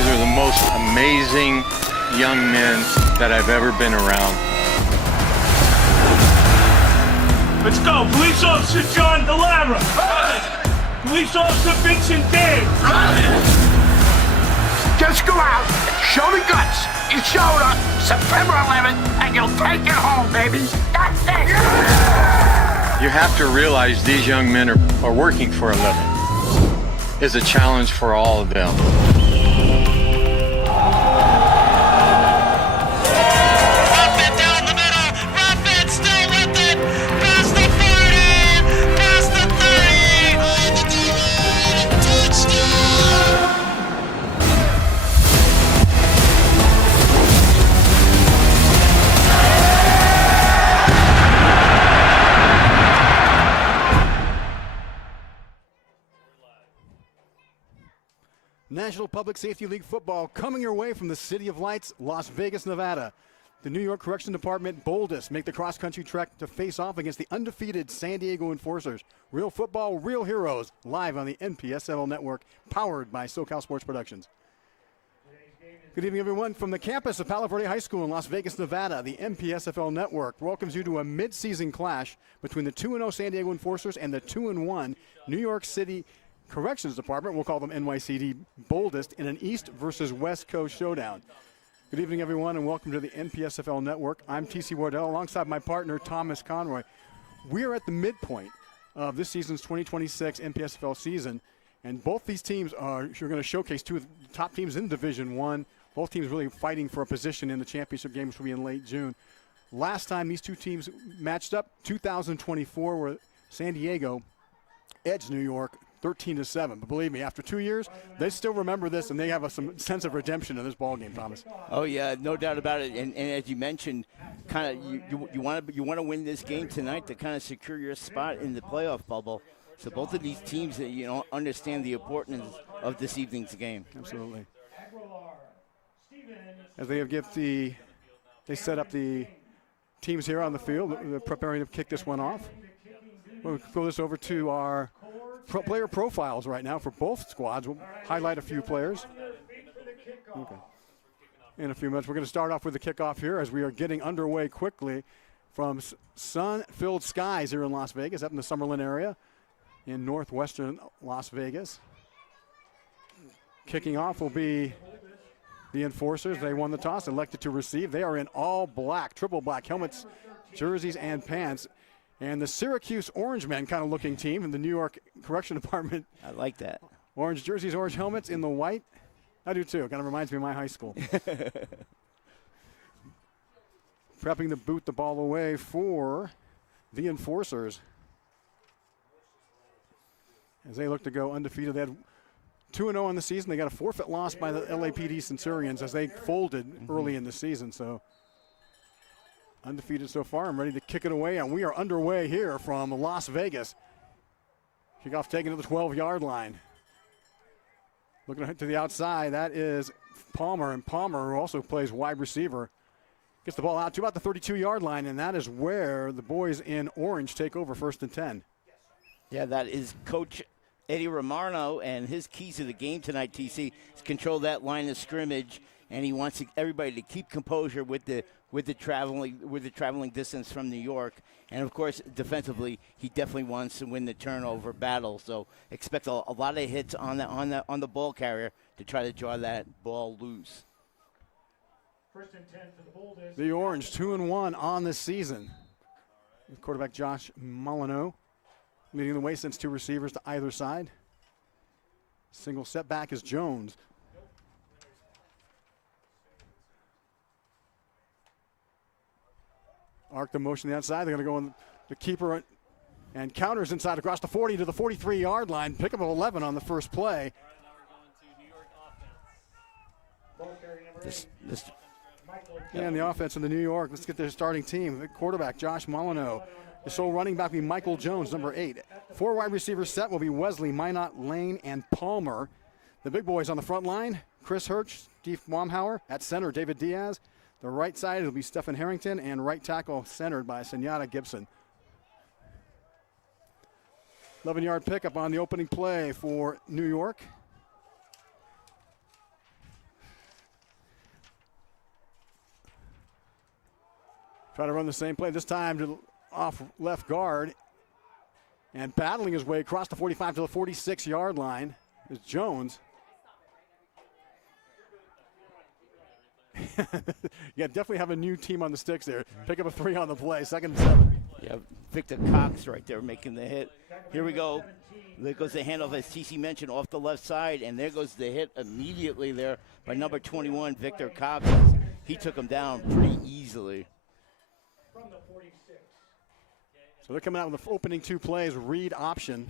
These are the most amazing young men that I've ever been around. Let's go. Police Officer John Delavra. Police Officer Vincent Day. Just go out and show the guts. You showed up September 11th, and you'll take it home, baby. That's it. You have to realize these young men are working for a living. It's a challenge for all of them. National Public Safety League football coming your way from the City of Lights, Las Vegas, Nevada. The New York Correction Department Boldest make the cross-country trek to face off against the undefeated San Diego Enforcers. Real football, real heroes, live on the NPSFL network, powered by SoCal Sports Productions. Good evening, everyone. From the campus of Palo Verde High School in Las Vegas, Nevada, the NPSFL network welcomes you to a mid-season clash between the 2-0 San Diego Enforcers and the 2-1 New York City Corrections Department, we'll call them NYCD Boldest, in an East versus West Coast showdown. Good evening, everyone, and welcome to the NPSFL Network. I'm TC Wardell, alongside my partner, Thomas Conroy. We are at the midpoint of this season's 2026 NPSFL season, and both these teams are going to showcase two of the top teams in Division I. Both teams really fighting for a position in the championship game, which will be in late June. Last time these two teams matched up, 2024, where San Diego edged New York 13-7, but believe me, after 2 years, they still remember this, and they have some sense of redemption in this ball game, Thomas. Oh yeah, no doubt about it. And as you mentioned, kind of you want to win this game tonight to kind of secure your spot in the playoff bubble. So both of these teams, understand the importance of this evening's game. Absolutely. As they set up the teams here on the field, they're preparing to kick this one off. We'll throw this over to our player profiles right now for both squads. We'll highlight a few players. Okay. In a few minutes, we're going to start off with the kickoff here as we are getting underway quickly from sun-filled skies here in Las Vegas, up in the Summerlin area in northwestern Las Vegas. Kicking off will be the Enforcers. They won the toss, elected to receive. They are in all black, triple black helmets, jerseys, and pants. And the Syracuse Orange Men kind of looking team in the New York Correction Department. I like that. Orange jerseys, orange helmets in the white. I do too. Kind of reminds me of my high school. Prepping to boot the ball away for the Enforcers. As they look to go undefeated. They had 2-0 in the season. They got a forfeit loss by the LAPD Centurions as they folded early in the season. So undefeated so far. I'm ready to kick it away, and we are underway here from Las Vegas. Kickoff taken to the 12-yard line. Looking to the outside, that is Palmer, and Palmer, who also plays wide receiver, gets the ball out to about the 32-yard line, and that is where the boys in orange take over 1st and 10. Yeah, that is Coach Eddie Romano, and his keys to the game tonight, TC, is control that line of scrimmage, and he wants everybody to keep composure with the traveling distance from New York. And of course, defensively, he definitely wants to win the turnover battle. So expect a lot of hits on the ball carrier to try to draw that ball loose. 1st and 10 for the Boldest. The Orange 2-1 on the season. Quarterback Josh Molyneux leading the way, since 2 receivers to either side. Single setback is Jones. Arc the motion to the outside. They're going to go in the keeper and counters inside across the 40 to the 43-yard line. Pickup of 11 on the first play. And the offense in the New York. Let's get their starting team. The quarterback, Josh Molyneux. The sole running back will be Michael Jones, number 8. 4 wide receivers set will be Wesley, Minot, Lane, and Palmer. The big boys on the front line, Chris Hirsch, Steve Momhauer. At center, David Diaz. The right side will be Stephen Harrington, and right tackle centered by Senyata Gibson. 11-yard pickup on the opening play for New York. Try to run the same play, this time to off left guard. And battling his way across the 45 to the 46-yard line is Jones. Yeah, definitely have a new team on the sticks there. Pick up a 3 on the play, 2nd and 7. Yeah, Victor Cox right there making the hit. Here we go. There goes the handoff, as TC mentioned, off the left side, and there goes the hit immediately there by number 21, Victor Cox. He took him down pretty easily. So they're coming out with the opening 2 plays, read option,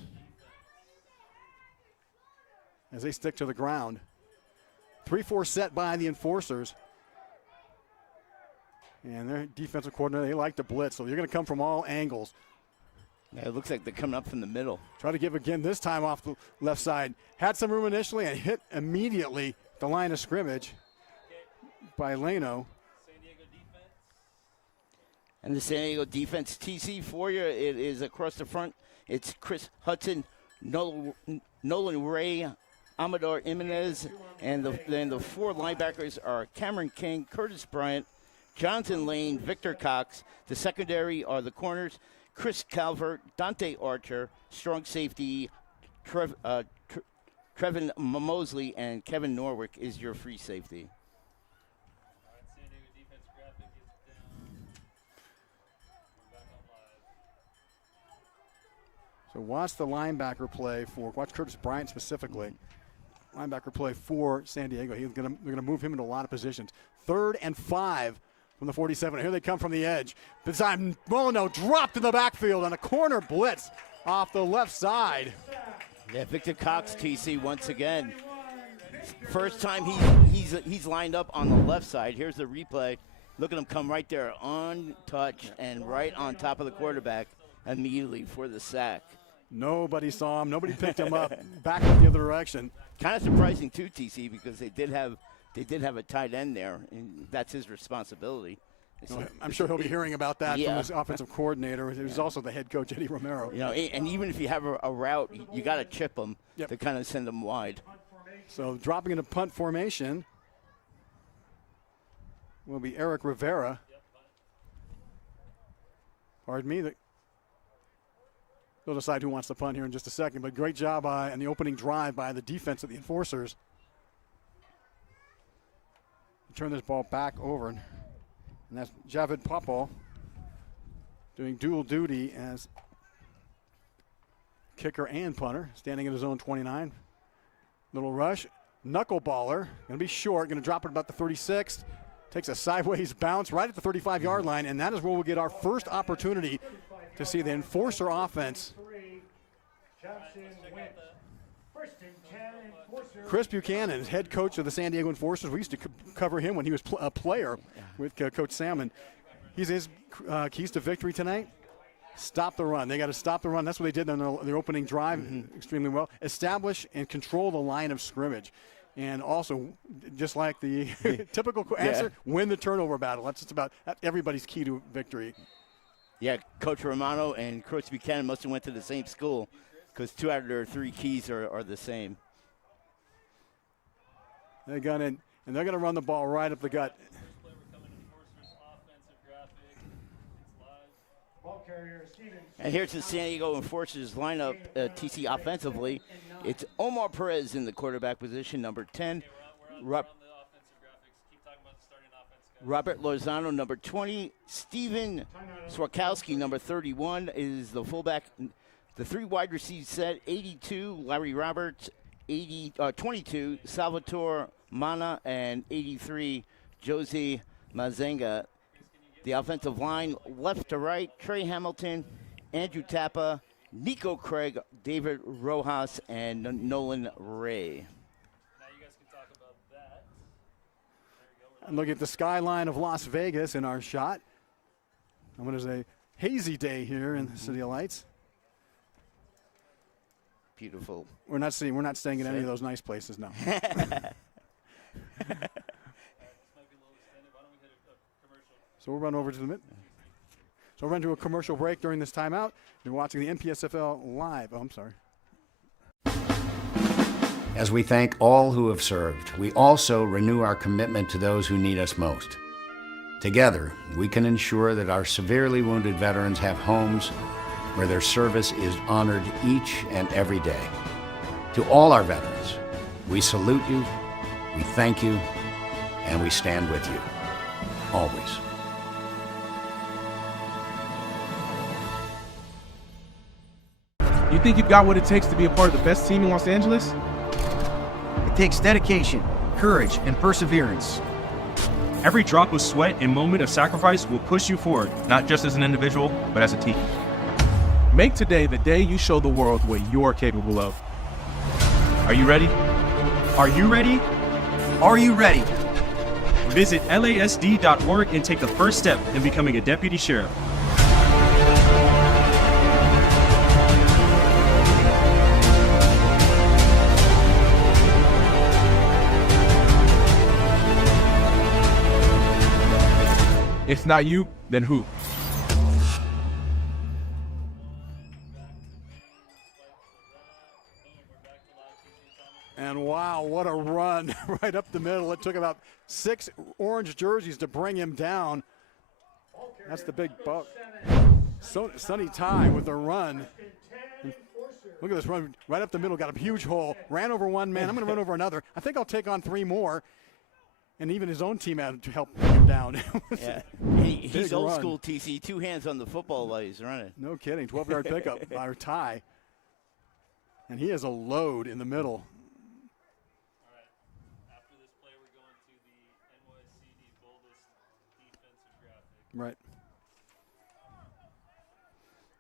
as they stick to the ground. 3-4 set by the Enforcers. And their defensive coordinator, they like to blitz, so you're going to come from all angles. Yeah, it looks like they're coming up from the middle. Try to give again, this time off the left side. Had some room initially and hit immediately the line of scrimmage by Leno. And the San Diego defense, TC for you, it is across the front. It's Chris Hudson, Nolan Ray, Amador Jimenez, and then the 4 linebackers are Cameron King, Curtis Bryant, Jonathan Lane, Victor Cox. The secondary are the corners, Chris Calvert, Dante Archer, strong safety, Trevin Mosley, and Kevin Norwick is your free safety. So watch the linebacker play watch Curtis Bryant specifically. Linebacker play for San Diego. They're gonna move him into a lot of positions. 3rd and 5 from the 47. Here they come from the edge. This time Molino dropped in the backfield on a corner blitz off the left side. Yeah, Victor Cox, TC, once again. First time he's lined up on the left side. Here's the replay. Look at him come right there, untouched and right on top of the quarterback immediately for the sack. Nobody saw him. Nobody picked him up. Back up the other direction. Kind of surprising too, TC, because they did have a tight end there, and that's his responsibility. I'm sure he'll be hearing about that Yeah. from his offensive coordinator, who's also the head coach, Eddie Romero. You know, and even if you have a route, you got to chip them to kind of send them wide. So dropping into punt formation will be Eric Rivera. Pardon me. They'll decide who wants to punt here in just a second, but great job in the opening drive by the defense of the Enforcers. Turn this ball back over, and that's Javid Popol doing dual duty as kicker and punter, standing in his own 29. Little rush, knuckleballer, going to be short, going to drop it about the 36. Takes a sideways bounce right at the 35-yard line, and that is where we'll get our first opportunity to see the Enforcer offense. Chris Buchanan, head coach of the San Diego Enforcers. We used to cover him when he was a player with Coach Salmon. He's his keys to victory tonight. Stop the run. They got to stop the run. That's what they did on their opening drive extremely well. Establish and control the line of scrimmage. And also, just like the typical answer, win the turnover battle. That's just about everybody's key to victory. Yeah, Coach Romano and Coach Buchanan must have went to the same school, because 2 out of their 3 keys are the same. They got in, and they're going to run the ball right up the gut. And here's the San Diego Enforcers lineup, TC offensively. It's Omar Perez in the quarterback position, number 10. Robert Lozano, number 20. Steven Swakowski, number 31, is the fullback. The 3 wide receiver set, 82, Larry Roberts, 22, Salvatore Mana, and 83, Josie Mazenga. The offensive line, left to right, Trey Hamilton, Andrew Tappa, Nico Craig, David Rojas, and Nolan Ray. And look at the skyline of Las Vegas in our shot. And what is a hazy day here in the City of Lights. Beautiful. We're not staying in any of those nice places, no. So we'll run over to the mid. So we'll run to a commercial break during this timeout. You're watching the NPSFL live. Oh, I'm sorry. As we thank all who have served, we also renew our commitment to those who need us most. Together, we can ensure that our severely wounded veterans have homes where their service is honored each and every day. To all our veterans, we salute you, we thank you, and we stand with you, always. You think you've got what it takes to be a part of the best team in Los Angeles? It takes dedication, courage, and perseverance. Every drop of sweat and moment of sacrifice will push you forward, not just as an individual, but as a team. Make today the day you show the world what you're capable of. Are you ready? Are you ready? Are you ready? Visit LASD.org and take the first step in becoming a deputy sheriff. If not you, then who? And wow, what a run right up the middle. It took about 6 orange jerseys to bring him down. That's the big buck. Sonny Ty with the run. Look at this run right up the middle, got a huge hole. Ran over one man, I'm gonna run over another. I think I'll take on 3 more. And even his own team had to help bring him down. Yeah, he's old school, TC. 2 hands on the football while he's running. No kidding, 12-yard pickup by Ty. And he has a load in the middle. All right. After this play, we're going to the NYCD Boldest defensive graphic. Right.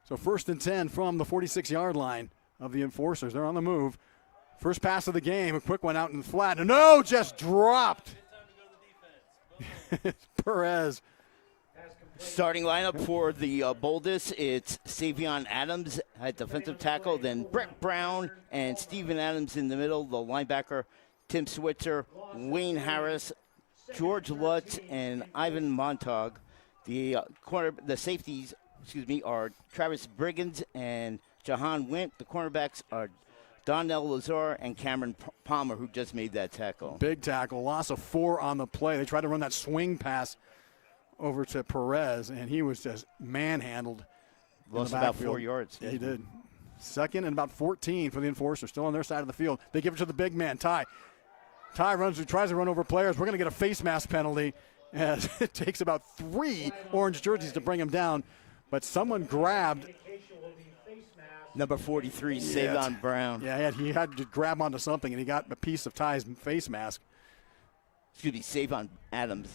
So 1st and 10 from the 46-yard line of the Enforcers. They're on the move. First pass of the game, a quick one out in the flat. And no, just dropped. Perez. Starting lineup for the Boldest, it's Savion Adams at defensive tackle, then Brett Brown and Steven Adams in the middle, the linebacker, Tim Switzer, Wayne Harris, George Lutz, and Ivan Montag. The safeties, are Travis Briggins and Jahan Wint. The cornerbacks are Donnell Lazar and Cameron Palmer, who just made that tackle. Big tackle, loss of 4 on the play. They tried to run that swing pass over to Perez, and he was just manhandled. Lost about 4 yards. Yeah, he did. 2nd and about 14 for the Enforcers, still on their side of the field. They give it to the big man, Ty. Ty tries to run over players. We're going to get a face mask penalty, as it takes about 3 orange jerseys to bring him down. But someone grabbed number 43, Savion Brown. Yeah, he had to grab onto something, and he got a piece of Ty's face mask. Savion Adams.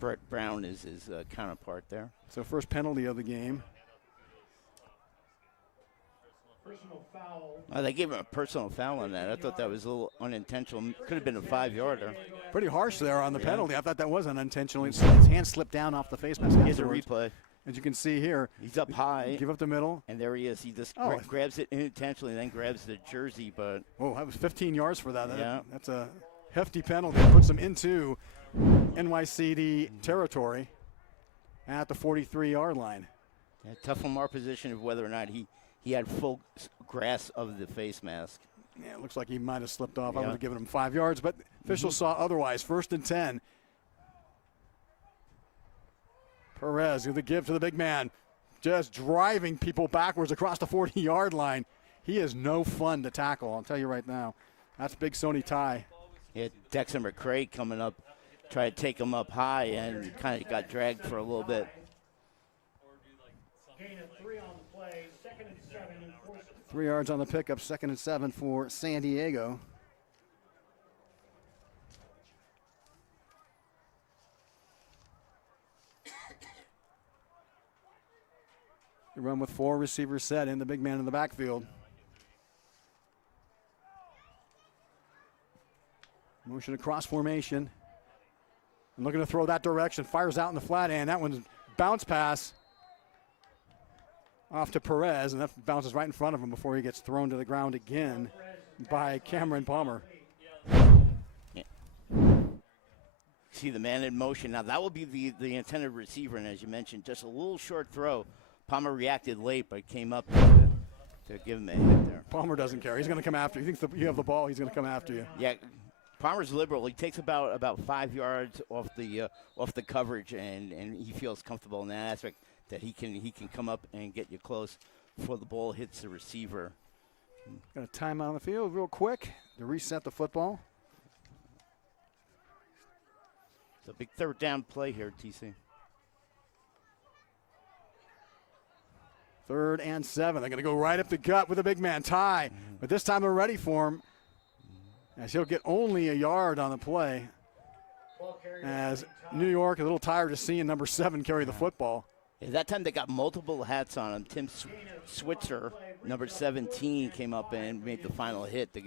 Brett Brown is his counterpart there. So first penalty of the game. Oh, they gave him a personal foul on that. I thought that was a little unintentional. Could have been a 5-yarder. Pretty harsh there on the penalty. I thought that was unintentional. His hand slipped down off the face mask. Here's a replay. As you can see here. He's up high. Give up the middle. And there he is. He just grabs it unintentionally, then grabs the jersey. But oh, that was 15 yards for that. Yeah. That's a hefty penalty. It puts him into NYCD territory at the 43-yard line. Yeah, tough from our position of whether or not he had full grasp of the face mask. Yeah, it looks like he might have slipped off. I would have given him 5 yards, but officials saw otherwise. 1st and 10. Perez with the give to the big man, just driving people backwards across the 40-yard line. He is no fun to tackle, I'll tell you right now. That's big Sonny Ty. Yeah, Dexter McCray coming up, tried to take him up high and kind of got dragged for a little bit. Gain of 3 on the play, 2nd and 7. 3 yards on the pickup, 2nd and 7 for San Diego. They run with 4 receivers set in, the big man in the backfield. Motion across formation. And looking to throw that direction. Fires out in the flat end. That one's bounce pass off to Perez, and that bounces right in front of him before he gets thrown to the ground again by Cameron Palmer. Yeah. See the man in motion. Now that will be the intended receiver, and as you mentioned, just a little short throw. Palmer reacted late, but came up to give him a hit there. Palmer doesn't care. He's going to come after you. He thinks you have the ball, he's going to come after you. Yeah, Palmer's liberal. He takes about 5 yards off the coverage, and he feels comfortable in that aspect that he can come up and get you close before the ball hits the receiver. Got a timeout on the field real quick to reset the football. It's a big third down play here, TC. 3rd and 7. They're going to go right up the gut with a big man, Ty. But this time they're ready for him, as he'll get only a yard on the play. As New York, a little tired of seeing number 7 carry the football. Yeah, that time they got multiple hats on him. Tim Switzer, number 17, came up and made the final hit to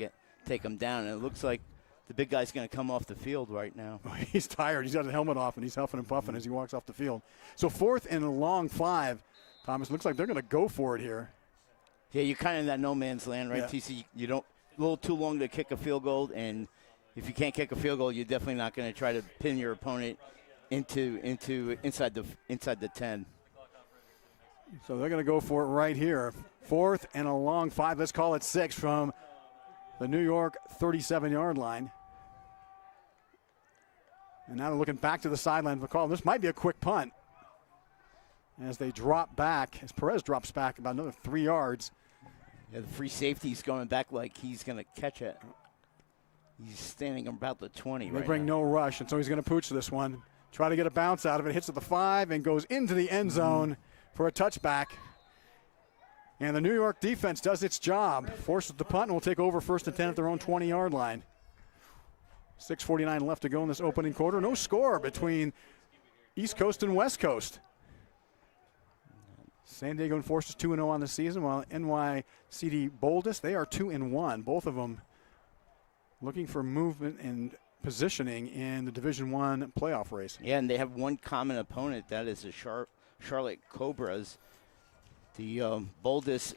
take him down. And it looks like the big guy's going to come off the field right now. He's tired. He's got his helmet off, and he's huffing and puffing as he walks off the field. So 4th and a long 5. Thomas, looks like they're going to go for it here. Yeah, you're kind of in that no man's land, right, Yeah. TC? You don't a little too long to kick a field goal, and if you can't kick a field goal, you're definitely not going to try to pin your opponent inside the 10. So they're going to go for it right here. 4th and a long 5. Let's call it 6 from the New York 37-yard line. And now they're looking back to the sideline for the call. This might be a quick punt as they drop back, as Perez drops back about another 3 yards. Yeah, the free safety's going back like he's going to catch it. He's standing about the 20 They right bring now. no rush, and so he's going to pooch this one. Try to get a bounce out of it. Hits at the 5 and goes into the end zone for a touchback. And the New York defense does its job. Forces the punt and will take over 1st and 10 at their own 20-yard line. 6:49 left to go in this opening quarter. No score between East Coast and West Coast. San Diego Enforcers 2-0 on the season, while NYCD Boldest, they are 2-1. Both of them looking for movement and positioning in the Division I playoff race. Yeah, and they have one common opponent. That is the Charlotte Cobras. The Boldest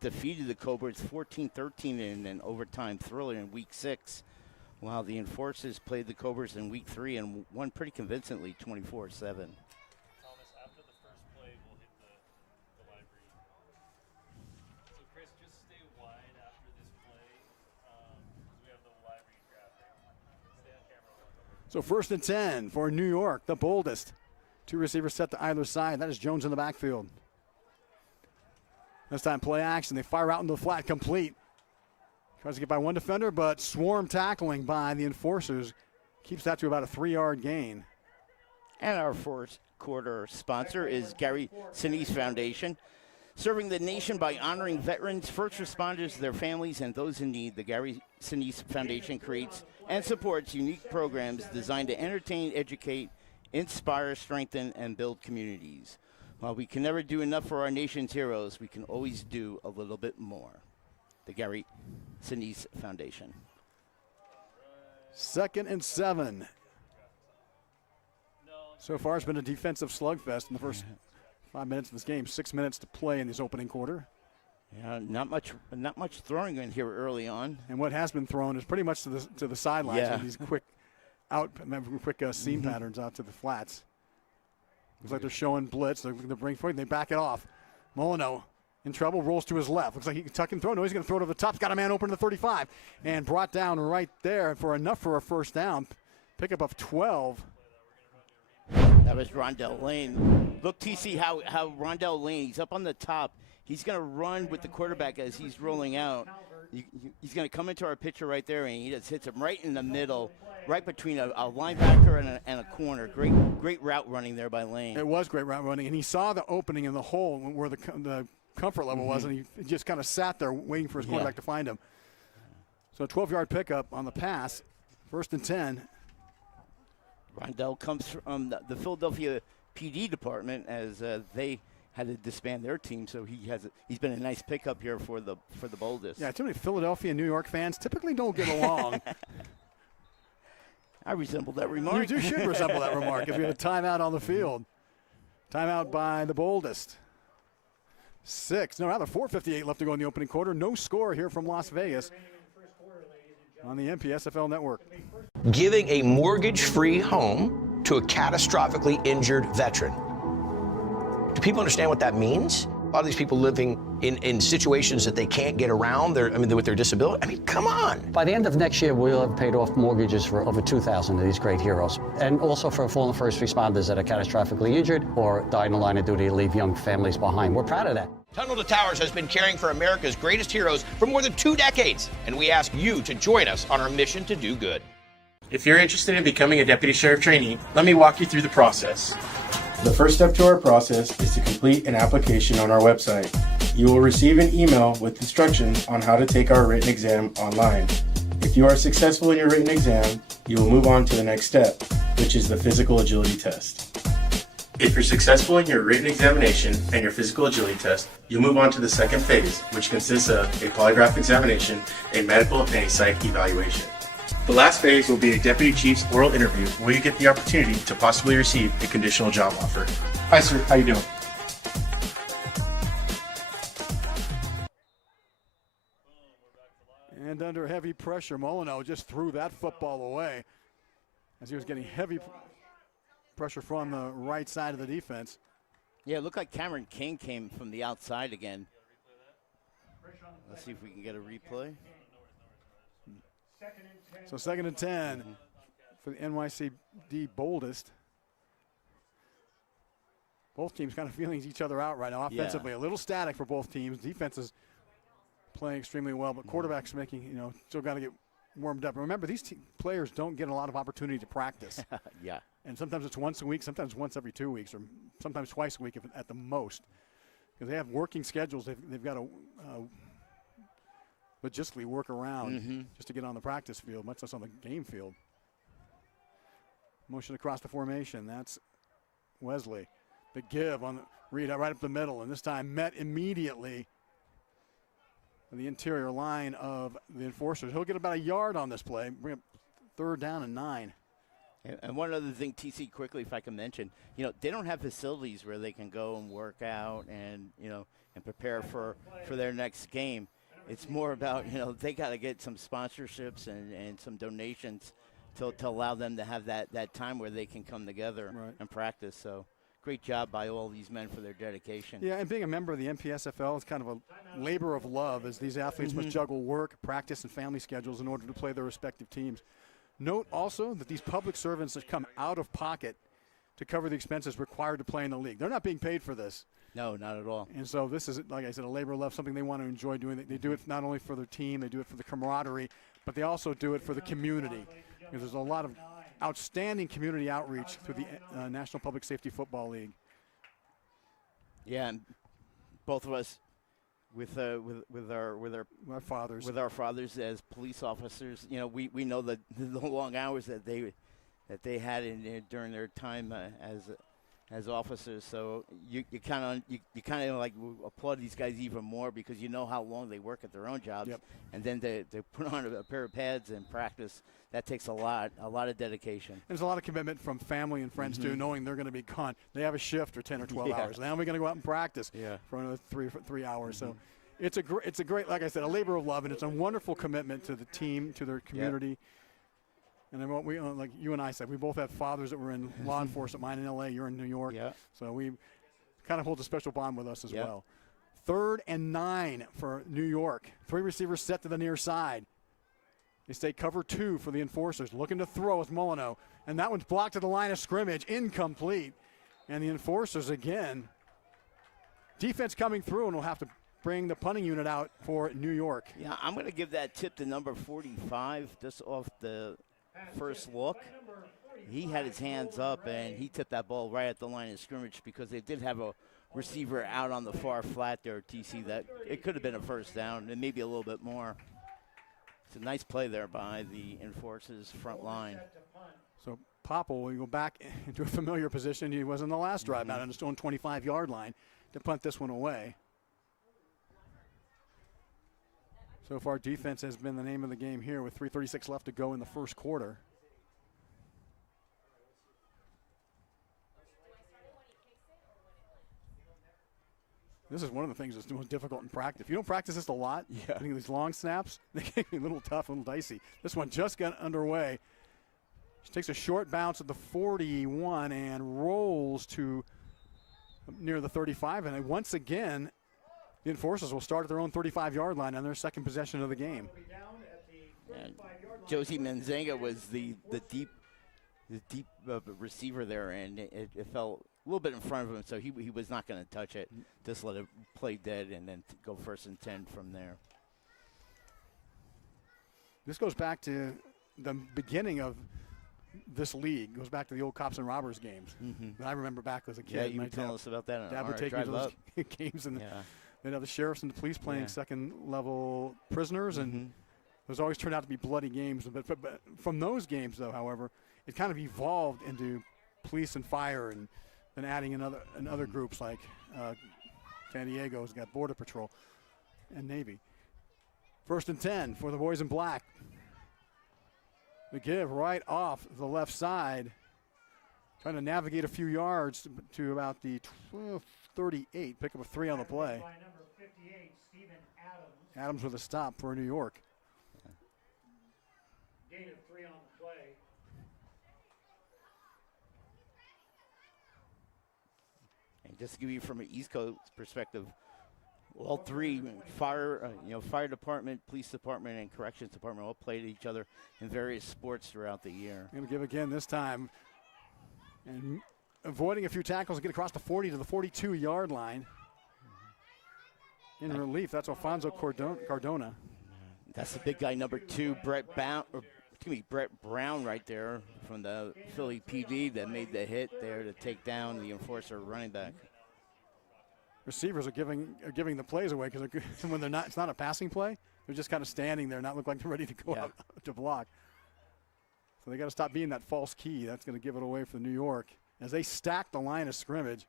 defeated the Cobras 14-13 in an overtime thriller in Week 6, while the Enforcers played the Cobras in Week 3 and won pretty convincingly 24-7. Thomas, after the first play, we'll hit the library. So, Chris, just stay wide after this play because we have the library graphic. Stay on camera. So 1st and 10 for New York, the Boldest. 2 receivers set to either side. That is Jones in the backfield. This time play action. They fire out into the flat, complete. Tries to get by one defender, but swarm tackling by the Enforcers keeps that to about a 3-yard gain. And our fourth quarter sponsor is Gary Sinise Foundation, serving the nation by honoring veterans, first responders, their families, and those in need. The Gary Sinise Foundation creates and supports unique programs designed to entertain, educate, inspire, strengthen, and build communities. While we can never do enough for our nation's heroes, we can always do a little bit more. The Gary Sinise Foundation. 2nd and 7. So far, it's been a defensive slugfest in the first 5 minutes of this game. 6 minutes to play in this opening quarter. Yeah, not much throwing in here early on. And what has been thrown is pretty much to the sidelines. Yeah. With these quick seam patterns out to the flats. Looks like they're showing blitz. They're going to bring forward. They back it off. Molino in trouble, rolls to his left. Looks like he can tuck and throw. No, he's going to throw it over the top. He's got a man open to the 35 and brought down right there for enough for a first down. Pickup of 12. That was Rondell Lane. Look, TC, how Rondell Lane, he's up on the top. He's going to run with the quarterback as he's rolling out. He's going to come into our picture right there, and he just hits him right in the middle, right between a linebacker and a corner. Great route running there by Lane. It was great route running, and he saw the opening in the hole where the comfort level was, and he just kind of sat there waiting for his quarterback to find him. So a 12-yard pickup on the pass, 1st and 10. Rondell comes from the Philadelphia PD department as they had to disband their team, so he's been a nice pickup here for the Boldest. Yeah, too many Philadelphia and New York fans typically don't get along. I resemble that remark. You should resemble that remark if we have a timeout on the field. Timeout by the Boldest. 4:58 left to go in the opening quarter. No score here from Las Vegas on the NPSFL network. Giving a mortgage-free home to a catastrophically injured veteran. Do people understand what that means? lot of these people living in situations that they can't get around, with their disability. I mean, come on. By the end of next year, we'll have paid off mortgages for over 2,000 of these great heroes, and also for fallen first responders that are catastrophically injured or died in the line of duty to leave young families behind. We're proud of that. Tunnel to Towers has been caring for America's greatest heroes for more than 2 decades, and we ask you to join us on our mission to do good. If you're interested in becoming a deputy sheriff trainee, let me walk you through the process. The first step to our process is to complete an application on our website. You will receive an email with instructions on how to take our written exam online. If you are successful in your written exam, you will move on to the next step, which is the physical agility test. If you're successful in your written examination and your physical agility test, you'll move on to the second phase, which consists of a polygraph examination, a medical, and a psych evaluation. The last phase will be a deputy chief's oral interview where you get the opportunity to possibly receive a conditional job offer. Hi sir, how you doing? And under heavy pressure, Molyneux just threw that football away as he was getting heavy pressure from the right side of the defense. Yeah, it looked like Cameron King came from the outside again. Let's see if we can get a replay. So 2nd and 10 for the NYCD Boldest. Both teams kind of feeling each other out right now. Offensively, a little static for both teams. Defense is playing extremely well, but quarterbacks making, still got to get warmed up. And remember, these players don't get a lot of opportunity to practice. Yeah. And sometimes it's once a week, sometimes once every 2 weeks, or sometimes twice a week at the most. Because they have working schedules they've got to logistically work around just to get on the practice field, much less on the game field. Motion across the formation. That's Wesley. The give on Reed right up the middle, and this time met immediately on the interior line of the Enforcers. He'll get about a yard on this play, bring up 3rd down and 9. And one other thing, TC, quickly, if I can mention, they don't have facilities where they can go and work out and, and prepare for their next game. It's more about, they got to get some sponsorships and some donations to allow them to have that time where they can come together and practice. So great job by all these men for their dedication. Yeah, and being a member of the NPSFL is kind of a labor of love, as these athletes must juggle work, practice, and family schedules in order to play their respective teams. Note also that these public servants that come out of pocket to cover the expenses required to play in the league. They're not being paid for this. No, not at all. And so this is, like I said, a labor of love, something they want to enjoy doing. They do it not only for their team, they do it for the camaraderie, but they also do it for the community. Because there's a lot of outstanding community outreach through the National Public Safety Football League. Yeah, and both of us with our fathers as police officers, we know the long hours that they had during their time as officers. So you kind of like applaud these guys even more because you know how long they work at their own jobs, and then they put on a pair of pads and practice. That takes a lot of dedication. There's a lot of commitment from family and friends too, knowing they're going to be gone. They have a shift or 10 or 12 hours. Now we're going to go out and practice for another three hours. So it's a great, like I said, a labor of love, and it's a wonderful commitment to the team, to their community. And then what we, like you and I said, we both have fathers that were in law enforcement. Mine in L.A., you're in New York. So we kind of hold a special bond with us as well. 3rd and 9 for New York. 3 receivers set to the near side. They stay cover 2 for the Enforcers. Looking to throw with Molyneux. And that one's blocked at the line of scrimmage. Incomplete. And the Enforcers again. Defense coming through, and we'll have to bring the punting unit out for New York. Yeah, I'm going to give that tip to number 45 just off the first look. He had his hands up, and he tipped that ball right at the line of scrimmage because they did have a receiver out on the far flat there, TC, that it could have been a first down and maybe a little bit more. It's a nice play there by the Enforcers front line. So Popple will go back into a familiar position he was in the last drive, out on his own 25-yard line to punt this one away. So far, defense has been the name of the game here with 3:36 left to go in the first quarter. This is one of the things that's most difficult in practice. If you don't practice this a lot, getting these long snaps, they can be a little tough, a little dicey. This one just got underway. She takes a short bounce at the 41 and rolls to near the 35. And once again, The Enforcers will start at their own 35-yard line on their second possession of the game. And Josie Menzenga was the deep receiver there, and it fell a little bit in front of him, so he was not going to touch it. Just let it play dead and then go 1st and 10 from there. This goes back to the beginning of this league. It goes back to the old Cops and Robbers games. That I remember back as a kid. Yeah, you were telling us about that on Dad our would take me drive to those up. games, and Yeah. they'd have the sheriffs and the police playing second-level prisoners, and those always turned out to be bloody games. But from those games, though, however, it kind of evolved into police and fire, and then adding in other groups like San Diego's got Border Patrol and Navy. 1st and 10 for the boys in black. The give right off the left side, trying to navigate a few yards to about the 12:38. Pick up a 3 on the play. Adams with a stop for New York. Gain of 3 on the play. And just to give you from an East Coast perspective, all three fire department, police department, and corrections department all played each other in various sports throughout the year. Going to give again this time, and avoiding a few tackles, get across the 40 to the 42-yard line. In relief, that's Alfonso Cardona. That's the big guy, number 2, Brett Brown, right there from the Philly PD that made the hit there to take down the enforcer running back. Receivers are giving the plays away because when they're not, it's not a passing play. They're just kind of standing there, not look like they're ready to go out to block. So they got to stop being that false key. That's going to give it away for New York as they stack the line of scrimmage.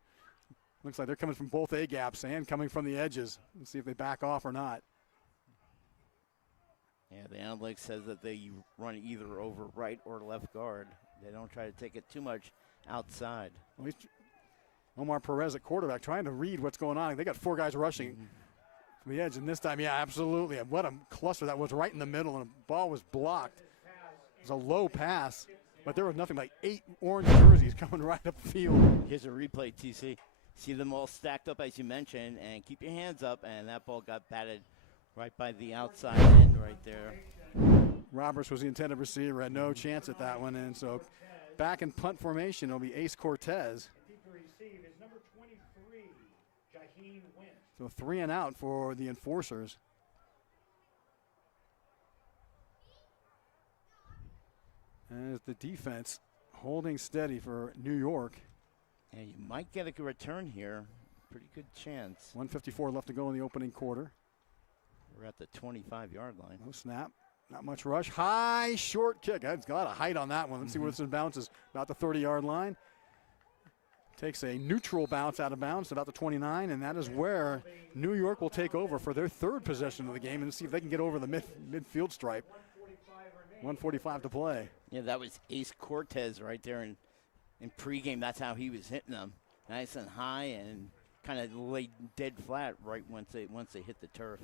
Looks like they're coming from both A gaps and coming from the edges. Let's see if they back off or not. Yeah, the analytics says that they run either over right or left guard. They don't try to take it too much outside. At least Omar Perez at quarterback trying to read what's going on. They got 4 guys rushing from the edge, and this time, yeah, absolutely. What a cluster that was right in the middle, and the ball was blocked. It was a low pass, but there was nothing like 8 orange jerseys coming right up the field. Here's a replay, TC. See them all stacked up, as you mentioned, and keep your hands up, and that ball got batted right by the outside end right there. Roberts was the intended receiver, had no chance at that one, and so back in punt formation, it'll be Ace Cortez. So 3 and out for the Enforcers. As the defense holding steady for New York. And you might get a return here. Pretty good chance. 1:54 left to go in the opening quarter. We're at the 25-yard line. No snap. Not much rush. High, short kick. It's got a lot of height on that one. Let's see where this bounces. About the 30-yard line. Takes a neutral bounce out of bounds about the 29, and that is where New York will take over for their 3rd possession of the game and see if they can get over the midfield stripe. 1:45 to play. Yeah, that was Ace Cortez right there in pregame. That's how he was hitting them. Nice and high and kind of laid dead flat right once they hit the turf.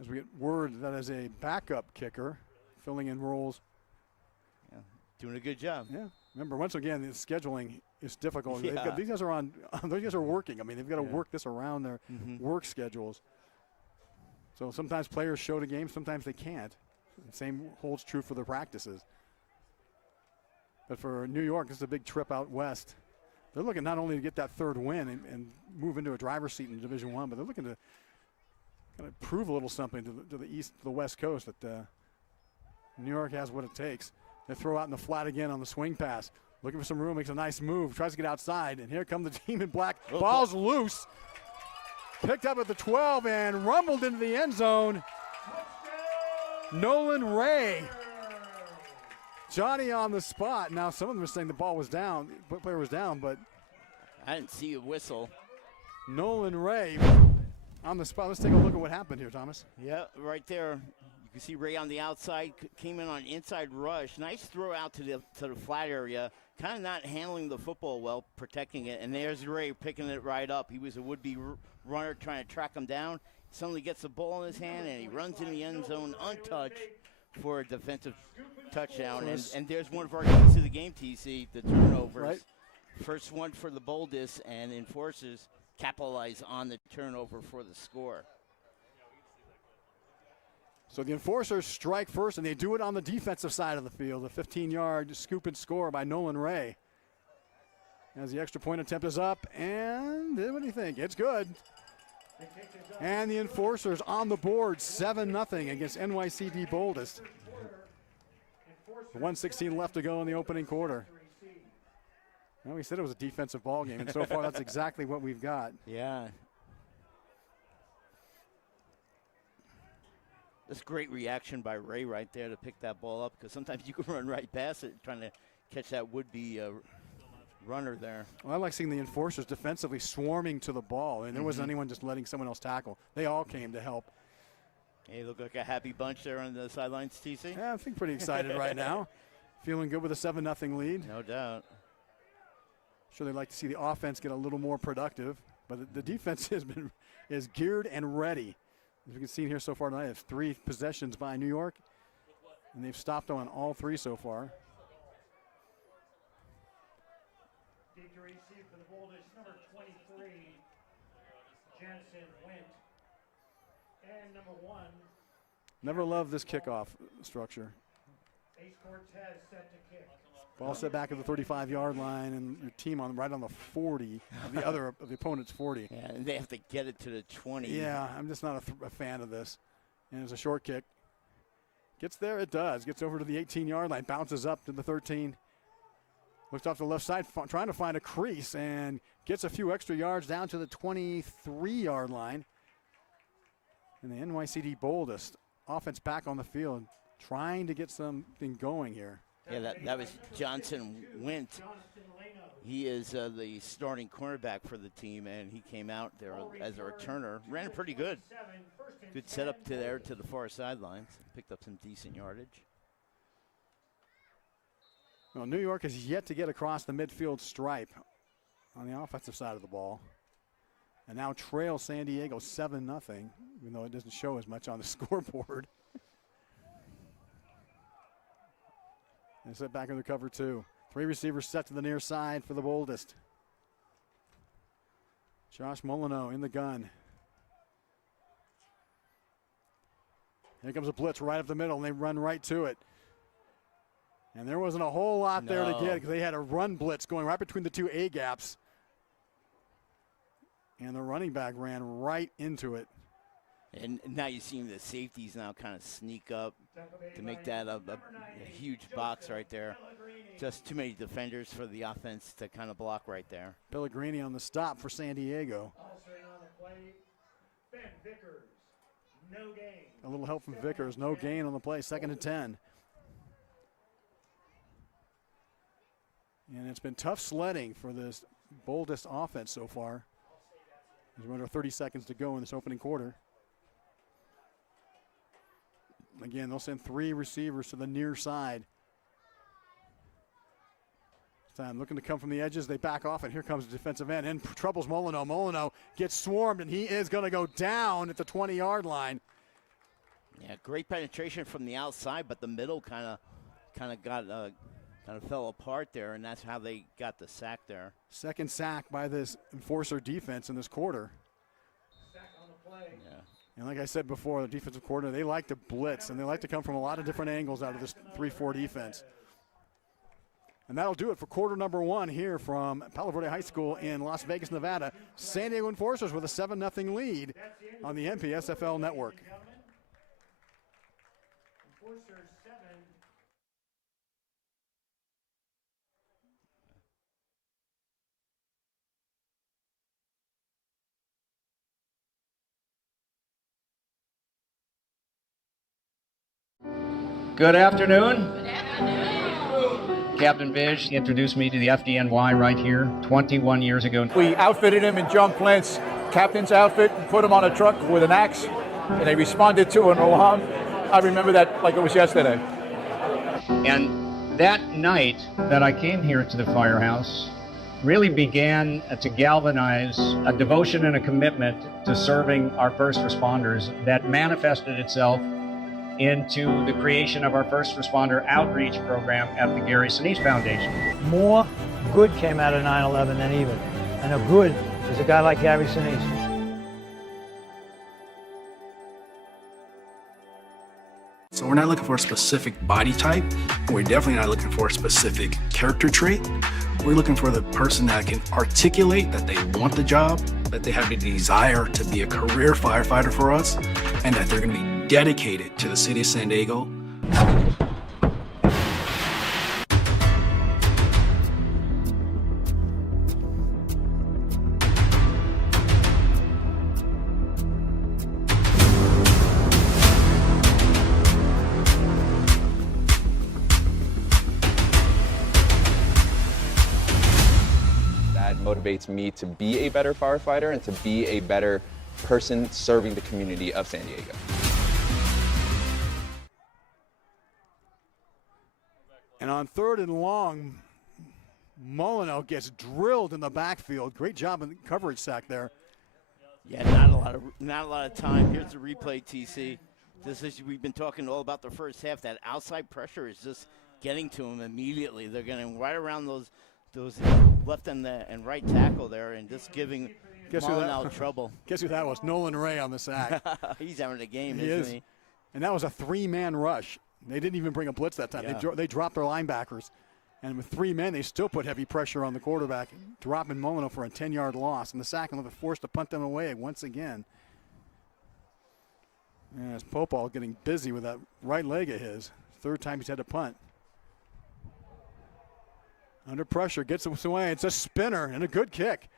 As we get word that is a backup kicker filling in roles. Yeah, doing a good job. Yeah. Remember, once again, the scheduling is difficult. Yeah. These guys are on. Those guys are working. I mean, they've got to work this around their work schedules. So sometimes players show to games, sometimes they can't. The same holds true for their practices. But for New York, this is a big trip out west. They're looking not only to get that 3rd win and move into a driver's seat in Division I, but they're looking to kind of prove a little something to the West Coast that New York has what it takes. They throw out in the flat again on the swing pass. Looking for some room, makes a nice move, tries to get outside, and here come the team in black. Ball's loose. Picked up at the 12 and rumbled into the end zone. Nolan Ray. Johnny on the spot. Now some of them are saying the ball was down, the player was down, but I didn't see a whistle. Nolan Ray on the spot. Let's take a look at what happened here, Thomas. Yeah, right there. You can see Ray on the outside, came in on inside rush. Nice throw out to the flat area. Kind of not handling the football well, protecting it. And there's Ray picking it right up. He was a would-be runner trying to track him down. Suddenly gets the ball in his hand, and he runs in the end zone untouched for a defensive touchdown. And there's one of our keys to the game, TC, the turnovers. Right. First one for the Boldest, and Enforcers capitalize on the turnover for the score. So the Enforcers strike first, and they do it on the defensive side of the field. A 15-yard scoop and score by Nolan Ray. As the extra point attempt is up, and what do you think? It's good. And the Enforcers on the board, 7-0 against NYCD Boldest. 1:16 left to go in the opening quarter. Well, we said it was a defensive ball game, and so far that's exactly what we've got. Yeah. That's great reaction by Ray right there to pick that ball up, because sometimes you can run right past it trying to catch that would-be runner there. Well, I like seeing the Enforcers defensively swarming to the ball, and there wasn't anyone just letting someone else tackle. They all came to help. Hey, look like a happy bunch there on the sidelines, TC. Yeah, I think pretty excited right now. Feeling good with a 7-0 lead. No doubt. Sure, they'd like to see the offense get a little more productive, but the defense is geared and ready. As we can see here so far tonight, it's 3 possessions by New York, and they've stopped on all 3 so far. Victory received for the Boldest, number 23, Jensen Went. And number 1, Never loved this kickoff structure. Ace Cortez set to kick. Ball set back at the 35-yard line, and your team right on the 40 of the opponent's 40. Yeah, and they have to get it to the 20. Yeah, I'm just not a fan of this. And it's a short kick. Gets there, it does. Gets over to the 18-yard line, bounces up to the 13. Looks off the left side, trying to find a crease, and gets a few extra yards down to the 23-yard line. And the NYCD Boldest offense back on the field, trying to get something going here. Yeah, that was Johnson Wint. He is the starting cornerback for the team, and he came out there as a returner. Ran pretty good. Good setup to the far sidelines. Picked up some decent yardage. Well, New York has yet to get across the midfield stripe on the offensive side of the ball. And now trail San Diego 7-0, even though it doesn't show as much on the scoreboard. And set back in the cover 2. 3 receivers set to the near side for the Boldest. Josh Molyneux in the gun. Here comes a blitz right up the middle, and they run right to it. And there wasn't a whole lot there to get, because they had a run blitz going right between the 2 A gaps. And the running back ran right into it. And now you're seeing the safeties now kind of sneak up to make that a huge box right there. Just too many defenders for the offense to kind of block right there. Pellegrini on the stop for San Diego. Ben Vickers, no gain. A little help from Vickers, no gain on the play, 2nd and 10. And it's been tough sledding for this Boldest offense so far. There's under 30 seconds to go in this opening quarter. Again, they'll send 3 receivers to the near side. This time looking to come from the edges, they back off, and here comes the defensive end. In troubles Molyneux. Molyneux gets swarmed, and he is going to go down at the 20-yard line. Yeah, great penetration from the outside, but the middle kind of fell apart there, and that's how they got the sack there. Second sack by this Enforcer defense in this quarter. Sack on the play. Yeah. And like I said before, the defensive coordinator, they like to blitz, and they like to come from a lot of different angles out of this 3-4 defense. And that'll do it for quarter number 1 here from Palo Verde High School in Las Vegas, Nevada. San Diego Enforcers with a 7-0 lead on the NPSFL network. Enforcers 7. Good afternoon. Captain Bish introduced me to the FDNY right here 21 years ago. We outfitted him in John Plant's captain's outfit, put him on a truck with an axe, and they responded to an alarm. I remember that like it was yesterday. And that night that I came here to the firehouse really began to galvanize a devotion and a commitment to serving our first responders that manifested itself into the creation of our first responder outreach program at the Gary Sinise Foundation. More good came out of 9/11 than evil. And the good is a guy like Gary Sinise. So we're not looking for a specific body type. We're definitely not looking for a specific character trait. We're looking for the person that can articulate that they want the job, that they have a desire to be a career firefighter for us, and that they're going to be dedicated to the city of San Diego. Motivates me to be a better firefighter and to be a better person serving the community of San Diego. And on 3rd and long, Molyneux gets drilled in the backfield. Great job in the coverage sack there. Yeah, not a lot of time. Here's the replay, TC. We've been talking all about the first half. That outside pressure is just getting to them immediately. They're getting right around those left and right tackle there and just giving Molyneux trouble. Guess who that was? Nolan Ray on the sack. He's having a game, He isn't is. And that was a 3-man rush. They didn't even bring a blitz that time. Yeah. They dropped their linebackers. And with 3 men, they still put heavy pressure on the quarterback, dropping Molyneux for a 10-yard loss. And the sack, and they're forced to punt them away once again. And as Popal getting busy with that right leg of his. 3rd time he's had to punt. Under pressure, gets it away. It's a spinner and a good kick.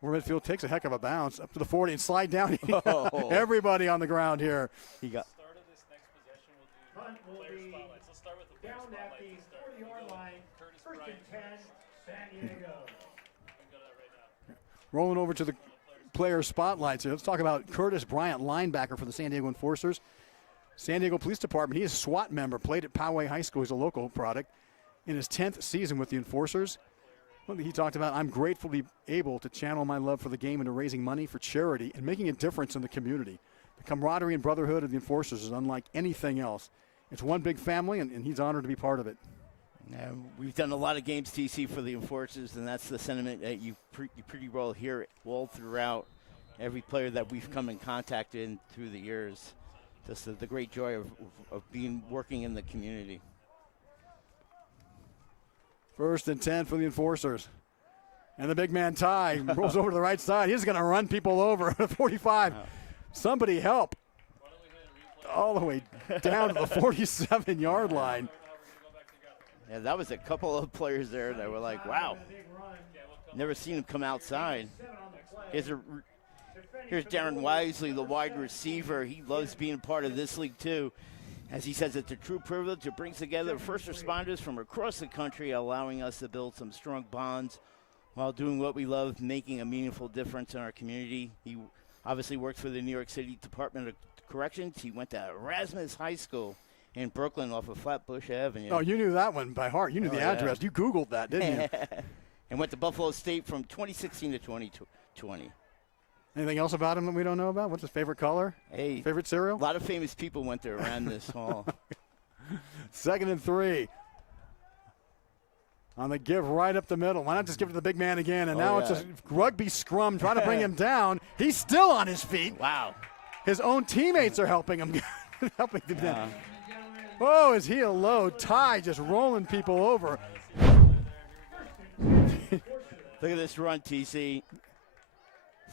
Where midfield takes a heck of a bounce up to the 40 and slide down. Oh. Everybody on the ground here. He got. Start of this next possession, we'll do player spotlights. Let's start with the player spotlights. Start. 40-yard line, Curtis 1st Bryant. and 10, San Diego. We can go to that right now. Rolling over to the player spotlights here. Let's talk about Curtis Bryant, linebacker for the San Diego Enforcers. San Diego Police Department. He is a SWAT member, played at Poway High School. He's a local product. In his 10th season with the Enforcers, he talked about, I'm grateful to be able to channel my love for the game into raising money for charity and making a difference in the community. The camaraderie and brotherhood of the Enforcers is unlike anything else. It's one big family, and he's honored to be part of it. Yeah, we've done a lot of games, TC, for the Enforcers, and that's the sentiment that you pretty well hear all throughout every player that we've come in contact in through the years. Just the great joy of working in the community. 1st and 10 for the Enforcers. And the big man Ty rolls over to the right side. He's going to run people over at 45. Somebody help. All the way down to the 47-yard line. Yeah, that was a couple of players there that were like, wow. Never seen him come outside. Here's Darren Wisely, the wide receiver. He loves being part of this league, too. As he says, it's a true privilege to bring together first responders from across the country, allowing us to build some strong bonds while doing what we love, making a meaningful difference in our community. He obviously works for the New York City Department of Corrections. He went to Erasmus High School in Brooklyn off of Flatbush Avenue. Oh, you knew that one by heart. You knew the address. You Googled that, didn't you? And went to Buffalo State from 2016 to 2020. Anything else about him that we don't know about? What's his favorite color? Hey, favorite cereal? A lot of famous people went there around this hall. 2nd and 3. On the give right up the middle. Why not just give it to the big man again? And now it's a rugby scrum trying to bring him down. He's still on his feet. Wow. His own teammates are helping him down. Oh, is he a load? Ty just rolling people over. Look at this run, TC.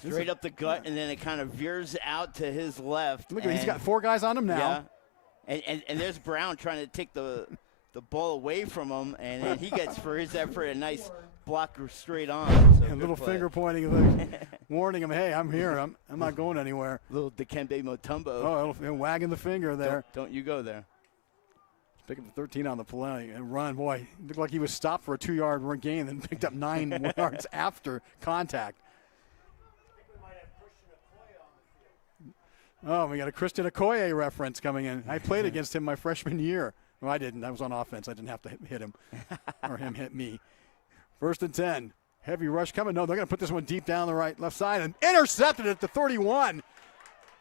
Straight up the gut, and then it kind of veers out to his left. Look at he's got 4 guys on him now. Yeah. And there's Brown trying to take the ball away from him, and then he gets, for his effort, a nice block straight on. So a little finger pointing, warning him, hey, I'm here. I'm not going anywhere. Little Dikembe Mutombo. Oh, wagging the finger there. Don't you go there. Pick up the 13 on the play and run. Boy, it looked like he was stopped for a 2-yard gain and picked up 9 yards after contact. Oh, we got a Christian Okoye reference coming in. I played against him my freshman year. Well, I didn't. I was on offense. I didn't have to hit him or him hit me. 1st and 10. Heavy rush coming. No, they're going to put this one deep down the left side and intercepted at the 31.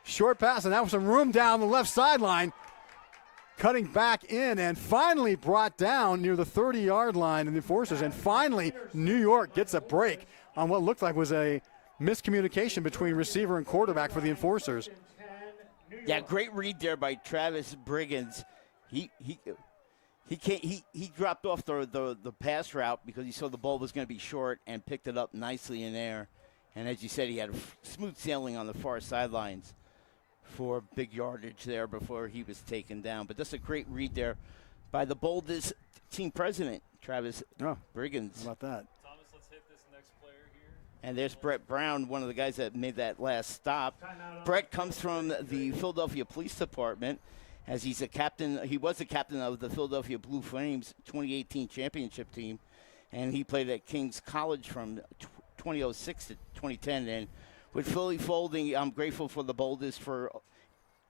Short pass, and that was some room down the left sideline. Cutting back in and finally brought down near the 30-yard line in the Enforcers. And finally, New York gets a break on what looked like was a miscommunication between receiver and quarterback for the Enforcers. Yeah, great read there by Travis Briggins. He dropped off the pass route because he saw the ball was going to be short and picked it up nicely in there. And as you said, he had a smooth sailing on the far sidelines for big yardage there before he was taken down. But that's a great read there by the Boldest team president, Travis Briggins. How about that? Thomas, let's hit this next player here. And there's Brett Brown, one of the guys that made that last stop. Brett comes from the Philadelphia Police Department, as he's a captain. He was a captain of the Philadelphia Blue Flames 2018 championship team, and he played at King's College from 2006 to 2010. And with Philly folding, I'm grateful for the Boldest for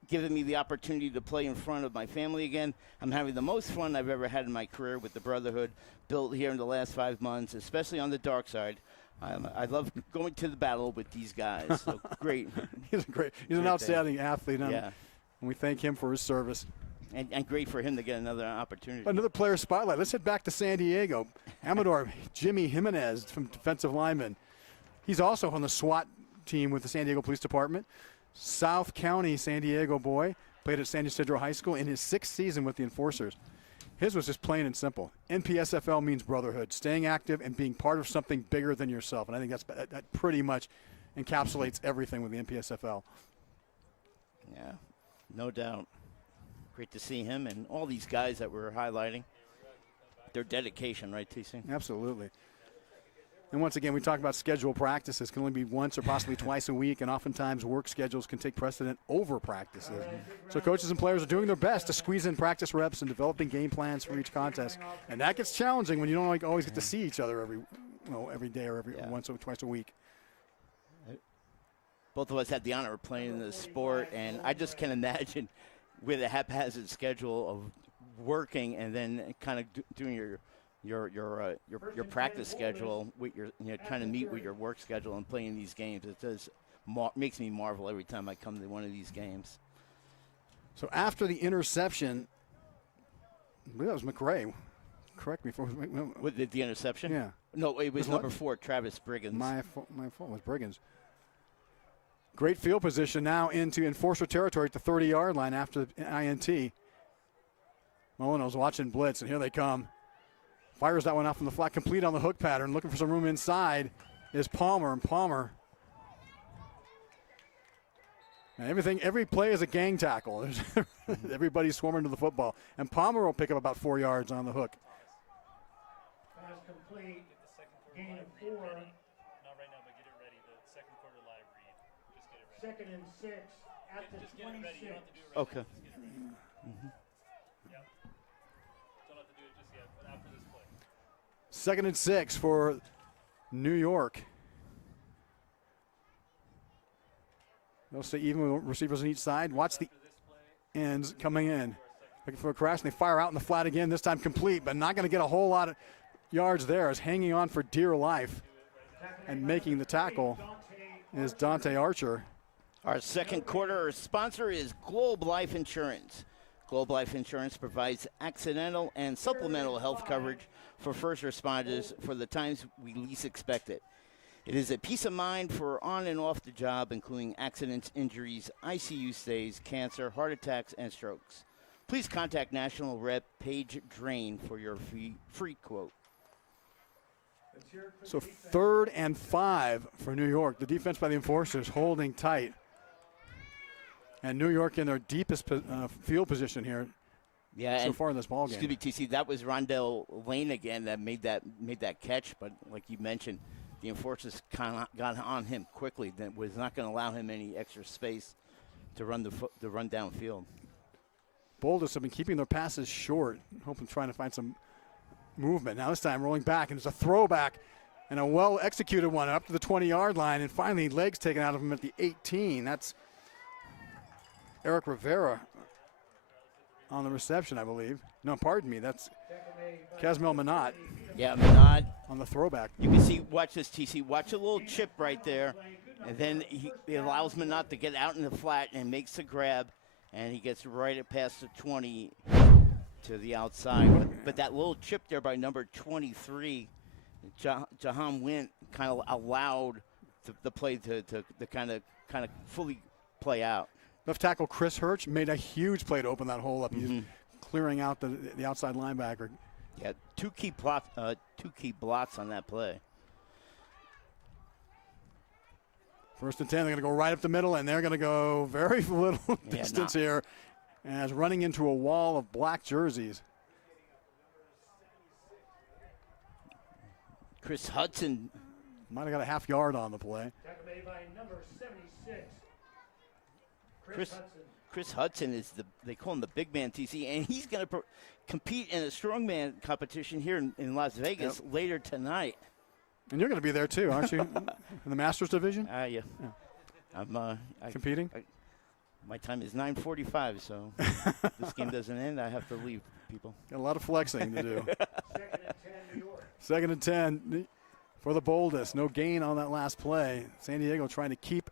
giving me the opportunity to play in front of my family again. I'm having the most fun I've ever had in my career with the Brotherhood built here in the last 5 months, especially on the dark side. I love going to the battle with these guys. So great. He's an outstanding athlete. Yeah. And we thank him for his service. And great for him to get another opportunity. Another player spotlight. Let's head back to San Diego. Amador Jimmy Jimenez from defensive lineman. He's also on the SWAT team with the San Diego Police Department. South County San Diego boy. Played at San Ysidro High School in his 6th season with the Enforcers. His was just plain and simple. NPSFL means brotherhood, staying active and being part of something bigger than yourself. And I think that pretty much encapsulates everything with the NPSFL. Yeah, no doubt. Great to see him and all these guys that we're highlighting. Their dedication, right, TC? Absolutely. And once again, we talk about scheduled practices. Can only be once or possibly twice a week, and oftentimes work schedules can take precedent over practices. So coaches and players are doing their best to squeeze in practice reps and developing game plans for each contest. And that gets challenging when you don't always get to see each other every day or once or twice a week. Both of us had the honor of playing in this sport, and I just can imagine with a haphazard schedule of working and then kind of doing your practice schedule with your trying to meet with your work schedule and playing these games. It does makes me marvel every time I come to one of these games. So after the interception, I believe that was McRae. Correct me if with the interception. Yeah. No, it was number 4, Travis Briggins. My fault was Briggins. Great field position now into Enforcer territory at the 30-yard line after the INT. Molino's watching blitz, and here they come. Fires that one off from the flat, complete on the hook pattern. Looking for some room inside is Palmer, and Palmer. And every play is a gang tackle. Everybody's swarming to the football, and Palmer will pick up about 4 yards on the hook. Pass complete. Gain of 4. Not right now, but get it ready. The second quarter live read. Just get it ready. 2nd and 6 at the Just get it ready. You don't have to do it right Okay. now. Just get it ready. Yep. Don't have to do it just yet, but after this play. 2nd and 6 for New York. They'll stay even with receivers on each side. Watch the ends coming in. Looking for a crash, and they fire out in the flat again, this time complete, but not going to get a whole lot of yards there, as hanging on for dear life and making the tackle is Dante Archer. Our second quarter sponsor is Globe Life Insurance. Globe Life Insurance provides accidental and supplemental health coverage for first responders for the times we least expect it. It is a peace of mind for on and off the job, including accidents, injuries, ICU stays, cancer, heart attacks, and strokes. Please contact National Rep Paige Drain for your free quote. So 3rd and 5 for New York. The defense by the Enforcers holding tight. And New York in their deepest field position here so far in this ball game. Excuse me, TC, that was Rondell Lane again that made that catch, but like you mentioned, the Enforcers kind of got on him quickly. That was not going to allow him any extra space to run downfield. Boldest have been keeping their passes short, trying to find some movement. Now this time rolling back, and it's a throwback and a well-executed one up to the 20-yard line, and finally legs taken out of him at the 18. That's Eric Rivera on the reception, I believe. No, pardon me, that's Casmel Minot. Yeah, Minot on the throwback. You can see, watch this, TC. Watch a little chip right there And then he allows Minot to get out in the flat and makes the grab, and he gets right past the 20 to the outside. But that little chip there by number 23, Jahan Wint kind of allowed the play to kind of fully play out. Left tackle Chris Hirsch made a huge play to open that hole up. He's clearing out the outside linebacker. Yeah, two key blocks on that play. 1st and 10, they're going to go right up the middle, and they're going to go very little distance here as running into a wall of black jerseys. Chris Hudson might have got a half yard on the play. Tackle made by number 76. Chris Hudson is they call him the big man, TC, and he's going to compete in a strongman competition here in Las Vegas later tonight. And you're going to be there too, aren't you? In the Masters division? Yeah. I'm competing. My time is 9:45, so this game doesn't end. I have to leave, people. Got a lot of flexing to do. 2nd and 10 for the Boldest. No gain on that last play. San Diego trying to keep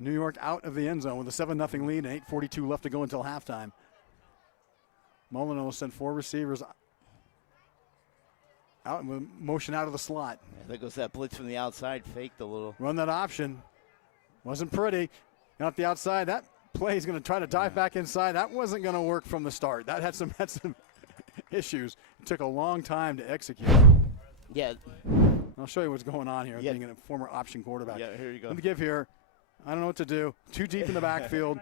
New York out of the end zone with a 7-0 lead and 8:42 left to go until halftime. Molino sent 4 receivers out with motion out of the slot. Yeah, there goes that blitz from the outside, faked a little. Run that option. Wasn't pretty. Out the outside. That play is going to try to dive back inside. That wasn't going to work from the start. That had some issues. It took a long time to execute. Yeah. I'll show you what's going on here, being a former option quarterback. Yeah, here you go. Let me give here. I don't know what to do. Too deep in the backfield.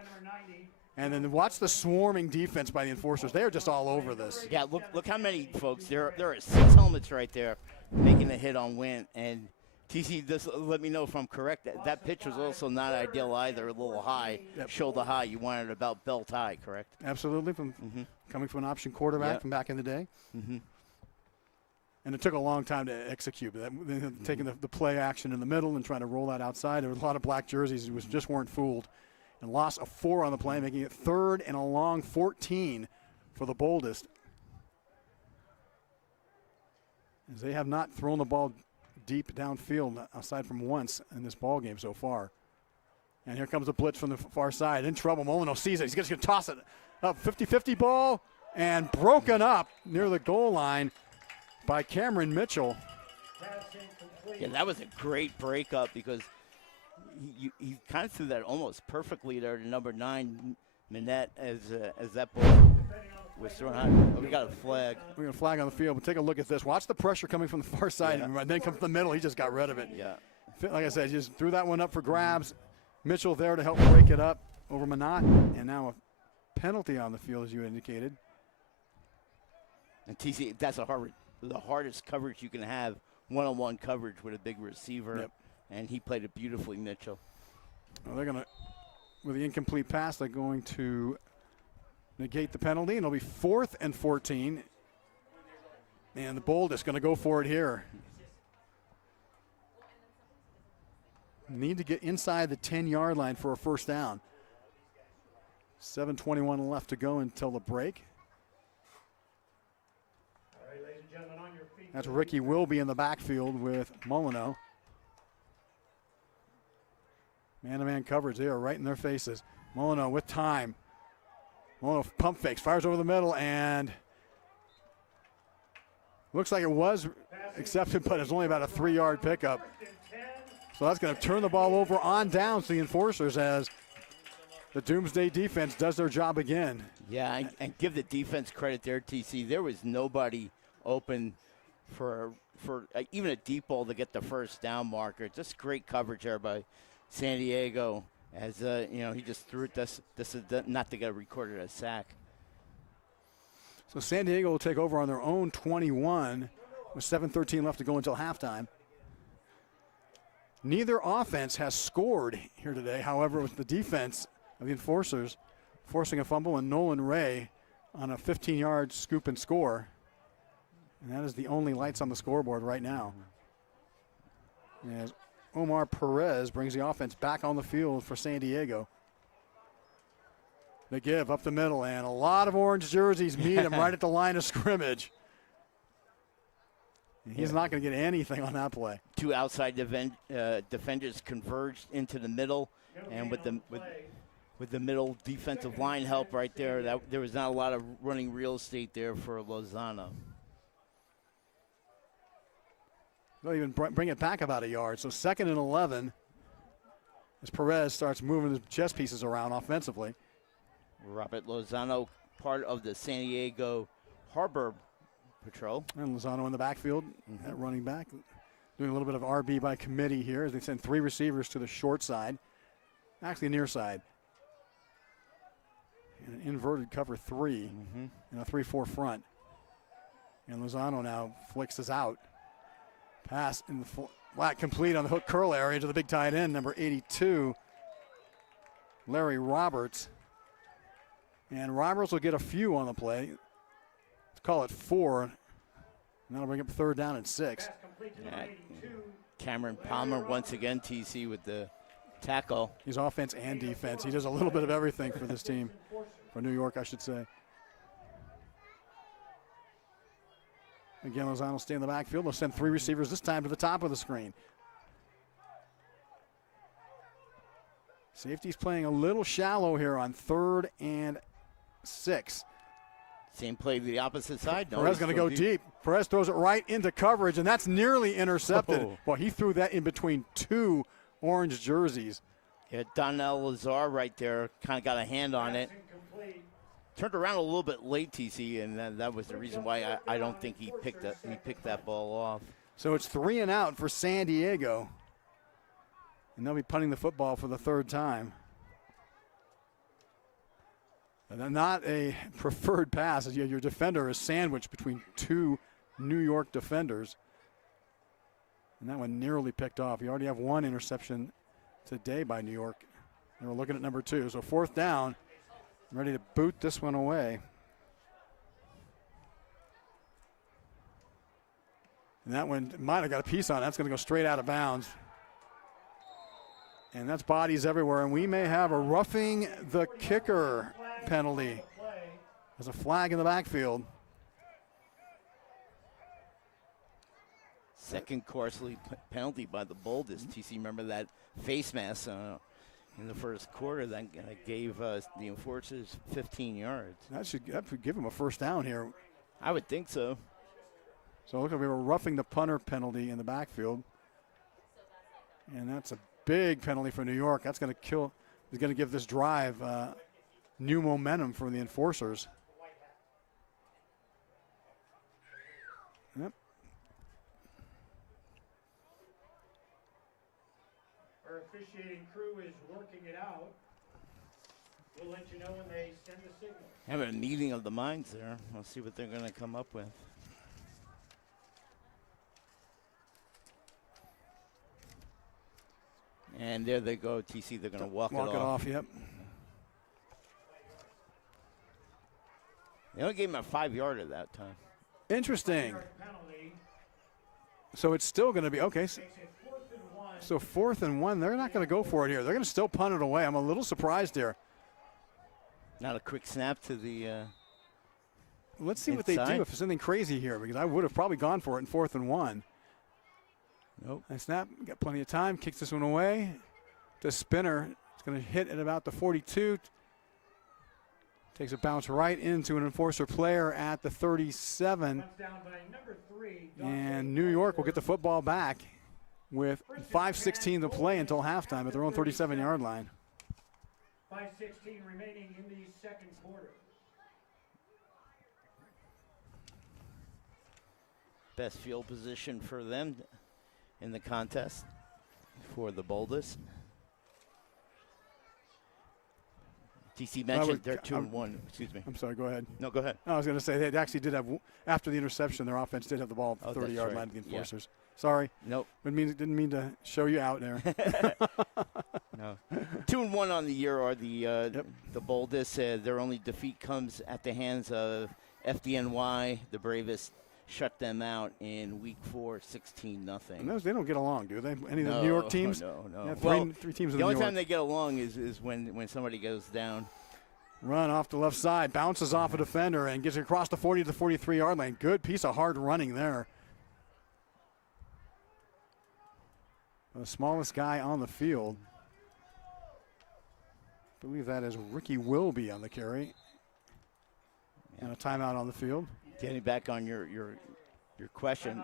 And then watch the swarming defense by the enforcers. They are just all over this. Yeah, look how many folks. There are 6 helmets right there making a hit on Wint. And TC, just let me know if I'm correct. That pitch was also not ideal either, a little high, shoulder high. You wanted about belt high, correct? Absolutely, coming from an option quarterback from back in the day. And it took a long time to execute. Taking the play action in the middle and trying to roll that outside. There was a lot of black jerseys who just weren't fooled. And loss of 4 on the play, making it 3rd and a long 14 for the Boldest. As they have not thrown the ball deep downfield aside from once in this ball game so far. And here comes the blitz from the far side. In trouble. Molino sees it. He's just going to toss it up. 50-50 ball and broken up near the goal line by Cameron Mitchell. Yeah, that was a great breakup because he kind of threw that almost perfectly there to number 9, Minette, as that ball was thrown out. Oh, we got a flag. We got a flag on the field, but take a look at this. Watch the pressure coming from the far side, and then comes the middle. He just got rid of it. Yeah. Like I said, just threw that one up for grabs. Mitchell there to help break it up over Minot, and now a penalty on the field, as you indicated. And TC, that's the hardest coverage you can have, one-on-one coverage with a big receiver. Yep. And he played it beautifully, Mitchell. Well, they're going to, with the incomplete pass, they're going to negate the penalty, and it'll be 4th and 14. And the Boldest going to go for it here. Need to get inside the 10-yard line for a first down. 7:21 left to go until the break. All right, ladies and gentlemen, on your feet. That's Ricky Wilby in the backfield with Molino. Man-to-man coverage there, right in their faces. Molino with time. Molino pump fakes, fires over the middle, and looks like it was accepted, but it's only about a 3-yard pickup. So that's going to turn the ball over on downs to the enforcers as the Doomsday defense does their job again. Yeah, and give the defense credit there, TC. There was nobody open for even a deep ball to get the first down marker. Just great coverage there by San Diego, as he just threw it. This is not to get recorded as sack. So San Diego will take over on their own 21 with 7:13 left to go until halftime. Neither offense has scored here today. However, with the defense of the enforcers forcing a fumble and Nolan Ray on a 15-yard scoop and score, and that is the only lights on the scoreboard right now. As Omar Perez brings the offense back on the field for San Diego. They give up the middle, and a lot of orange jerseys meet him right at the line of scrimmage. He's not going to get anything on that play. Two outside defenders converged into the middle, and with the middle defensive line help right there, there was not a lot of running real estate there for Lozano. They'll even bring it back about a yard. So 2nd and 11 as Perez starts moving the chess pieces around offensively. Robert Lozano, part of the San Diego Harbor Patrol. And Lozano in the backfield at running back. Doing a little bit of RB by committee here as they send 3 receivers to the short side. Actually near side. And an inverted cover 3 and a 3-4 front. And Lozano now flicks us out. Pass in the flat complete on the hook curl area to the big tight end, number 82, Larry Roberts. And Roberts will get a few on the play. Let's call it 4. And that'll bring up 3rd down and 6. Cameron Palmer once again, TC, with the tackle. He's offense and defense. He does a little bit of everything for this team, for New York, I should say. Again, Lozano will stay in the backfield. They'll send 3 receivers this time to the top of the screen. Safety's playing a little shallow here on 3rd and 6. Same play to the opposite side. No, Perez going to go deep. Perez throws it right into coverage, and that's nearly intercepted. Oh. Well, he threw that in between 2 orange jerseys. Yeah, Donnell Lazar right there kind of got a hand on it. Turned around a little bit late, TC, and that was the reason why I don't think he picked that ball off. So it's 3 and out for San Diego. And they'll be punting the football for the 3rd time. And not a preferred pass. Your defender is sandwiched between 2 New York defenders. And that one nearly picked off. You already have 1 interception today by New York. And we're looking at number 2. So 4th down. Ready to boot this one away. And that one might have got a piece on it. That's going to go straight out of bounds. And that's bodies everywhere. And we may have a roughing the kicker penalty. There's a flag in the backfield. Second costly penalty by the Boldest. TC, remember that face mask in the first quarter that gave the enforcers 15 yards. That should give him a 1st down here. I would think so. So it looks like we were roughing the punter penalty in the backfield. And that's a big penalty for New York. That's going to kill, is going to give this drive new momentum for the enforcers. Yep. Our officiating crew is working it out. We'll let you know when they send the signal. Having a meeting of the minds there. We'll see what they're going to come up with. And there they go, TC. They're going to walk it off. Yep. They only gave him a 5-yarder that time. Interesting. So it's still going to be, okay. So 4th and 1, they're not going to go for it here. They're going to still punt it away. I'm a little surprised here. Not a quick snap to the Let's see what they do if there's something crazy here, because I would have probably gone for it in 4th and 1. Nope. Nice snap. Got plenty of time. Kicks this one away. To Spinner. It's going to hit at about the 42. Takes a bounce right into an enforcer player at the 37. And New York will get the football back with 5:16 to play until halftime at their own 37-yard line. 5:16 remaining in the 2nd quarter. Best field position for them in the contest for the Boldest. TC mentioned they're 2-1. Excuse me. I'm sorry, go ahead. No, go ahead. No, I was going to say they actually did have, after the interception, their offense did have the ball at the 30-yard line to the enforcers. Yeah. Sorry. Nope. Didn't mean to show you out there. No. 2-1 on the year are the Boldest. Their only defeat comes at the hands of FDNY, the bravest. Shut them out in week 4, 16-0. And they don't get along, do they? Any of the New York teams? No. Yeah, three teams in the New only York. time they get along is when somebody goes down. Run off the left side, bounces off a defender, and gets across the 40 to the 43-yard line. Good piece of hard running there. The smallest guy on the field. I believe that is Ricky Wilby on the carry. And a timeout on the field. Getting back on your question,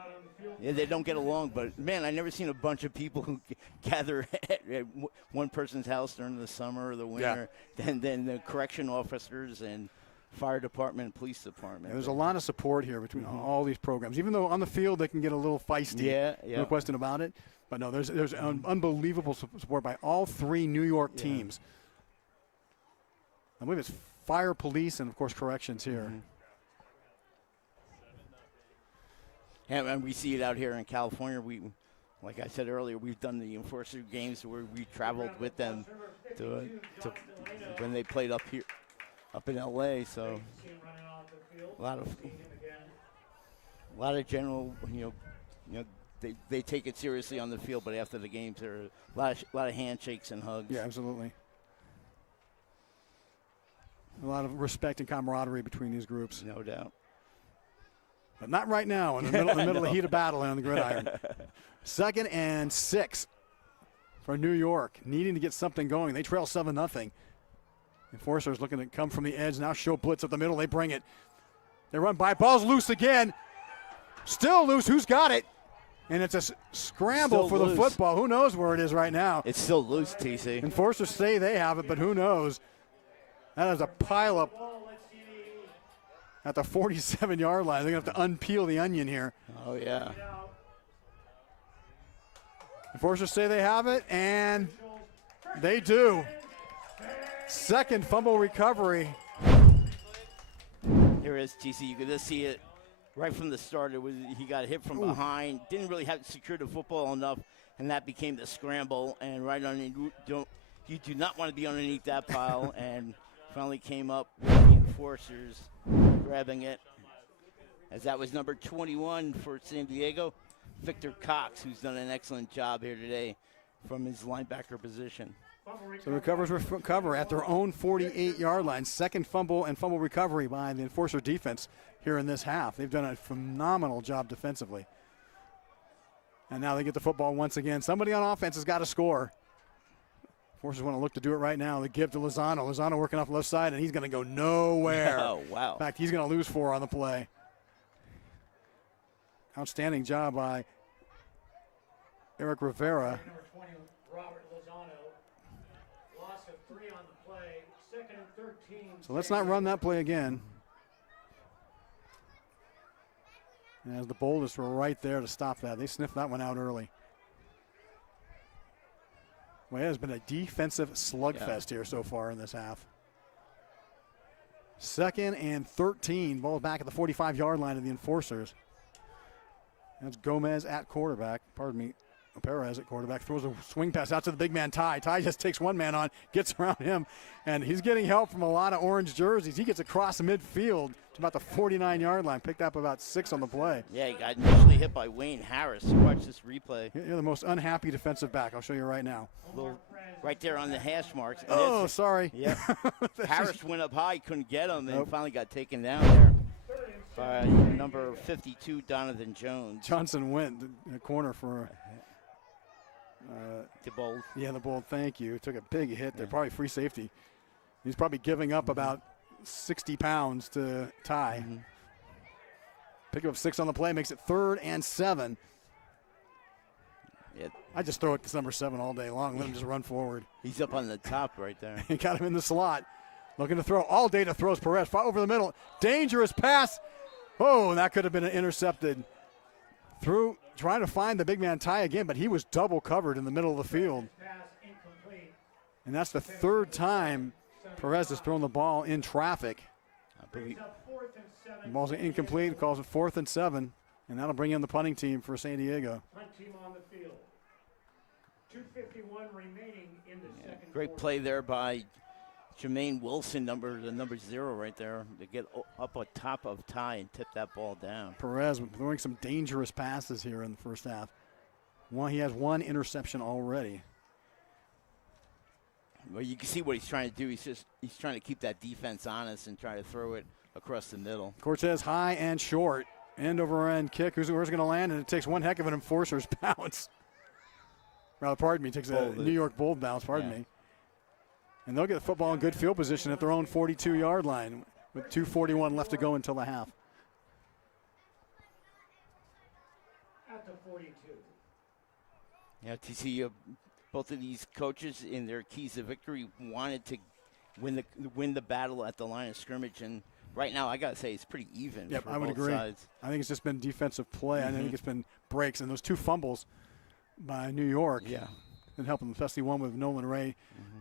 yeah, they don't get along, but man, I never seen a bunch of people who gather at one person's house during the summer or the winter. Then the correction officers and fire department, police department. Yeah, there's a lot of support here between all these programs. Even though on the field they can get a little feisty, no question about it. But no, there's unbelievable support by all three New York teams. I believe it's fire, police, and of course corrections here. And we see it out here in California. We, like I said earlier, we've done the enforcer games where we traveled with them to when they played up here, up in LA. So a lot of general, they take it seriously on the field, but after the games, there are a lot of handshakes and hugs. Yeah, absolutely. A lot of respect and camaraderie between these groups. No doubt. But not right now in the middle of the heat of battle on the gridiron. 2nd and 6 for New York, needing to get something going. They trail 7-0. Enforcers looking to come from the edge. Now show blitz up the middle. They bring it. They run by. Ball's loose again. Still loose. Who's got it? And it's a scramble for the football. Who knows where it is right now? It's still loose, TC. Enforcers say they have it, but who knows? That is a pileup at the 47-yard line. They're going to have to unpeel the onion here. Oh, yeah. Enforcers say they have it, and they do. Second fumble recovery. Here it is, TC. You could just see it right from the start. He got hit from behind, didn't really have to secure the football enough, and that became the scramble. And right underneath, you do not want to be underneath that pile, and finally came up with the enforcers grabbing it. As that was number 21 for San Diego, Victor Cox, who's done an excellent job here today from his linebacker position. So recovers recover at their own 48-yard line. Second fumble and fumble recovery by the Enforcer defense here in this half. They've done a phenomenal job defensively. And now they get the football once again. Somebody on offense has got to score. Enforcers want to look to do it right now. They give to Lozano. Lozano working off the left side, and he's going to go nowhere. Oh, wow. In fact, he's going to lose 4 on the play. Outstanding job by Eric Rivera. Number 20, Robert Lozano. Loss of 3 on the play. 2nd and 13. So let's not run that play again. As the Boldest were right there to stop that. They sniffed that one out early. Well, it has been a defensive slugfest here so far in this half. 2nd and 13. Ball back at the 45-yard line of the Enforcers. That's Gomez at quarterback. Pardon me. Perez at quarterback. Throws a swing pass out to the big man, Ty. Ty just takes one man on, gets around him, and he's getting help from a lot of orange jerseys. He gets across the midfield to about the 49-yard line. Picked up about 6 on the play. Yeah, he got initially hit by Wayne Harris. Watch this replay. You're the most unhappy defensive back. I'll show you right now. Right there on the hash marks. Oh, sorry. Yeah. Harris went up high, couldn't get him, and finally got taken down there by number 52, Donovan Jones. Johnson went in the corner for the Bold. Yeah, the Bold, thank you. Took a big hit there, probably free safety. He's probably giving up about 60 pounds to Ty. Pick up 6 on the play, makes it 3rd and 7. Yeah. I just throw it to number 7 all day long, let him just run forward. He's up on the top right there. He got him in the slot. Looking to throw. All day to throws Perez. Far over the middle. Dangerous pass. Oh, and that could have been intercepted. Through, trying to find the big man Ty again, but he was double covered in the middle of the field. And that's the 3rd time Perez has thrown the ball in traffic. The ball's incomplete, calls it 4th and 7, and that'll bring in the punting team for San Diego. Punt team on the field. 2:51 remaining in the second Great quarter. play there by Jermaine Wilson, the number 0 right there, to get up on top of Ty and tip that ball down. Perez throwing some dangerous passes here in the first half. He has 1 interception already. Well, you can see what he's trying to do. He's trying to keep that defense honest and try to throw it across the middle. Cortez high and short. End over end kick. Where's it going to land? And it takes one heck of an Enforcer's bounce. Rather, pardon me, takes a New York Bold bounce, pardon me. And they'll get the football in good field position at their own 42-yard line with 2:41 left to go until the half. At the 42. Yeah, TC, both of these coaches in their keys to victory wanted to win the battle at the line of scrimmage, and right now I gotta say it's pretty even. Yep, for I would both agree. sides. I think it's just been defensive play. I think it's been breaks, and those 2 fumbles by New York. Yeah. And helping, especially one with Nolan Ray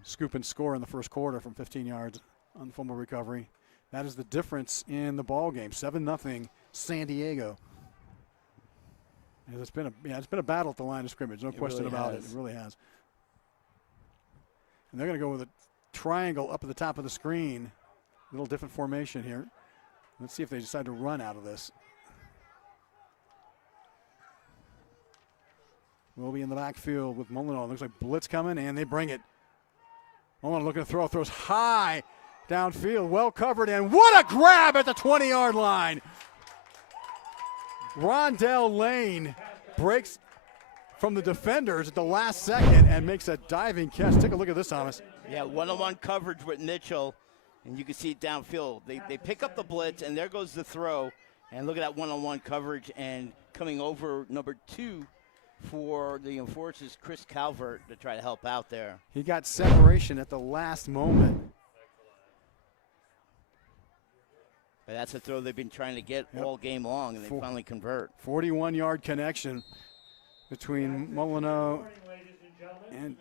scoop and score in the first quarter from 15 yards on the fumble recovery. That is the difference in the ball game. 7-0 San Diego. And it's been a battle at the line of scrimmage, no question about it. It really has. And they're going to go with a triangle up at the top of the screen. A little different formation here. Let's see if they decide to run out of this. Will be in the backfield with Molino. Looks like blitz coming, and they bring it. Molino looking to throw, throws high downfield, well covered, and what a grab at the 20-yard line. Rondell Lane breaks from the defenders at the last second and makes a diving catch. Take a look at this, Thomas. Yeah, one-on-one coverage with Mitchell, and you can see it downfield. They pick up the blitz, and there goes the throw. And look at that one-on-one coverage, and coming over number 2 for the Enforcers, Chris Calvert, to try to help out there. He got separation at the last moment. But that's a throw they've been trying to get all game long, and they finally convert. 41-yard connection between Molino and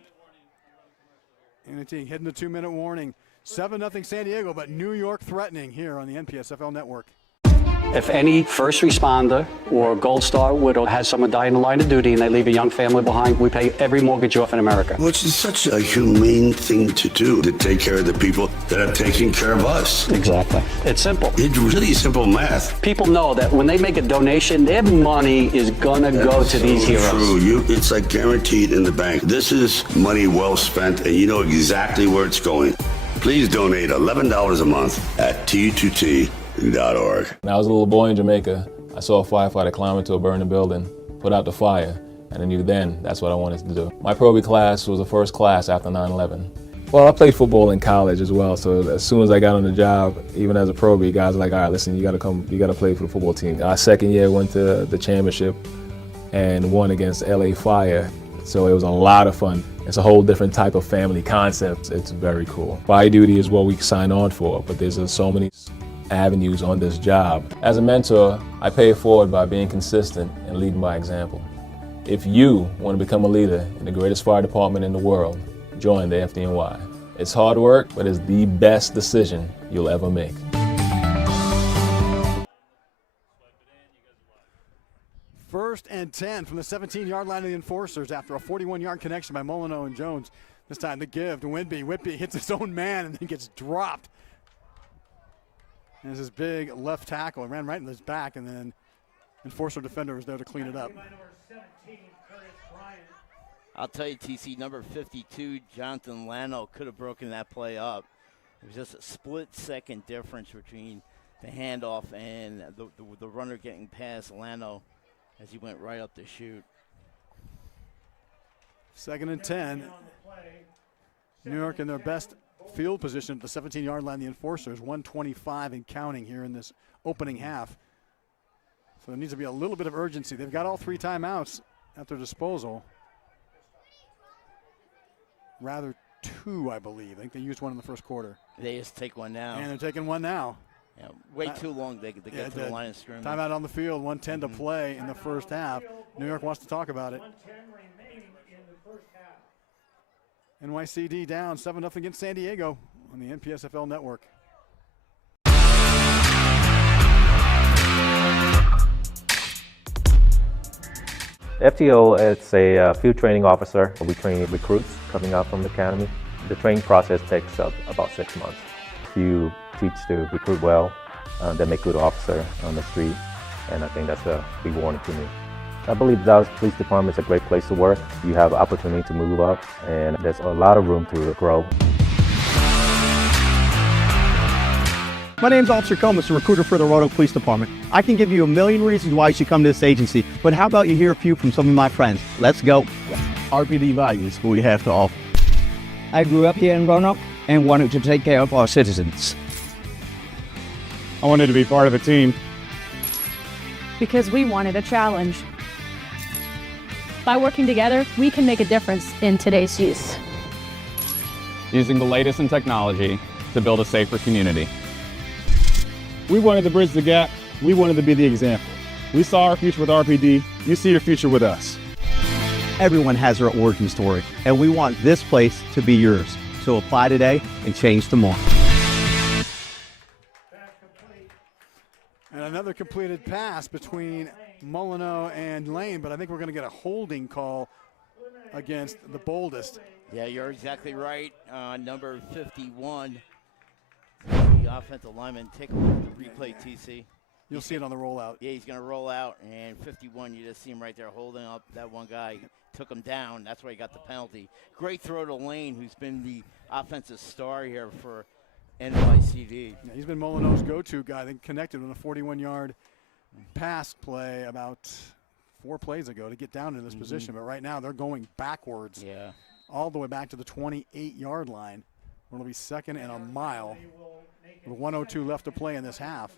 hitting the 2-minute warning. 7-0 San Diego, but New York threatening here on the NPSFL network. If any first responder or Gold Star widow has someone die in the line of duty and they leave a young family behind, we pay every mortgage off in America. Which is such a humane thing to do, to take care of the people that are taking care of us. Exactly. It's simple. It's really simple math. People know that when they make a donation, their money is going to go to these heroes. True. It's like guaranteed in the bank. This is money well spent, and you know exactly where it's going. Please donate $11 a month at T2T.org. When I was a little boy in Jamaica, I saw a firefighter climb into a burning building, put out the fire, and I knew then that's what I wanted to do. My Pro B class was the first class after 9/11. Well, I played football in college as well, so as soon as I got on the job, even as a Pro B, guys were like, all right, listen, you got to play for the football team. Our second year went to the championship and won against LA Fire, so it was a lot of fun. It's a whole different type of family concept. It's very cool. Fire duty is what we sign on for, but there's so many avenues on this job. As a mentor, I pay it forward by being consistent and leading by example. If you want to become a leader in the greatest fire department in the world, join the FDNY. It's hard work, but it's the best decision you'll ever make. First and 10 from the 17-yard line of the Enforcers after a 41-yard connection by Molino and Jones. This time the give to Whitby. Whitby hits his own man and then gets dropped. And his big left tackle. It ran right in his back, and then Enforcer defender was there to clean it up. I'll tell you, TC, number 52, Jonathan Lano, could have broken that play up. It was just a split-second difference between the handoff and the runner getting past Lano as he went right up the chute. 2nd and 10. New York in their best field position at the 17-yard line. The Enforcers, 125 and counting here in this opening half. So there needs to be a little bit of urgency. They've got all 3 timeouts at their disposal. Rather 2, I believe. I think they used one in the first quarter. They just take one now. And they're taking one now. Yeah, way too long to get to the line of scrimmage. Timeout on the field, 1:10 to play in the first half. New York wants to talk about it. NYCD down 7-0 against San Diego on the NPSFL network. FTO, it's a field training officer. We train recruits coming out from the academy. The training process takes about 6 months. If you teach to recruit well, they make good officer on the street, and I think that's a big warning to me. I believe Dallas Police Department is a great place to work. You have opportunity to move up, and there's a lot of room to grow. My name's Officer Comas, a recruiter for the Roanoke Police Department. I can give you a million reasons why you should come to this agency, but how about you hear a few from some of my friends? Let's go. RPD values what we have to offer. I grew up here in Roanoke and wanted to take care of our citizens. I wanted to be part of a team. Because we wanted a challenge. By working together, we can make a difference in today's youth. Using the latest in technology to build a safer community. We wanted to bridge the gap. We wanted to be the example. We saw our future with RPD. You see your future with us. Everyone has their origin story, and we want this place to be yours. So apply today and change tomorrow. And another completed pass between Molyneux and Lane, but I think we're going to get a holding call against the Boldest. Yeah, you're exactly right. Number 51, the offensive lineman. Take a look at the replay, TC. You'll see it on the rollout. Yeah, he's going to roll out, and 51, you just see him right there holding up that one guy. Took him down. That's why he got the penalty. Great throw to Lane, who's been the offensive star here for NYCD. Yeah, he's been Molyneux's go-to guy. They connected on a 41-yard pass play about 4 plays ago to get down in this position. But right now they're going backwards. Yeah. All the way back to the 28-yard line. It'll be second and a mile. With 1:02 left to play in this half.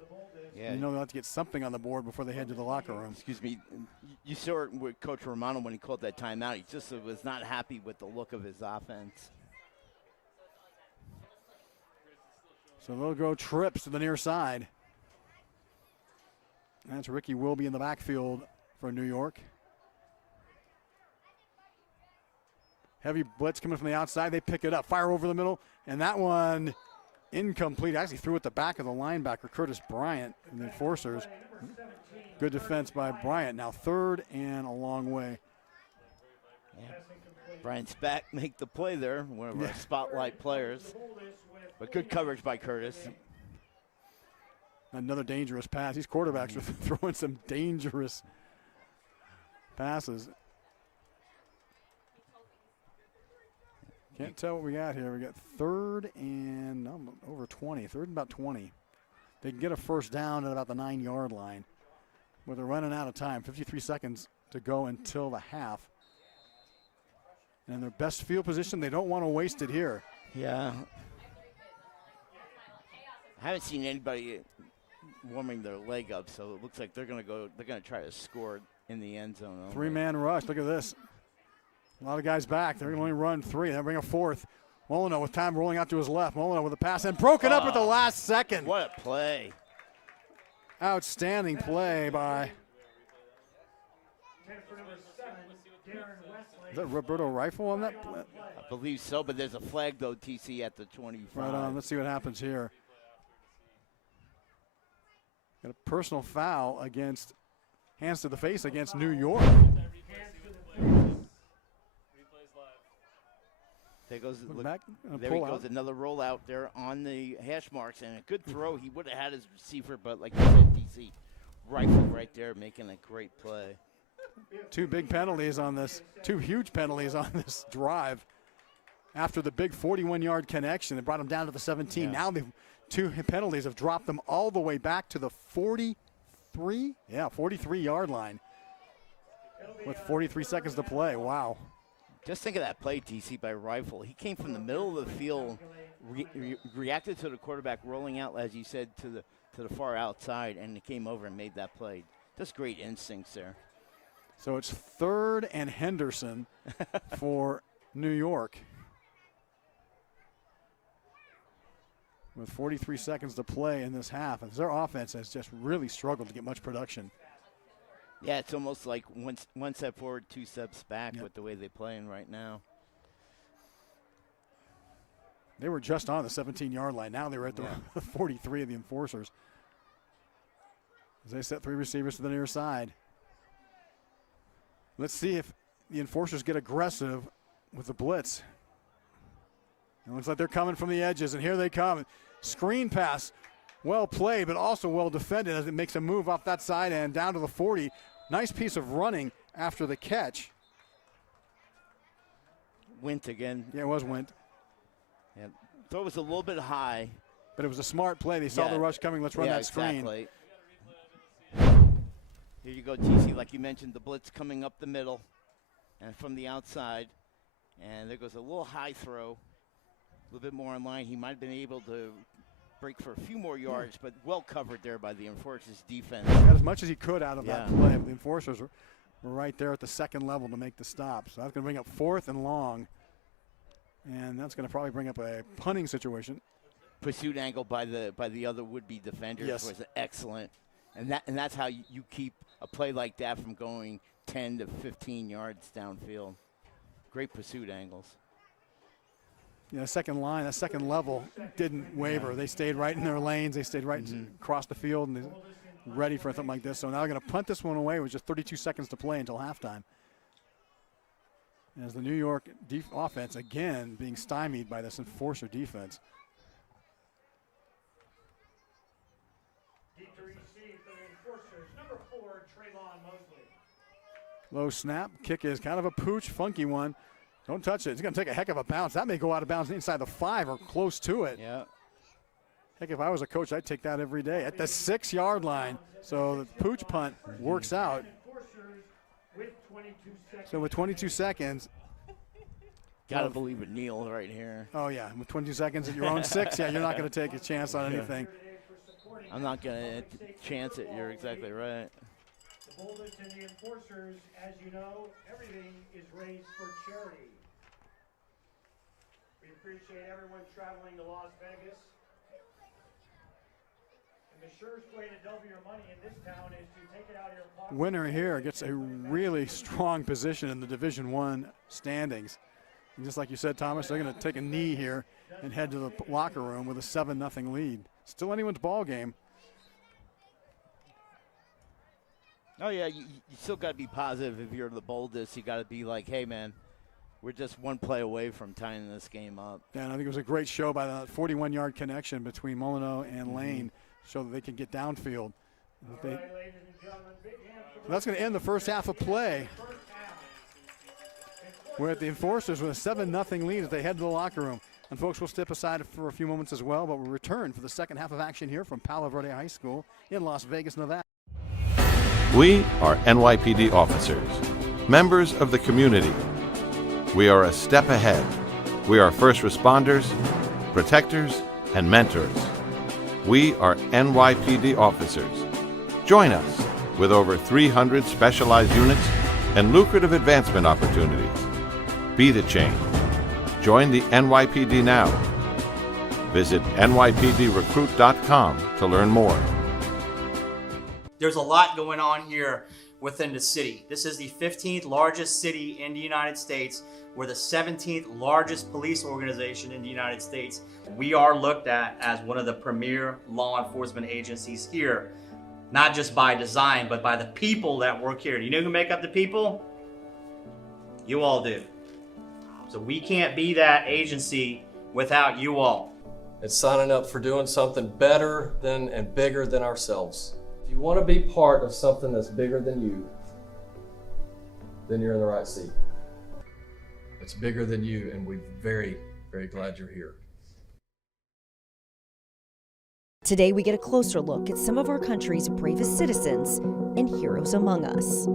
Yeah. You know they'll have to get something on the board before they head to the locker room. Excuse me. You saw it with Coach Romano when he called that timeout. He just was not happy with the look of his offense. So they'll go trips to the near side. That's Ricky Wilby in the backfield for New York. Heavy blitz coming from the outside. They pick it up. Fire over the middle. And that one incomplete. Actually threw at the back of the linebacker, Curtis Bryant, and the enforcers. Good defense by Bryant. Now 3rd and a long way. Yeah. Bryant's back, make the play there. One of our spotlight players. But good coverage by Curtis. Another dangerous pass. These quarterbacks are throwing some dangerous passes. Can't tell what we got here. We got 3rd and over 20. 3rd and about 20. They can get a first down at about the 9-yard line. But they're running out of time. 53 seconds to go until the half. And their best field position, they don't want to waste it here. Yeah. I haven't seen anybody warming their leg up, so it looks like they're going to try to score in the end zone. 3-man rush. Look at this. A lot of guys back. They're going to only run 3. They'll bring a 4th. Molyneux with time rolling out to his left. Molyneux with a pass and broken up at the last second. What a play. Outstanding play by. Is that Roberto Rifle on that? I believe so, but there's a flag, though, TC, at the 25. Right on. Let's see what happens here. Got a personal foul against, hands to the face against New York. There goes, back, there he goes, another rollout there on the hash marks, and a good throw. He would have had his receiver, but like you said, DC, Rifle right there making a great play. 2 big penalties on this, 2 huge penalties on this drive. After the big 41-yard connection, it brought them down to the 17. Now the 2 penalties have dropped them all the way back to the 43-yard line with 43 seconds to play. Wow. Just think of that play, DC, by Rifle. He came from the middle of the field, reacted to the quarterback rolling out, as you said, to the far outside, and he came over and made that play. Just great instincts there. So it's 3rd and Henderson for New York. With 43 seconds to play in this half, and their offense has just really struggled to get much production. Yeah, it's almost like one step forward, 2 steps back with the way they're playing right now. They were just on the 17-yard line. Now they're at the 43 of the enforcers. As they set 3 receivers to the near side. Let's see if the enforcers get aggressive with the blitz. It looks like they're coming from the edges, and here they come. Screen pass, well played, but also well defended as it makes a move off that side and down to the 40. Nice piece of running after the catch. Wint again. Yeah, it was Wint. Yeah, throw was a little bit high. But it was a smart play. They saw the rush coming. Let's run that screen. Exactly. Here you go, TC, like you mentioned, the blitz coming up the middle. and from the outside, and there goes a little high throw, a little bit more in line. He might have been able to break for a few more yards, but well covered there by the Enforcers defense. Got as much as he could out of that play. The Enforcers were right there at the second level to make the stop. So that's going to bring up 4th and long, and that's going to probably bring up a punting situation. Pursuit angle by the other would-be defenders was excellent, and that's how you keep a play like that from going 10 to 15 yards downfield. Great pursuit angles. Yeah, second line, that second level didn't waver. They stayed right in their lanes. They stayed right across the field and ready for something like this. So now they're going to punt this one away with just 32 seconds to play until halftime. As the New York offense, again, being stymied by this Enforcer defense. Deep to receive for the Enforcers, number 4, Traylon Mosley. Low snap. Kick is kind of a pooch, funky one. Don't touch it. It's going to take a heck of a bounce. That may go out of bounds inside the 5 or close to it. Yeah. Heck, if I was a coach, I'd take that every day at the 6-yard line. So the pooch punt works out. So with 22 seconds. Got to believe it, Neil, right here. Oh, yeah. With 22 seconds at your own 6, yeah, you're not going to take a chance on anything. I'm not going to chance it. You're exactly right. The Boldest and the Enforcers, as you know, everything is raised for charity. We appreciate everyone traveling to Las Vegas. And the surest way to double your money in this town is to take it out of your pocket. Winner here gets a really strong position in the Division I standings. And just like you said, Thomas, they're going to take a knee here and head to the locker room with a 7-0 lead. Still anyone's ball game. Oh, yeah, you still got to be positive if you're the Boldest. You got to be like, hey, man, we're just one play away from tying this game up. Yeah, and I think it was a great show by the 41-yard connection between Molyneux and Lane, so that they can get downfield. So that's going to end the first half of play. We're at the Enforcers with a 7-0 lead as they head to the locker room. And folks, we'll step aside for a few moments as well, but we'll return for the second half of action here from Palo Verde High School in Las Vegas, Nevada. We are NYPD officers, members of the community. We are a step ahead. We are first responders, protectors, and mentors. We are NYPD officers. Join us with over 300 specialized units and lucrative advancement opportunities. Be the change. Join the NYPD now. Visit nypdrecruit.com to learn more. There's a lot going on here within the city. This is the 15th largest city in the United States. We're the 17th largest police organization in the United States. We are looked at as one of the premier law enforcement agencies here, not just by design, but by the people that work here. Do you know who make up the people? You all do. So we can't be that agency without you all. It's signing up for doing something better than and bigger than ourselves. If you want to be part of something that's bigger than you, then you're in the right seat. It's bigger than you, and we're very, very glad you're here. Today we get a closer look at some of our country's bravest citizens and heroes among us.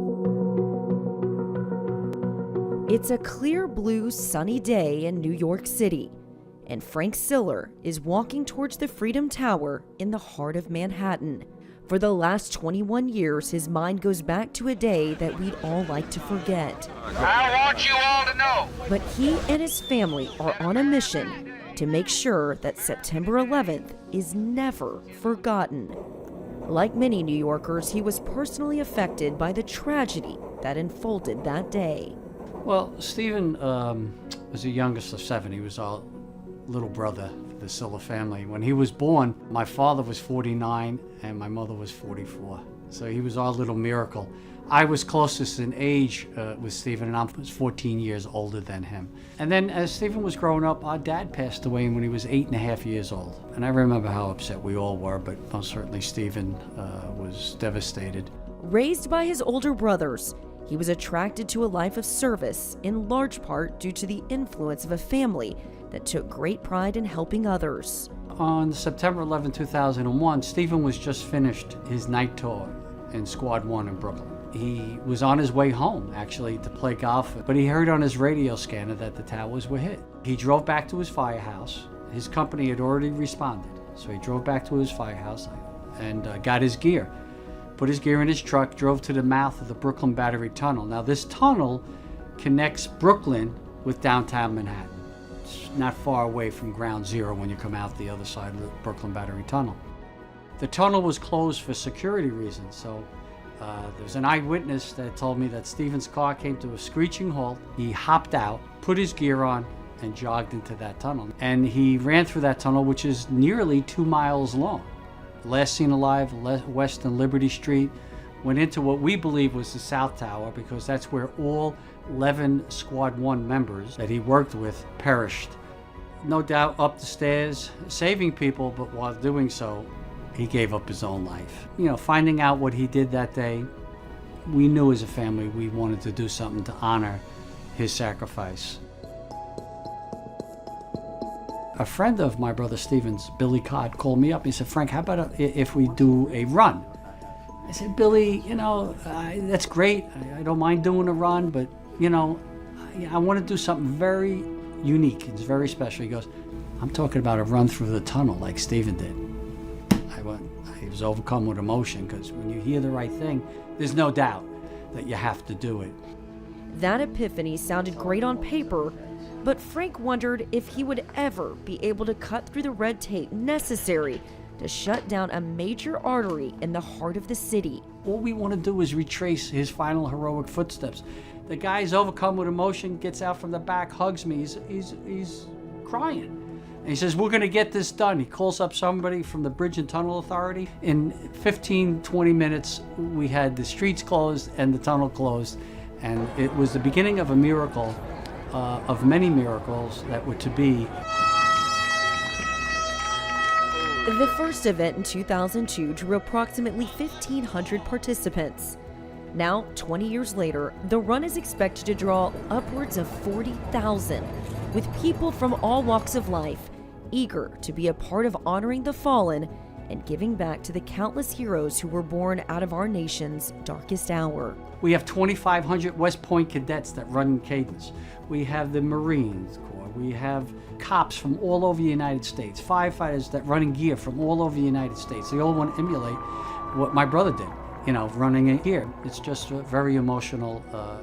It's a clear blue sunny day in New York City, and Frank Siller is walking towards the Freedom Tower in the heart of Manhattan. For the last 21 years, his mind goes back to a day that we'd all like to forget. I want you all to know. But he and his family are on a mission to make sure that September 11th is never forgotten. Like many New Yorkers, he was personally affected by the tragedy that unfolded that day. Well, Stephen was the youngest of 7. He was our little brother for the Siller family. When he was born, my father was 49 and my mother was 44. So he was our little miracle. I was closest in age with Stephen, and I was 14 years older than him. And then as Stephen was growing up, our dad passed away when he was 8.5 years old. And I remember how upset we all were, but most certainly Stephen was devastated. Raised by his older brothers, he was attracted to a life of service, in large part due to the influence of a family that took great pride in helping others. On September 11, 2001, Stephen was just finished his night tour in Squad 1 in Brooklyn. He was on his way home, actually, to play golf, but he heard on his radio scanner that the towers were hit. He drove back to his firehouse. His company had already responded, so he drove back to his firehouse and got his gear. Put his gear in his truck, drove to the mouth of the Brooklyn Battery Tunnel. Now, this tunnel connects Brooklyn with downtown Manhattan. It's not far away from Ground Zero when you come out the other side of the Brooklyn Battery Tunnel. The tunnel was closed for security reasons, so there's an eyewitness that told me that Stephen's car came to a screeching halt. He hopped out, put his gear on, and jogged into that tunnel. And he ran through that tunnel, which is nearly 2 miles long. Last seen alive, west on Liberty Street, went into what we believe was the South Tower, because that's where all 11 Squad 1 members that he worked with perished. No doubt up the stairs, saving people, but while doing so, he gave up his own life. You know, finding out what he did that day, we knew as a family we wanted to do something to honor his sacrifice. A friend of my brother Stephen's, Billy Codd, called me up. He said, Frank, how about if we do a run? I said, Billy, you know, that's great. I don't mind doing a run, but, you know, I want to do something very unique. It's very special. He goes, I'm talking about a run through the tunnel like Stephen did. I was overcome with emotion, because when you hear the right thing, there's no doubt that you have to do it. That epiphany sounded great on paper, but Frank wondered if he would ever be able to cut through the red tape necessary to shut down a major artery in the heart of the city. All we want to do is retrace his final heroic footsteps. The guy's overcome with emotion, gets out from the back, hugs me. He's crying. And he says, we're going to get this done. He calls up somebody from the Bridge and Tunnel Authority. In 15, 20 minutes, we had the streets closed and the tunnel closed. And it was the beginning of a miracle, of many miracles that were to be. The first event in 2002 drew approximately 1,500 participants. Now, 20 years later, the run is expected to draw upwards of 40,000, with people from all walks of life eager to be a part of honoring the fallen and giving back to the countless heroes who were born out of our nation's darkest hour. We have 2,500 West Point cadets that run in cadence. We have the Marines Corps. We have cops from all over the United States, firefighters that run in gear from all over the United States. They all want to emulate what my brother did, you know, running in gear. It's just a very emotional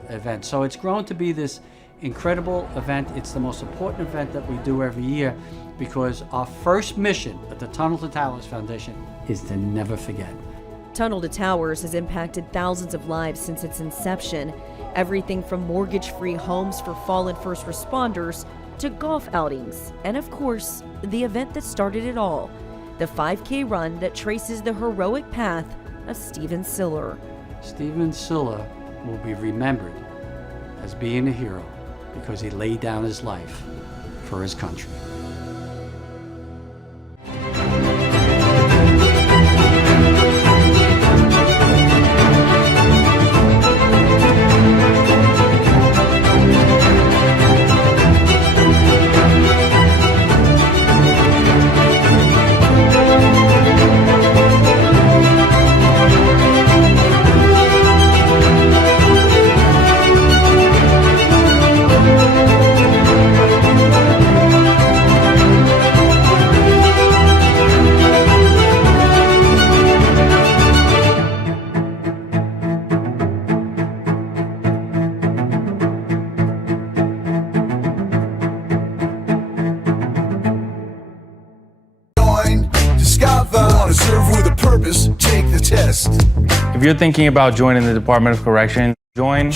event. So it's grown to be this incredible event. It's the most important event that we do every year, because our first mission at the Tunnel to Towers Foundation is to never forget. Tunnel to Towers has impacted thousands of lives since its inception. Everything from mortgage-free homes for fallen first responders to golf outings, and of course, the event that started it all, the 5K run that traces the heroic path of Stephen Siller. Stephen Siller will be remembered as being a hero because he laid down his life for his country. If you're thinking about joining the Department of Correction, join.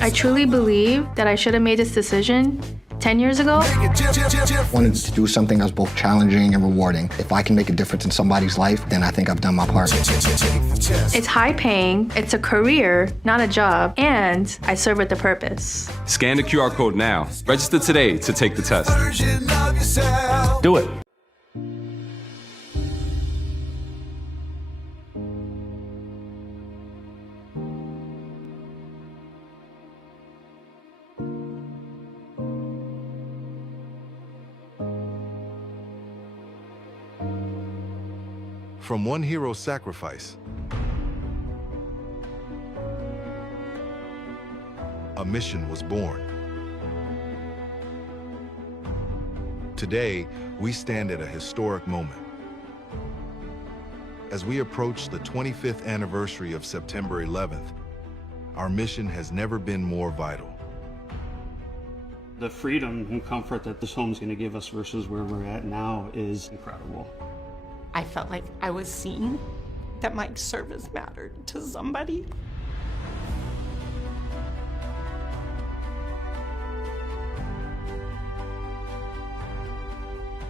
I truly believe that I should have made this decision 10 years ago. I wanted to do something that was both challenging and rewarding. If I can make a difference in somebody's life, then I think I've done my part. It's high paying, it's a career, not a job, and I serve with a purpose. Scan the QR code now. Register today to take the test. Do it. From one hero's sacrifice a mission was born. Today, we stand at a historic moment. As we approach the 25th anniversary of September 11th, our mission has never been more vital. The freedom and comfort that this home's going to give us versus where we're at now is incredible. I felt like I was seen, that my service mattered to somebody.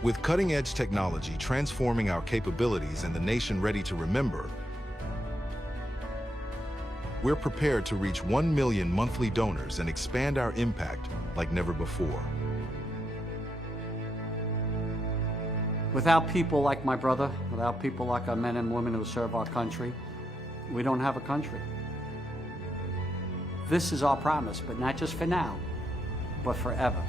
With cutting-edge technology transforming our capabilities and the nation ready to remember, we're prepared to reach 1 million monthly donors and expand our impact like never before. Without people like my brother, without people like our men and women who serve our country, we don't have a country. This is our promise, but not just for now, but forever.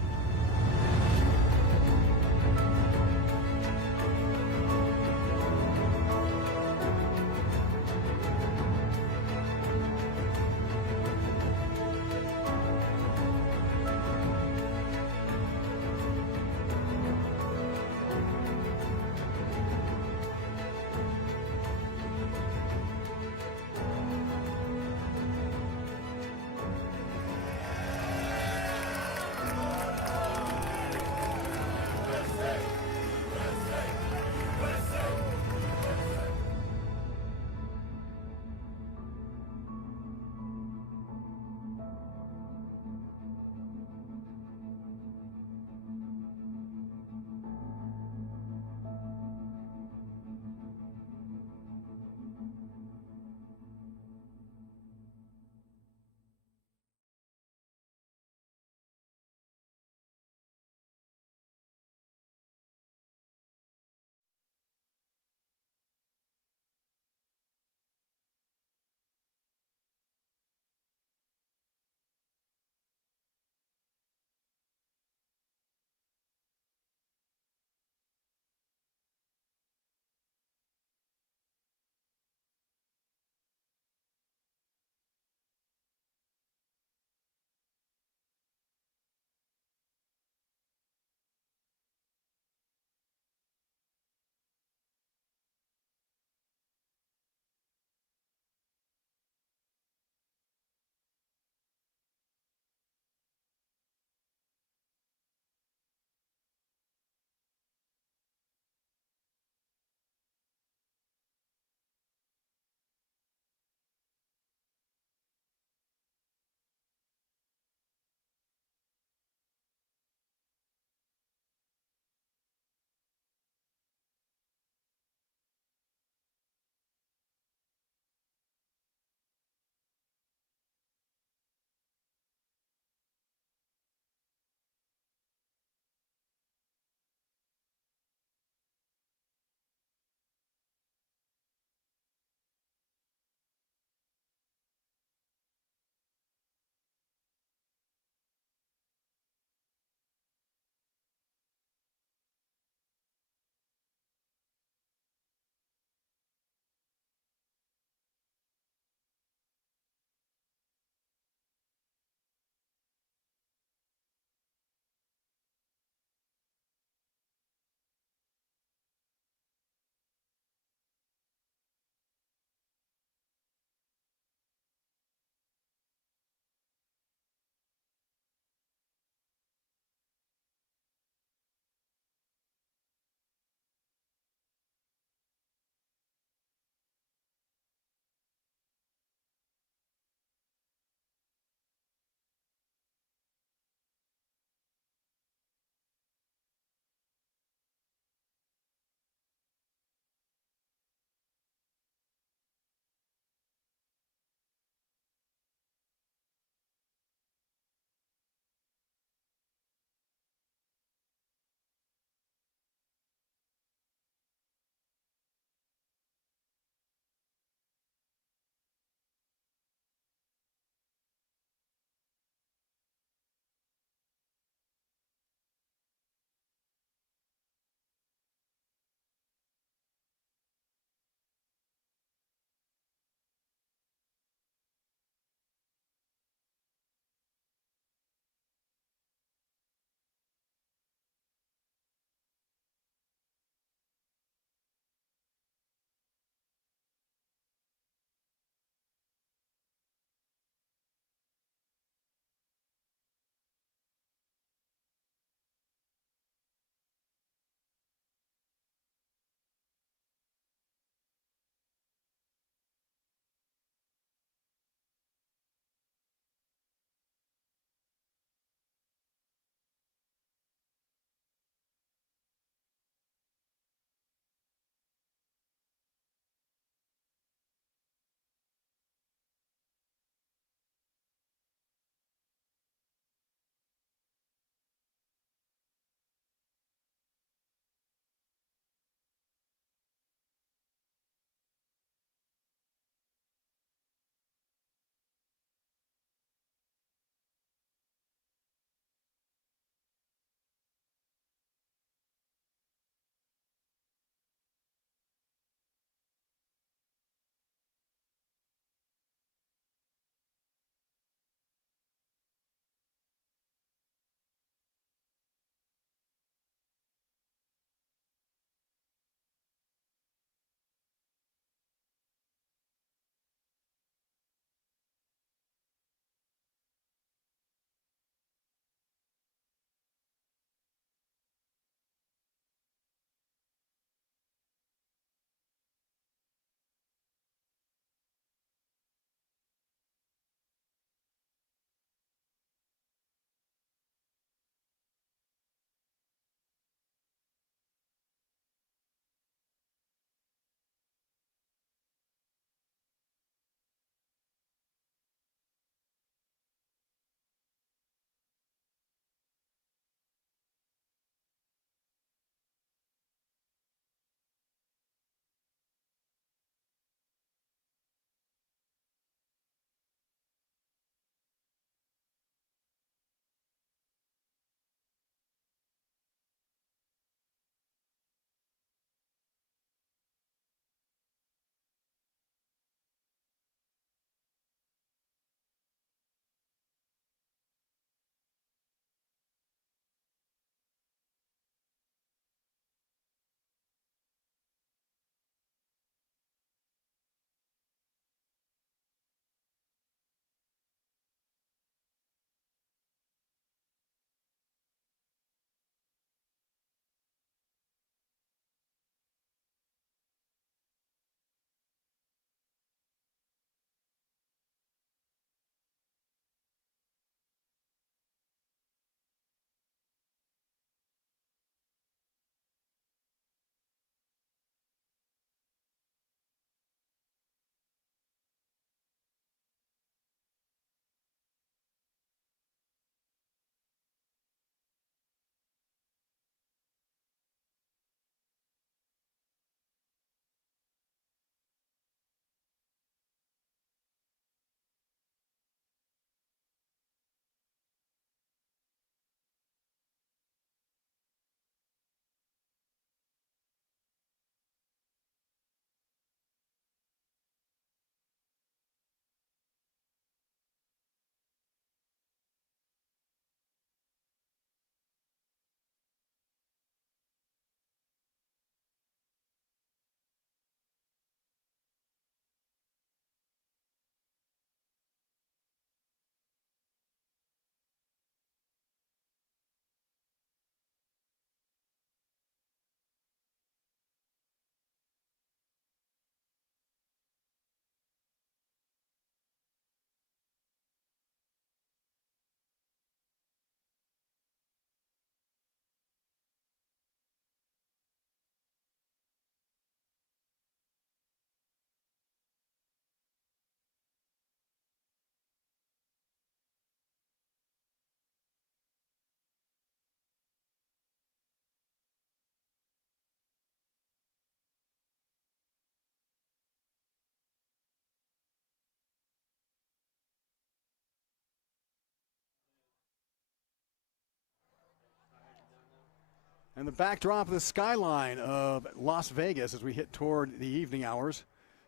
And the backdrop of the skyline of Las Vegas as we hit toward the evening hours.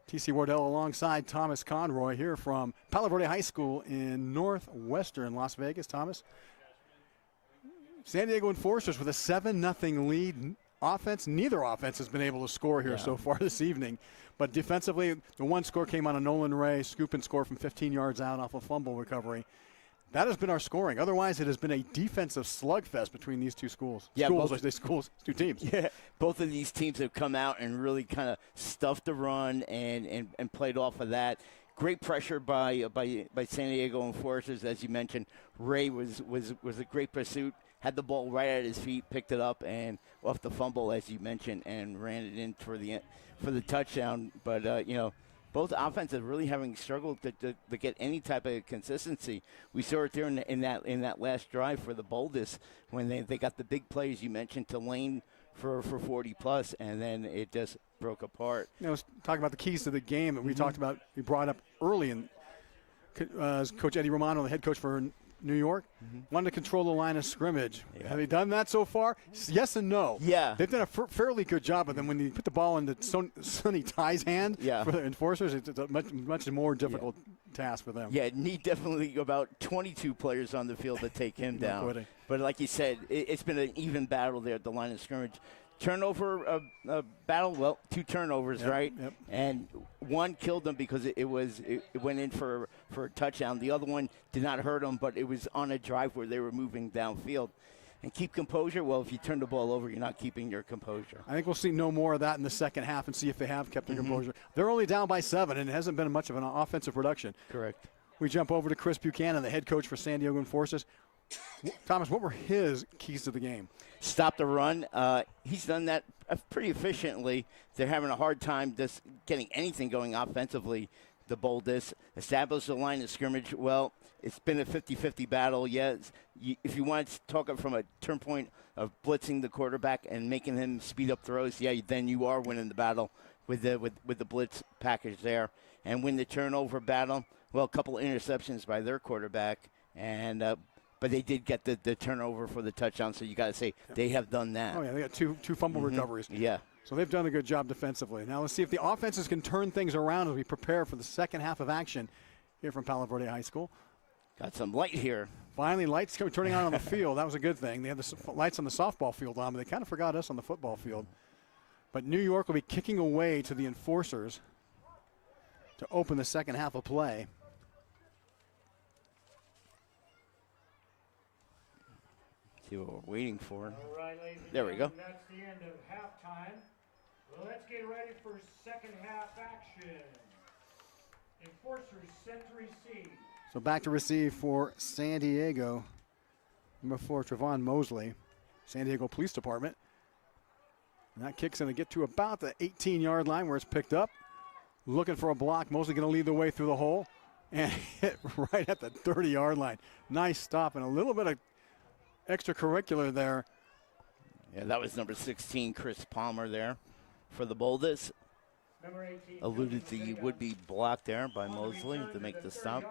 T.C. Wardell alongside Thomas Conroy here from Palo Verde High School in northwestern Las Vegas. Thomas, San Diego Enforcers with a 7-0 lead offense. Neither offense has been able to score here so far this evening. But defensively, the one score came on a Nolan Ray scoop and score from 15 yards out off a fumble recovery. That has been our scoring. Otherwise, it has been a defensive slugfest between these two schools. Yeah, two teams. Yeah, both of these teams have come out and really kind of stuffed the run and played off of that. Great pressure by San Diego Enforcers, as you mentioned. Ray was a great pursuit. Had the ball right at his feet, picked it up, and off the fumble, as you mentioned, and ran it in for the touchdown. But both offenses really having struggled to get any type of consistency. We saw it there in that last drive for the Boldest when they got the big plays you mentioned to Lane for 40 plus, and then it just broke apart. I was talking about the keys to the game that we talked about. We brought up early, and Coach Eddie Romano, the head coach for New York, wanted to control the line of scrimmage. Yeah. Have they done that so far? Yes and no. Yeah. They've done a fairly good job, but then when you put the ball into Sonny Ty's hand for the Enforcers, it's a much more difficult task for them. Yeah, need definitely about 22 players on the field to take him down. But like you said, it's been an even battle there at the line of scrimmage. Turnover battle, well, 2 turnovers, right? Yep. And one killed them because it went in for a touchdown. The other one did not hurt them, but it was on a drive where they were moving downfield. And keep composure, well, if you turn the ball over, you're not keeping your composure. I think we'll see no more of that in the second half and see if they have kept their composure. They're only down by 7, and it hasn't been much of an offensive production. Correct. We jump over to Chris Buchanan, the head coach for San Diego Enforcers. Thomas, what were his keys to the game? Stop the run. He's done that pretty efficiently. They're having a hard time just getting anything going offensively, the Boldest. Establish the line of scrimmage. Well, it's been a 50-50 battle. Yes, if you want to talk it from a turn point of blitzing the quarterback and making him speed up throws, then you are winning the battle with the blitz package there. And win the turnover battle, well, a couple of interceptions by their quarterback, and but they did get the turnover for the touchdown, so you got to say they have done that. Oh, yeah, they got two fumble recoveries. Yeah. So they've done a good job defensively. Now let's see if the offenses can turn things around as we prepare for the second half of action here from Palo Verde High School. Got some light here. Finally, lights turning on the field. That was a good thing. They had the lights on the softball field on, but they kind of forgot us on the football field. But New York will be kicking away to the Enforcers to open the second half of play. See what we're waiting for. All right, ladies and there we go. That's the end of halftime. Well, let's get ready for second half action. Enforcers set to receive. So back to receive for San Diego. Number 4, Trevon Mosley, San Diego Police Department. And that kick's going to get to about the 18-yard line where it's picked up. Looking for a block. Mosley going to lead the way through the hole and hit right at the 30-yard line. Nice stop and a little bit of extracurricular there. Yeah, that was number 16, Chris Palmer there for the Boldest. Alluded to the would-be block there by Mosley to make the stop.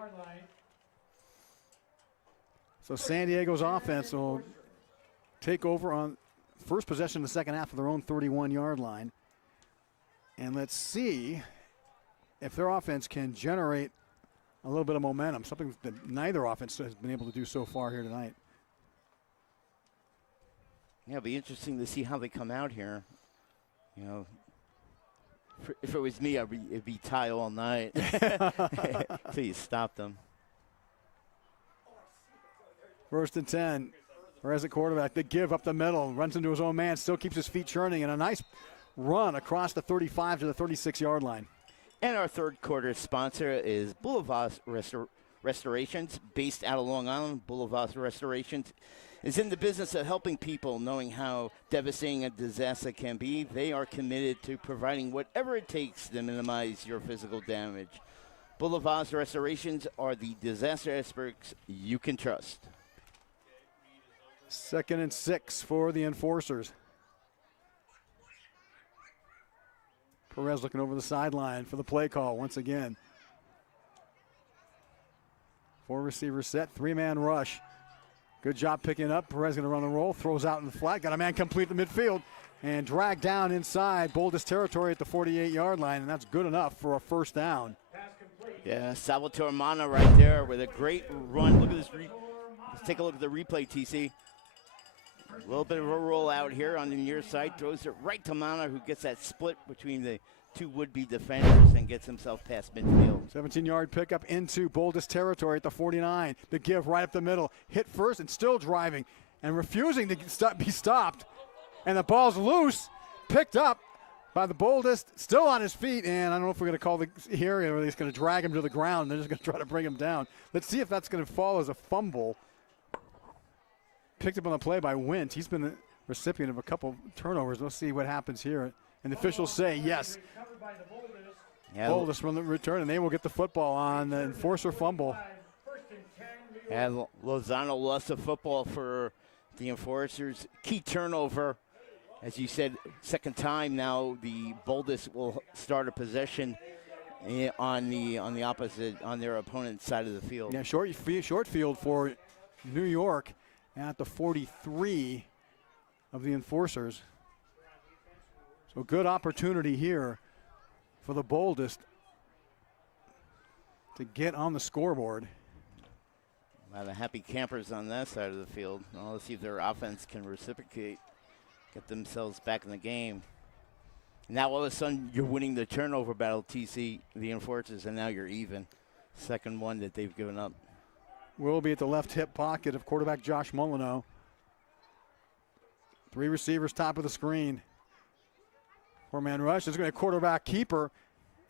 So San Diego's offense will take over on first possession of the second half of their own 31-yard line. And let's see if their offense can generate a little bit of momentum, something that neither offense has been able to do so far here tonight. Yeah, it'll be interesting to see how they come out here. You know, if it was me, it'd be tie all night until you stop them. 1st and 10. Perez at quarterback. The give up the middle. Runs into his own man. Still keeps his feet churning. And a nice run across the 35 to the 36-yard line. And our third quarter sponsor is Boulevard Restorations, based out of Long Island. Boulevard Restorations is in the business of helping people, knowing how devastating a disaster can be. They are committed to providing whatever it takes to minimize your physical damage. Boulevard Restorations are the disaster experts you can trust. 2nd and 6 for the Enforcers. Perez looking over the sideline for the play call once again. 4 receivers set, 3-man rush. Good job picking up. Perez going to run the roll, throws out in the flat. Got a man complete the midfield and dragged down inside Boldest territory at the 48-yard line, and that's good enough for a first down. Yeah, Salvatore Mana right there with a great run. Look at this. Let's take a look at the replay, TC. A little bit of a roll out here on the near side. Throws it right to Mana, who gets that split between the two would-be defenders and gets himself past midfield. 17-yard pickup into Boldest territory at the 49. The give right up the middle. Hit first and still driving and refusing to be stopped. And the ball's loose. Picked up by the Boldest. Still on his feet. And I don't know if we're going to call the here or he's going to drag him to the ground. They're just going to try to bring him down. Let's see if that's going to fall as a fumble. Picked up on the play by Wint. He's been the recipient of a couple turnovers. We'll see what happens here. And the officials say yes. Yeah, Boldest from the return, and they will get the football on the enforcer fumble. And Lozano lost the football for the enforcers. Key turnover. As you said, second time now the Boldest will start a possession on the opposite, on their opponent's side of the field. Yeah, short field for New York at the 43 of the enforcers. So good opportunity here for the Boldest to get on the scoreboard. A lot of happy campers on that side of the field. Well, let's see if their offense can reciprocate, get themselves back in the game. Now all of a sudden you're winning the turnover battle, TC, the enforcers, and now you're even. Second one that they've given up. Will be at the left hip pocket of quarterback Josh Molyneux. Three receivers top of the screen. Four-man rush. There's going to be a quarterback keeper.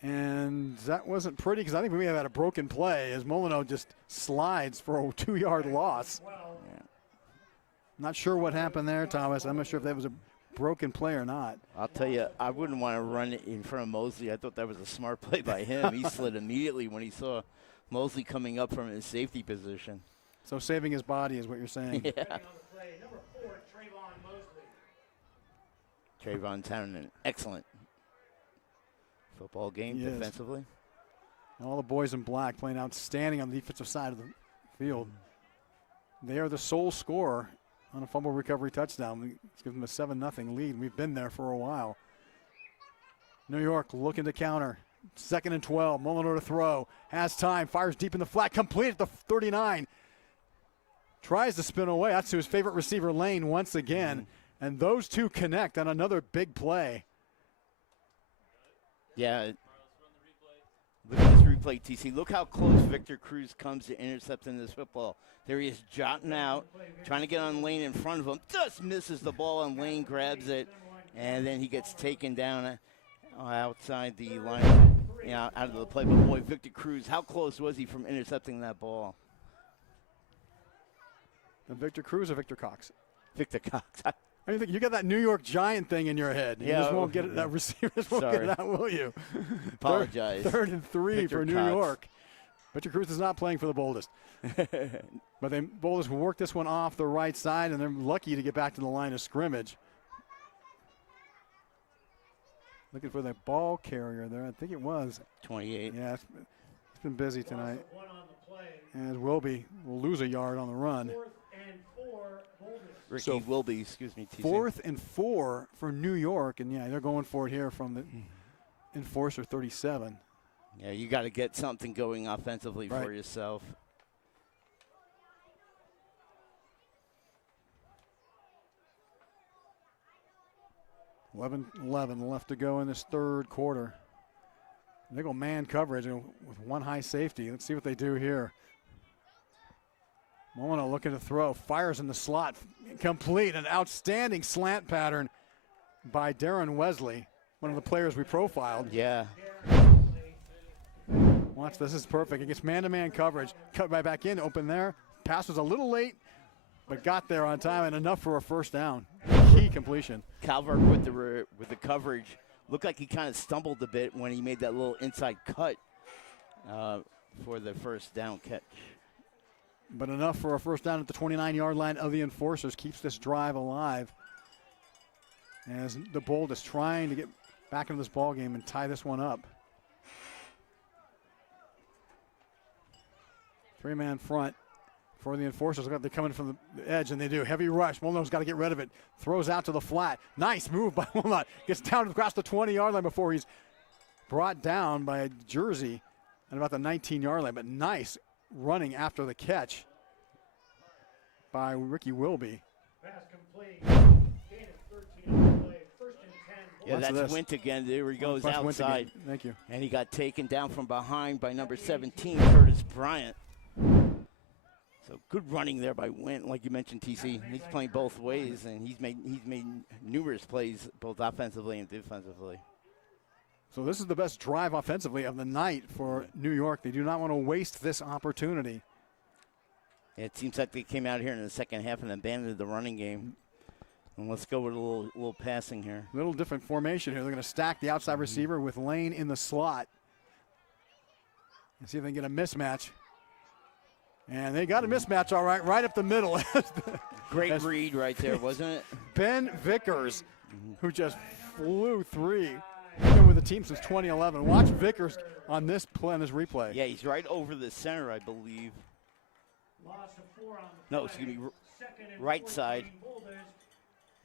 And that wasn't pretty because I think we may have had a broken play as Molyneux just slides for a 2-yard loss. Yeah. Not sure what happened there, Thomas. I'm not sure if that was a broken play or not. I'll tell you, I wouldn't want to run it in front of Mosley. I thought that was a smart play by him. He slid immediately when he saw Mosley coming up from his safety position. So saving his body is what you're saying. Yeah. Trayvon Town, excellent football game defensively. All the boys in black playing outstanding on the defensive side of the field. They are the sole scorer on a fumble recovery touchdown. It's given them a 7-0 lead. We've been there for a while. New York looking to counter. 2nd and 12. Molyneux to throw. Has time. Fires deep in the flat. Complete at the 39. Tries to spin away. That's to his favorite receiver, Lane, once again. And those two connect on another big play. Yeah. Look at this replay, TC. Look how close Victor Cruz comes to intercepting this football. There he is, jotting out, trying to get on Lane in front of him. Just misses the ball, and Lane grabs it. And then he gets taken down outside the line, out of the play. But boy, Victor Cruz, how close was he from intercepting that ball? Victor Cruz or Victor Cox? Victor Cox. I mean, you got that New York Giant thing in your head. You just won't get it. That receivers won't get it out, will you? Apologize. 3rd and 3 Victor for New Cox. York. Victor Cruz is not playing for the Boldest. But the Boldest will work this one off the right side, and they're lucky to get back to the line of scrimmage. Looking for the ball carrier there. I think it was 28. Yeah, it's been busy tonight. And will lose a yard on the run. Ricky Wilby, excuse me, TC. 4th and 4 for New York, and they're going for it here from the enforcer 37. Yeah, you got to get something going offensively for yourself. $11 left to go in this third quarter. They go man coverage with one high safety. Let's see what they do here. Molyneux looking to throw, fires in the slot, complete, an outstanding slant pattern by Darren Wesley, one of the players we profiled. Yeah. Watch, this is perfect. It gets man-to-man coverage, cut right back in, open there. Pass was a little late, but got there on time and enough for a first down. Key completion. Calvert with the coverage. Looked like he kind of stumbled a bit when he made that little inside cut for the first down catch. But enough for a first down at the 29-yard line of the enforcers. Keeps this drive alive as the Boldest trying to get back into this ball game and tie this one up. 3-man front for the Enforcers. They're coming from the edge, and they do. Heavy rush. Molyneux's got to get rid of it. Throws out to the flat. Nice move by Molyneux. Gets down across the 20-yard line before he's brought down by a jersey at about the 19-yard line. But nice running after the catch by Ricky Wilby. Pass complete. Gain of 13 on the play. First and 10. Yeah, that's Wint again. There he goes outside. Thank you. And he got taken down from behind by number 17, Curtis Bryant. So good running there by Wint, like you mentioned, TC. He's playing both ways, and he's made numerous plays, both offensively and defensively. So this is the best drive offensively of the night for New York. They do not want to waste this opportunity. Yeah, it seems like they came out here in the second half and abandoned the running game. And let's go with a little passing here. A little different formation here. They're going to stack the outside receiver with Lane in the slot. And see if they can get a mismatch. And they got a mismatch, all right, right up the middle. Great read right there, wasn't it? Ben Vickers, who just flew three. He's been with the team since 2011. Watch Vickers on this play, on this replay. Yeah, he's right over the center, I believe. No, excuse me, right side.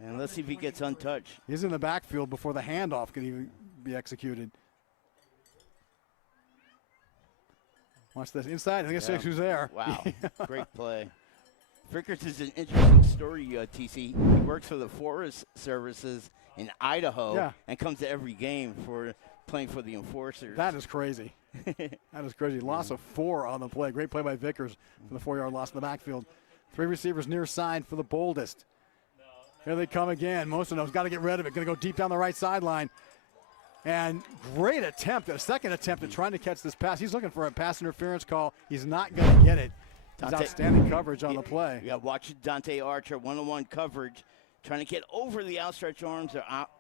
And let's see if he gets untouched. He's in the backfield before the handoff can even be executed. Watch this inside. I think who's there. Wow, great play. Vickers is an interesting story, TC. He works for the Forest Services in Idaho and comes to every game for playing for the Enforcers. That is crazy. That is crazy. Loss of 4 on the play. Great play by Vickers for the 4-yard loss in the backfield. 3 receivers near side for the Boldest. Here they come again. Molyneux's got to get rid of it. Going to go deep down the right sideline. And great attempt, a second attempt at trying to catch this pass. He's looking for a pass interference call. He's not going to get it. It's outstanding coverage on the play. Yeah, watch Dante Archer, one-on-one coverage, trying to get over the outstretched arms.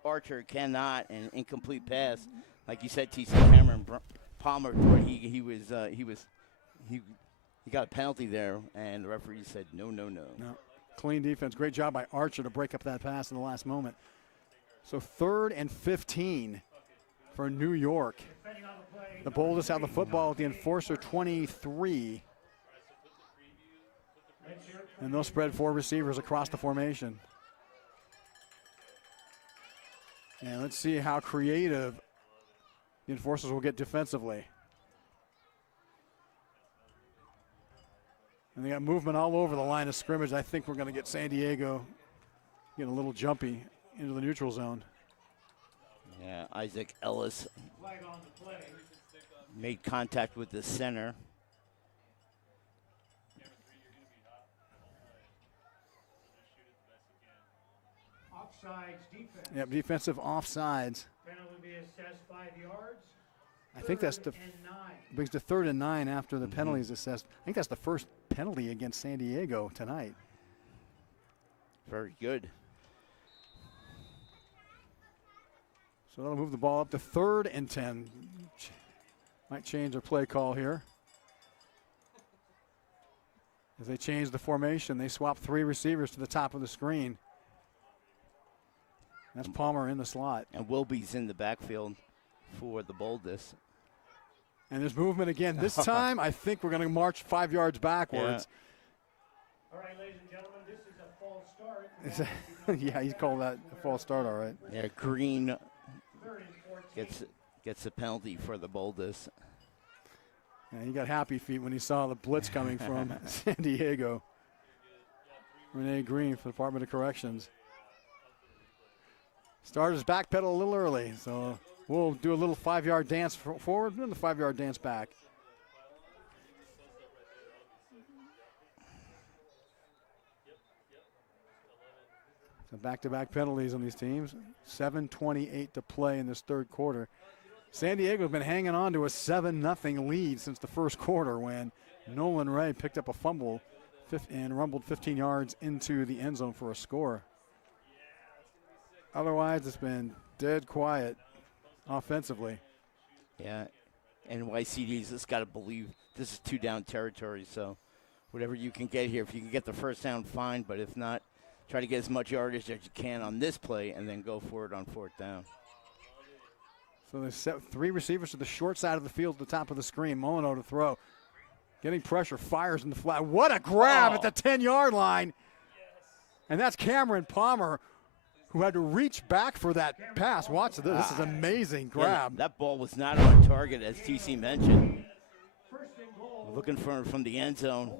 Archer cannot, and incomplete pass. Like you said, TC Cameron Palmer thought he got a penalty there, and the referee said no. Clean defense. Great job by Archer to break up that pass in the last moment. So 3rd and 15 for New York. The Boldest out of the football with the Enforcer 23. And they'll spread 4 receivers across the formation. And let's see how creative the Enforcers will get defensively. And they got movement all over the line of scrimmage. I think we're going to get San Diego getting a little jumpy into the neutral zone. Yeah, Isaac Ellis made contact with the center. Offsides defense. Yep, defensive offsides. Penalty will be assessed 5 yards. I think that's the brings to 3rd and 9 after the penalty is assessed. I think that's the first penalty against San Diego tonight. Very good. So that'll move the ball up to 3rd and 10. Might change their play call here. As they change the formation, they swap 3 receivers to the top of the screen. That's Palmer in the slot. And Wilby's in the backfield for the Boldest. And there's movement again. This time, I think we're going to march 5 yards backwards. All right, ladies and gentlemen, this is a false start. Yeah, he called that a false start, all right. Yeah, Green gets a penalty for the Boldest. Yeah, he got happy feet when he saw the blitz coming from San Diego. Renee Green for the Department of Corrections. Starters backpedal a little early, so we'll do a little 5-yard dance forward and then the 5-yard dance back. So back-to-back penalties on these teams. 7:28 to play in this 3rd quarter. San Diego's been hanging on to a 7-0 lead since the 1st quarter when Nolan Ray picked up a fumble and rumbled 15 yards into the end zone for a score. Otherwise, it's been dead quiet offensively. Yeah, NYCD's just got to believe this is 2-down territory, so whatever you can get here, if you can get the first down, fine, but if not, try to get as much yardage as you can on this play and then go for it on 4th down. So they set 3 receivers to the short side of the field at the top of the screen. Molyneux to throw. Getting pressure, fires in the flat. What a grab at the 10-yard line. And that's Cameron Palmer, who had to reach back for that pass. Watch this. This is an amazing grab. Yeah, that ball was not on target, as TC mentioned. Looking for him from the end zone.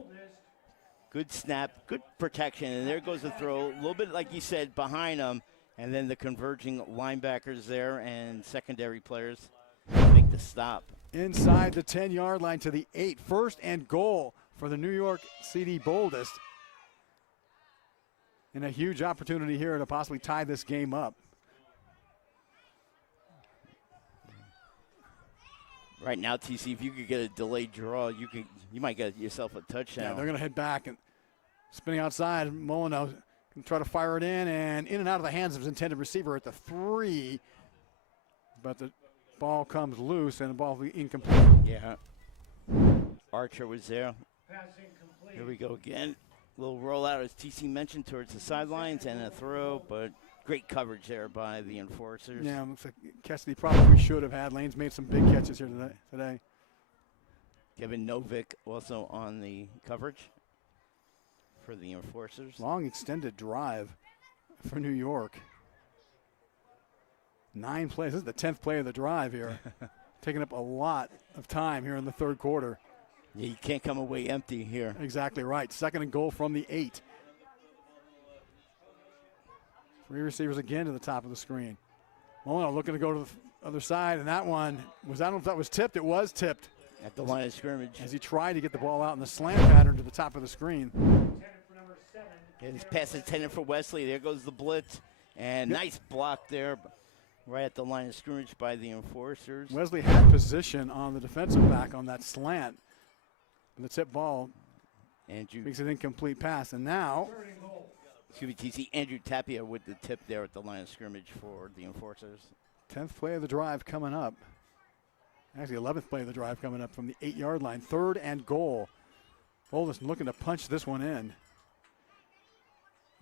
Good snap, good protection, and there goes the throw. A little bit, like you said, behind him, and then the converging linebackers there and secondary players make the stop. Inside the 10-yard line to the 8. First and goal for the New York CD Boldest. And a huge opportunity here to possibly tie this game up. Right now, TC, if you could get a delayed draw, you might get yourself a touchdown. Yeah, they're going to head back and spinning outside. Molino can try to fire it in and out of the hands of his intended receiver at the 3. But the ball comes loose and the ball will be incomplete. Yeah. Archer was there. Here we go again. Little rollout, as TC mentioned, towards the sidelines and a throw, but great coverage there by the enforcers. Yeah, looks like a catch that he probably should have had. Lane's made some big catches here today. Kevin Novick also on the coverage for the enforcers. Long extended drive for New York. 9 plays. This is the 10th play of the drive here. Taking up a lot of time here in the third quarter. Yeah, you can't come away empty here. Exactly right. Second and goal from the 8. 3 receivers again to the top of the screen. Molino looking to go to the other side, and that one was, I don't know if that was tipped. It was tipped. At the line of scrimmage. As he tried to get the ball out in the slant pattern to the top of the screen. And his pass intended for Wesley. There goes the blitz. And nice block there right at the line of scrimmage by the enforcers. Wesley had position on the defensive back on that slant. And the tip ball makes an incomplete pass. And now, TC, Andrew Tapia with the tip there at the line of scrimmage for the enforcers. 10th play of the drive coming up. Actually, 11th play of the drive coming up from the 8-yard line. Third and goal. Boldest looking to punch this one in.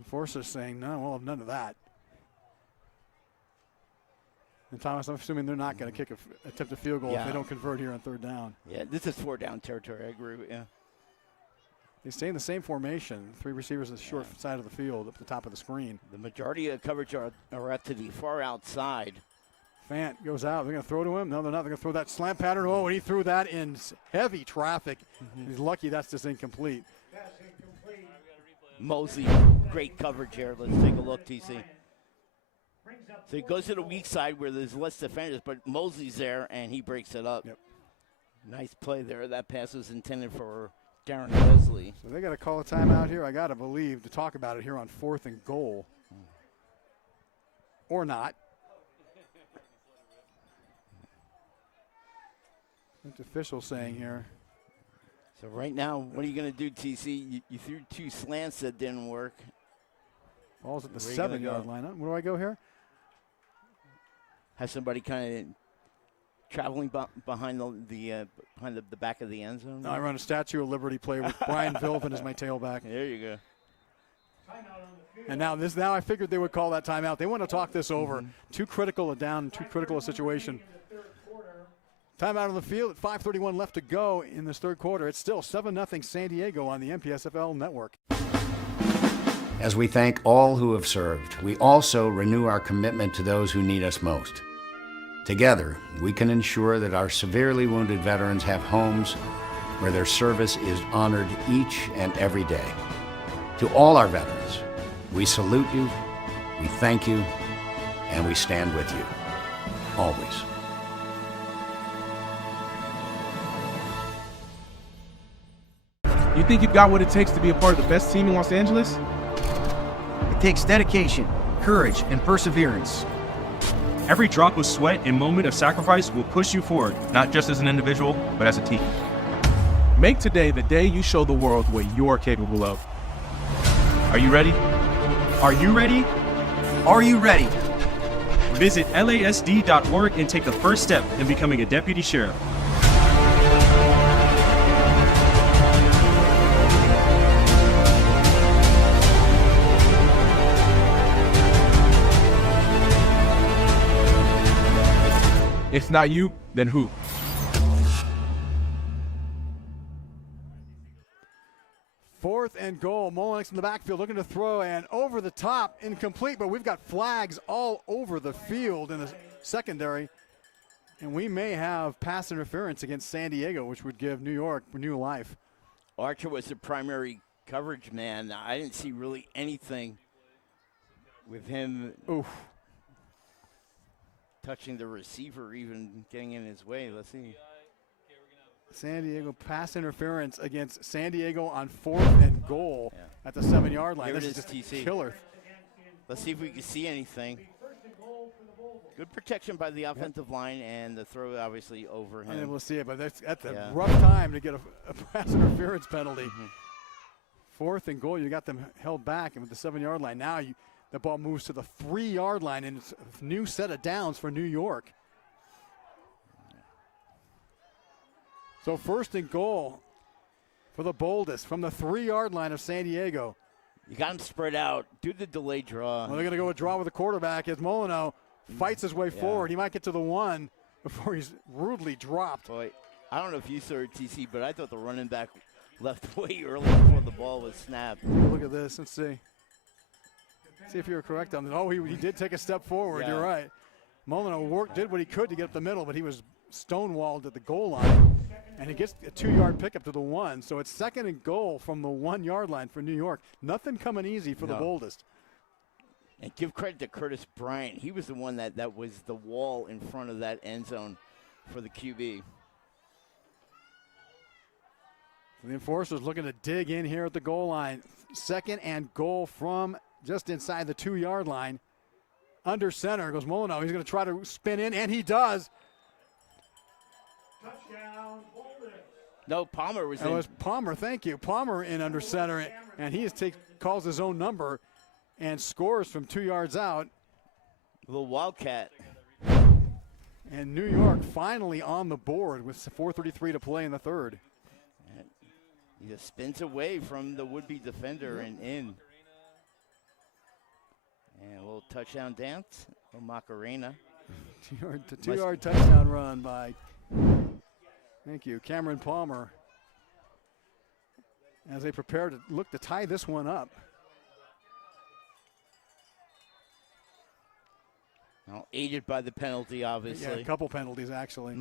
Enforcers saying, no, we'll have none of that. And Thomas, I'm assuming they're not going to attempt a field goal if they don't convert here on third down. Yeah, this is 4-down territory. I agree with you. They stay in the same formation. 3 receivers on the short side of the field up the top of the screen. The majority of coverage are out to the far outside. Fant goes out. They're going to throw to him. No, they're not. They're going to throw that slant pattern. Oh, and he threw that in heavy traffic. He's lucky that's just incomplete. Mosley, great coverage here. Let's take a look, TC. So he goes to the weak side where there's less defenders, but Mosley's there, and he breaks it up. Yep. Nice play there. That pass was intended for Darren Wesley. So they got to call a timeout here, I got to believe, to talk about it here on 4th and goal. Or not. What's the official saying here? So right now, what are you going to do, TC? You threw 2 slants that didn't work. Ball's at the 7-yard line. Where do I go here? Has somebody kind of traveling behind the back of the end zone? No, I run a Statue of Liberty play with Brian Vilvin as my tailback. There you go. And now I figured they would call that timeout. They want to talk this over. Too critical a down, too critical a situation. Timeout on the field at 5:31 left to go in this third quarter. It's still 7-0 San Diego on the NPSFL network. As we thank all who have served, we also renew our commitment to those who need us most. Together, we can ensure that our severely wounded veterans have homes where their service is honored each and every day. To all our veterans, we salute you, we thank you, and we stand with you, always. You think you've got what it takes to be a part of the best team in Los Angeles? It takes dedication, courage, and perseverance. Every drop of sweat and moment of sacrifice will push you forward, not just as an individual, but as a team. Make today the day you show the world what you're capable of. Are you ready? Are you ready? Are you ready? Visit LASD.org and take the first step in becoming a deputy sheriff. If not you, then who? and goal. Mullenix in the backfield looking to throw and over the top, incomplete, but we've got flags all over the field in the secondary. And we may have pass interference against San Diego, which would give New York new life. Archer was the primary coverage man. I didn't see really anything with him touching the receiver, even getting in his way. Let's see. San Diego pass interference against San Diego on 4th and goal at the 7-yard line. Here This it is is, just TC. a killer. Let's see if we can see anything. Good protection by the offensive line, and the throw obviously over him. Unable to see it, but that's a rough time to get a pass interference penalty. 4th and goal, you got them held back and with the 7-yard line. Now the ball moves to the 3-yard line, and it's a new set of downs for New York. So 1st and goal for the Boldest from the 3-yard line of San Diego. You got them spread out. Do the delayed draw. Well, they're going to go a draw with the quarterback as Molino fights his way forward. He might get to the 1 before he's rudely dropped. Boy, I don't know if you saw it, TC, but I thought the running back left way early before the ball was snapped. Look at this. Let's see. See if you're correct on that. Oh, he did take a step forward. You're right. Molino did what he could to get up the middle, but he was stonewalled at the goal line. And he gets a 2-yard pickup to the 1. So it's 2nd and goal from the 1-yard line for New York. Nothing coming easy for the Boldest. And give credit to Curtis Bryant. He was the one that was the wall in front of that end zone for the QB. The enforcers looking to dig in here at the goal line. 2nd and goal from just inside the 2-yard line. Under center goes Molino. He's going to try to spin in, and he does. Touchdown, Boldest. No, Palmer was in. It was Palmer, thank you. Palmer in under center, and he calls his own number and scores from 2 yards out. A little Wildcat. And New York finally on the board with 4:33 to play in the 3rd. He just spins away from the would-be defender and in. And a little touchdown dance, a little Macarena. Two-yard touchdown run by, thank you, Cameron Palmer. As they prepare to look to tie this one up. Now, aided by the penalty, obviously. Yeah, a couple penalties, actually.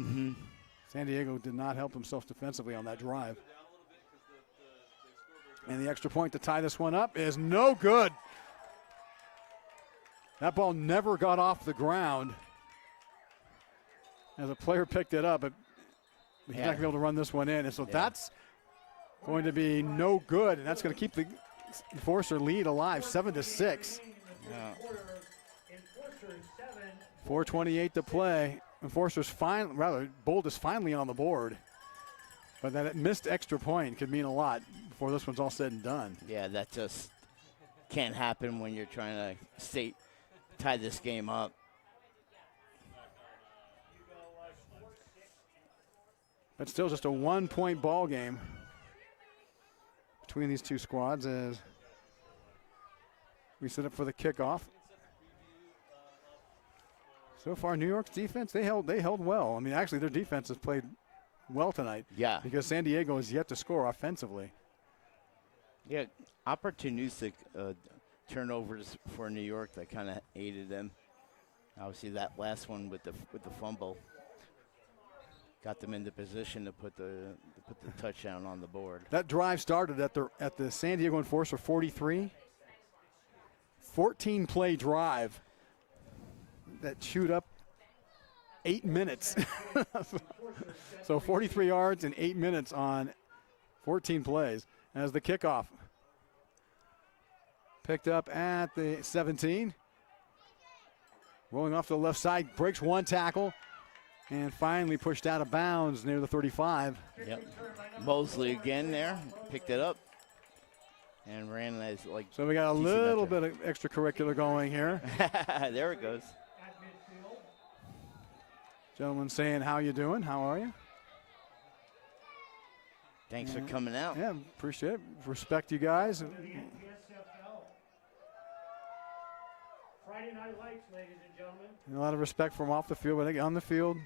San Diego did not help themselves defensively on that drive. And the extra point to tie this one up is no good. That ball never got off the ground. As a player picked it up, but he's not going to be able to run this one in. And so that's going to be no good, and that's going to keep the Enforcer lead alive, 7-6. 4:28 to play. Enforcers Boldest finally on the board. But that missed extra point could mean a lot before this one's all said and done. Yeah, that just can't happen when you're trying to tie this game up. But still just a 1-point ball game between these two squads as we set up for the kickoff. So far, New York's defense, they held well. I mean, actually, their defense has played well tonight. Yeah. Because San Diego has yet to score offensively. Yeah, opportunistic turnovers for New York that kind of aided them. Obviously, that last one with the fumble got them into position to put the touchdown on the board. That drive started at the San Diego Enforcer 43. 14-play drive that chewed up 8 minutes. So 43 yards in 8 minutes on 14 plays. As the kickoff picked up at the 17. Rolling off to the left side, breaks one tackle, and finally pushed out of bounds near the 35. Yep. Mosley again there, picked it up, and ran as like. So we got a little bit of extracurricular going here. There it goes. Gentleman saying, how you doing? How are you? Thanks for coming out. Yeah, appreciate it. Respect you guys. NPSFL. Friday Night Lights, ladies and gentlemen. And a lot of respect from off the field, but on the field,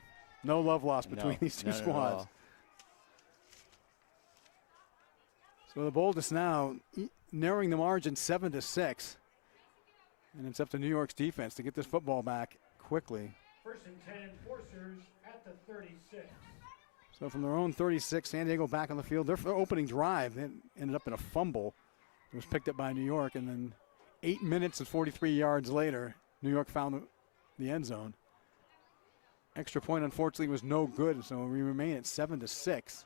no love lost between these two squads. So the Boldest now narrowing the margin 7-6. And it's up to New York's defense to get this football back quickly. 1st and 10 Enforcers at the 36. So from their own 36, San Diego back on the field. Their opening drive ended up in a fumble. It was picked up by New York, and then 8 minutes and 43 yards later, New York found the end zone. Extra point, unfortunately, was no good, so we remain at 7-6.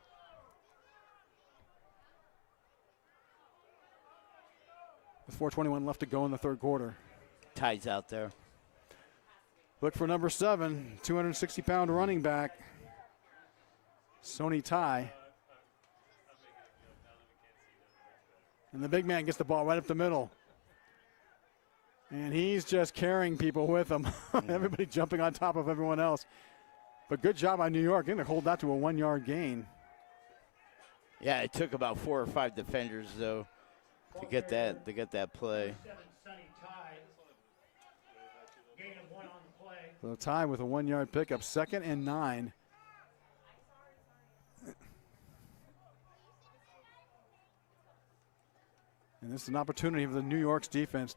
With 4:21 left to go in the third quarter. Ties out there. Look for number 7, 260-pound running back, Sonny Ty. And the big man gets the ball right up the middle. And he's just carrying people with him. Everybody jumping on top of everyone else. But good job by New York. They're going to hold that to a 1-yard gain. Yeah, it took about 4 or 5 defenders, though, to get that play. So Ty with a 1-yard pickup, 2nd and 9. And this is an opportunity for the New York's defense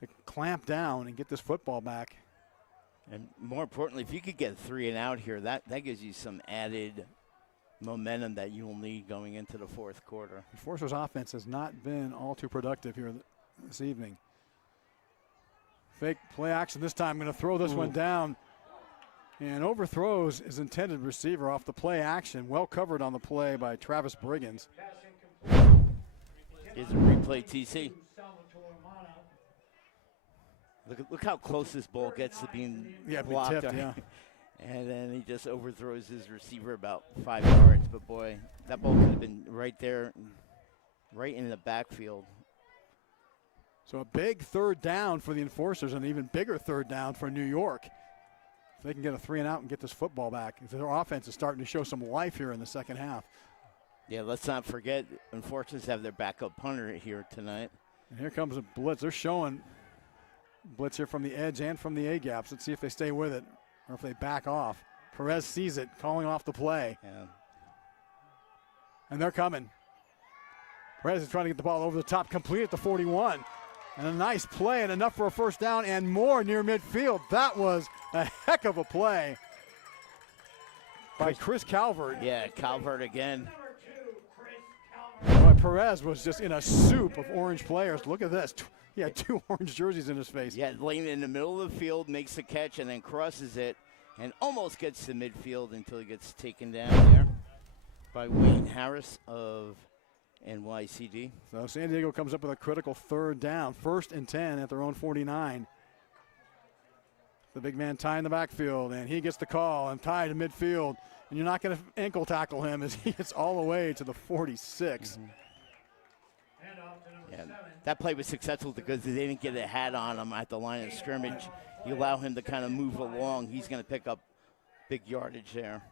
to clamp down and get this football back. And more importantly, if you could get 3 and out here, that gives you some added momentum that you will need going into the fourth quarter. Enforcers' offense has not been all too productive here this evening. Fake play action this time. Going to throw this one down. And overthrows his intended receiver off the play action. Well covered on the play by Travis Briggins. Here's a replay, TC. Look how close this ball gets to being blocked. Tipped, yeah. And then he just overthrows his receiver about 5 yards. But, boy, that ball could have been right there, right in the backfield. So a big third down for the Enforcers and an even bigger third down for New York. If they can get a 3 and out and get this football back. If their offense is starting to show some life here in the second half. Yeah, let's not forget, Enforcers have their backup punter here tonight. And here comes a blitz. They're showing blitz here from the edge and from the A-gaps. Let's see if they stay with it or if they back off. Perez sees it, calling off the play. Yeah. And they're coming. Perez is trying to get the ball over the top, complete at the 41. And a nice play and enough for a first down and more near midfield. That was a heck of a play by Chris Calvert. Yeah, Calvert again. Boy, Perez was just in a soup of orange players. Look at this. He had 2 orange jerseys in his face. Yeah, laying in the middle of the field, makes the catch, and then crosses it and almost gets to midfield until he gets taken down there by Wayne Harris of NYCD. So San Diego comes up with a critical third down. 1st and 10 at their own 49. The big man Ty in the backfield, and he gets the call and tied to midfield. And you're not going to ankle tackle him as he gets all the way to the 46. Yeah, that play was successful because they didn't get a hat on him at the line of scrimmage. You allow him to kind of move along, he's going to pick up big yardage there.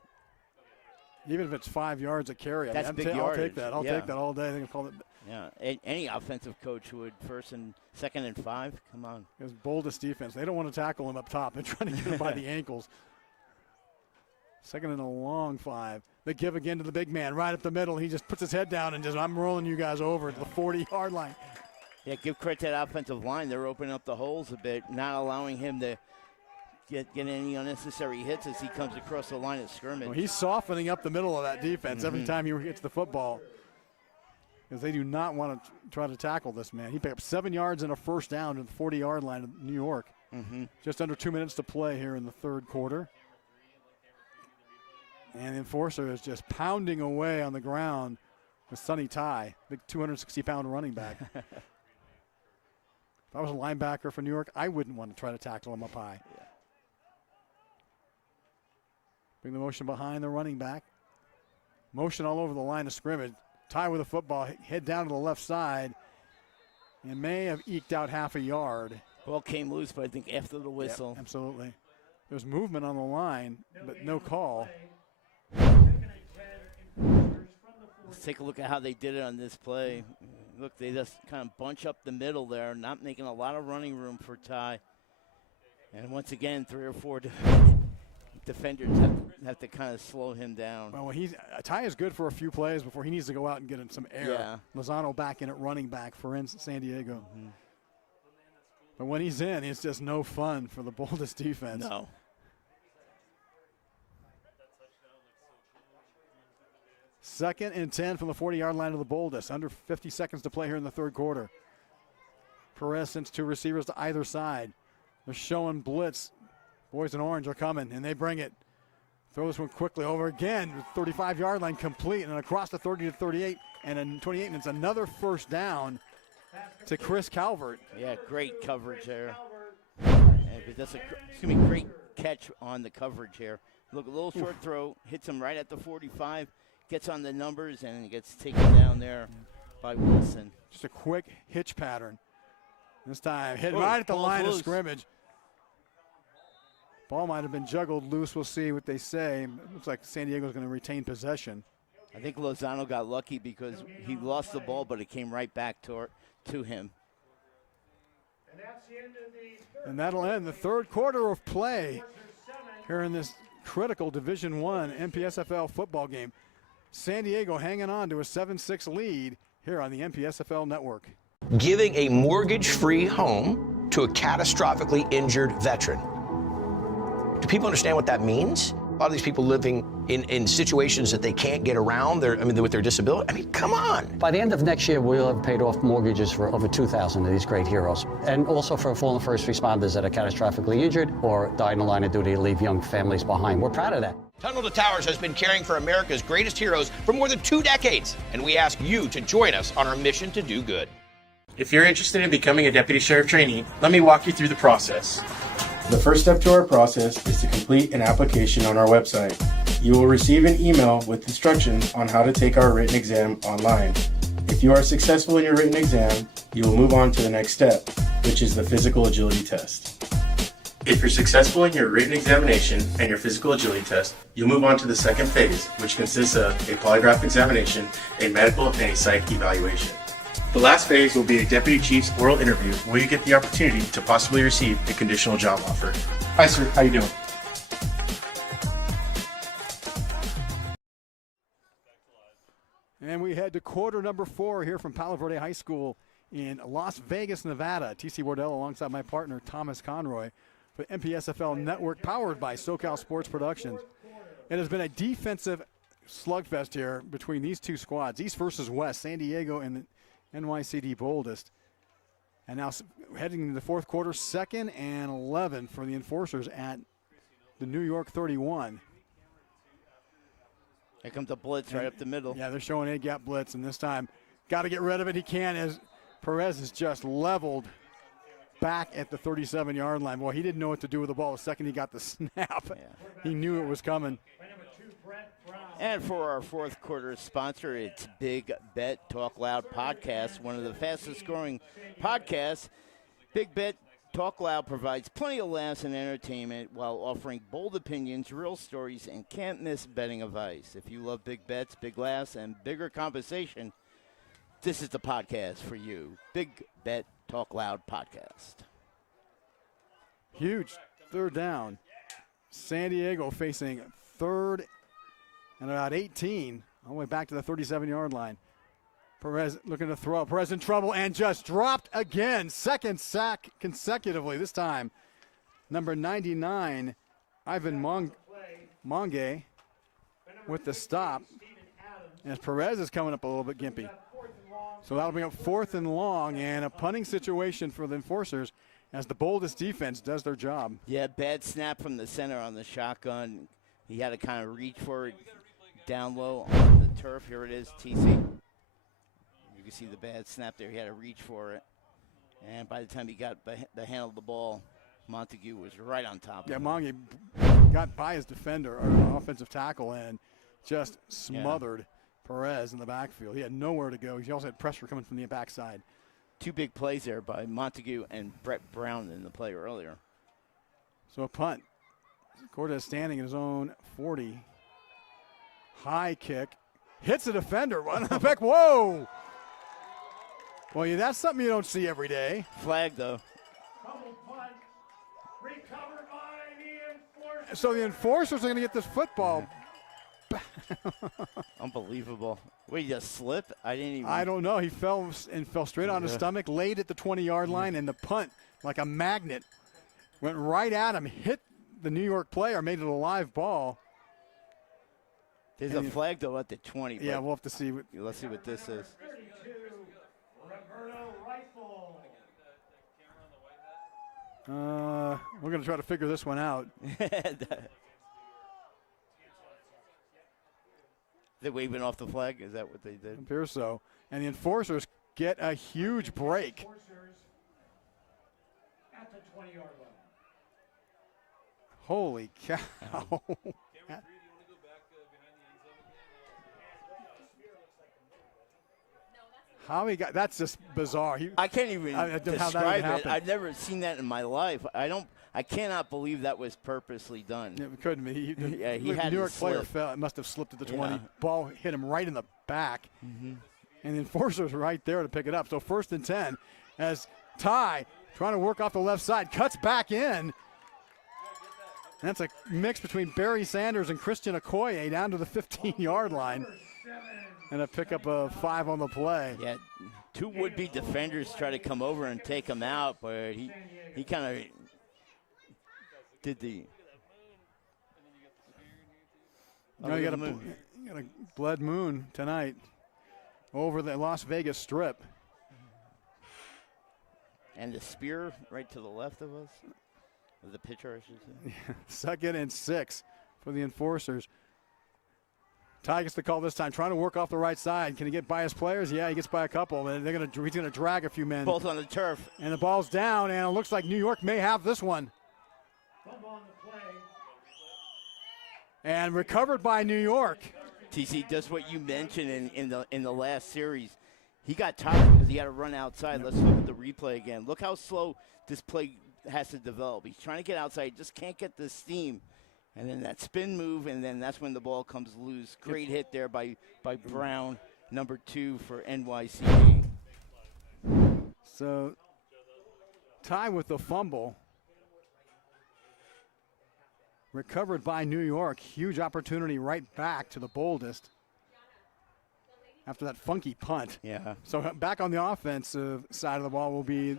Even if it's 5 yards a carry, That's big I'll yardage. take that. I'll take that all day. They can call it. Yeah, any offensive coach would 1st and 2nd and 5. Come on. Because Boldest defense, they don't want to tackle him up top. They're trying to get him by the ankles. 2nd and a long 5. They give again to the big man right up the middle. He just puts his head down and just, I'm rolling you guys over to the 40-yard line. Yeah, give credit to that offensive line. They're opening up the holes a bit, not allowing him to get any unnecessary hits as he comes across the line of scrimmage. Well, he's softening up the middle of that defense every time he hits the football because they do not want to try to tackle this man. He picked up 7 yards and a first down to the 40-yard line of New York. Just under 2 minutes to play here in the third quarter. And the Enforcer is just pounding away on the ground with Sonny Ty, big 260-pound running back. If I was a linebacker for New York, I wouldn't want to try to tackle him up high. Yeah. Bring the motion behind the running back. Motion all over the line of scrimmage. Ty with the football, head down to the left side, and may have eked out half a yard. Ball came loose, but I think after the whistle. Yep, absolutely. There's movement on the line, but no call. Let's take a look at how they did it on this play. Look, they just kind of bunch up the middle there, not making a lot of running room for Ty. And once again, 3 or 4 defenders have to kind of slow him down. Well, a tie is good for a few plays before he needs to go out and get in some air. Yeah. Lozano back in at running back for San Diego. But when he's in, it's just no fun for the Boldest defense. No. Second and 10 from the 40-yard line of the Boldest. Under 50 seconds to play here in the third quarter. Perez sends two receivers to either side. They're showing blitz. Boys in orange are coming, and they bring it. Throw this one quickly over again. 35-yard line complete, and across the 30 to 38 and then 28, and it's another first down to Chris Calvert. Yeah, great coverage there. And that's a great catch on the coverage here. Look, a little short throw, hits him right at the 45, gets on the numbers, and gets taken down there by Wilson. Just a quick hitch pattern. This time, hit right at the line of scrimmage. Ball might have been juggled loose. We'll see what they say. Looks like San Diego's going to retain possession. I think Lozano got lucky because he lost the ball, but it came right back to him. And that'll end the third quarter of play here in this critical Division I NPSFL football game. San Diego hanging on to a 7-6 lead here on the NPSFL network. Giving a mortgage-free home to a catastrophically injured veteran. Do people understand what that means? A lot of these people living in situations that they can't get around, with their disability. I mean, come on. By the end of next year, we'll have paid off mortgages for over 2,000 of these great heroes. And also for fallen first responders that are catastrophically injured or died in the line of duty to leave young families behind. We're proud of that. Tunnel to Towers has been caring for America's greatest heroes for more than 2 decades, and we ask you to join us on our mission to do good. If you're interested in becoming a deputy sheriff trainee, let me walk you through the process. The first step to our process is to complete an application on our website. You will receive an email with instructions on how to take our written exam online. If you are successful in your written exam, you will move on to the next step, which is the physical agility test. If you're successful in your written examination and your physical agility test, you'll move on to the second phase, which consists of a polygraph examination, a medical, and a psych evaluation. The last phase will be a deputy chief's oral interview where you get the opportunity to possibly receive a conditional job offer. Hi, sir. How you doing? And we head to quarter number 4 here from Palo Verde High School in Las Vegas, Nevada. TC Wardell alongside my partner Thomas Conroy for NPSFL Network, powered by SoCal Sports Productions. It has been a defensive slugfest here between these two squads, East versus West, San Diego and the NYCD Boldest. And now heading into the fourth quarter, 2nd and 11 for the Enforcers at the New York 31. Here comes a blitz right up the middle. Yeah, they're showing A-gap blitz, and this time got to get rid of it. He can, as Perez is just leveled back at the 37-yard line. Boy, he didn't know what to do with the ball the second he got the snap. Yeah. He knew it was coming. And for our fourth quarter sponsor, it's Big Bet Talk Loud Podcast, one of the fastest growing podcasts. Big Bet Talk Loud provides plenty of laughs and entertainment while offering bold opinions, real stories, and can't miss betting advice. If you love big bets, big laughs, and bigger conversation, this is the podcast for you. Big Bet Talk Loud Podcast. Huge third down. San Diego facing third and about 18, all the way back to the 37-yard line. Perez looking to throw. Perez in trouble and just dropped again. Second sack consecutively this time. Number 99, Ivan Monge with the stop. As Perez is coming up a little bit gimpy. So that'll bring up 4th and long and a punting situation for the Enforcers as the Boldest defense does their job. Yeah, bad snap from the center on the shotgun. He had to kind of reach for it down low on the turf. Here it is, TC. You can see the bad snap there. He had to reach for it. And by the time he got the handle of the ball, Montague was right on top of him. Yeah, Montague got by his defender, or offensive tackle, and just smothered Perez in the backfield. He had nowhere to go. He also had pressure coming from the backside. 2 big plays there by Montague and Brett Brown in the play earlier. So a punt. Cortez standing in his own 40. High kick. Hits the defender. Back. Whoa! Well, yeah, that's something you don't see every day. Flag, though. So the enforcers are going to get this football. Unbelievable. Wait, he just slipped? I didn't even. I don't know. He fell straight on his stomach, laid at the 20-yard line, and the punt, like a magnet, went right at him, hit the New York player, made it a live ball. There's a flag, though, at the 20. Yeah, we'll have to see. Let's see what this is. We're going to try to figure this one out. They waving off the flag? Is that what they did? Appears so. And the enforcers get a huge break. At the 20-yard line. Holy cow. How he got, that's just bizarre. I can't even describe it. Happened. I've never seen that in my life. I cannot believe that was purposely done. It couldn't be. He the had New York player slip. fell. It must have slipped at the 20. Yeah. Ball hit him right in the back. Mm-hmm. And the enforcer's right there to pick it up. So 1st and 10 as Ty, trying to work off the left side, cuts back in. That's a mix between Barry Sanders and Christian Okoye down to the 15-yard line. And a pickup of 5 on the play. Yeah, 2 would-be defenders try to come over and take him out, but he kind of did the. No, you got a blood moon tonight over the Las Vegas Strip. And the spear right to the left of us. The pitcher, I should say. 2nd and 6 for the enforcers. Ty gets the call this time, trying to work off the right side. Can he get by his players? Yeah, he gets by a couple. And he's going to drag a few men. Both on the turf. And the ball's down, and it looks like New York may have this one. And recovered by New York. TC, just what you mentioned in the last series. He got tired because he had to run outside. Let's look at the replay again. Look how slow this play has to develop. He's trying to get outside, just can't get the steam. And then that spin move, and then that's when the ball comes loose. Great hit there by Brown, number 2 for NYCD. So, Ty with the fumble. Recovered by New York. Huge opportunity right back to the Boldest after that funky punt. Yeah. So back on the offensive side of the ball will be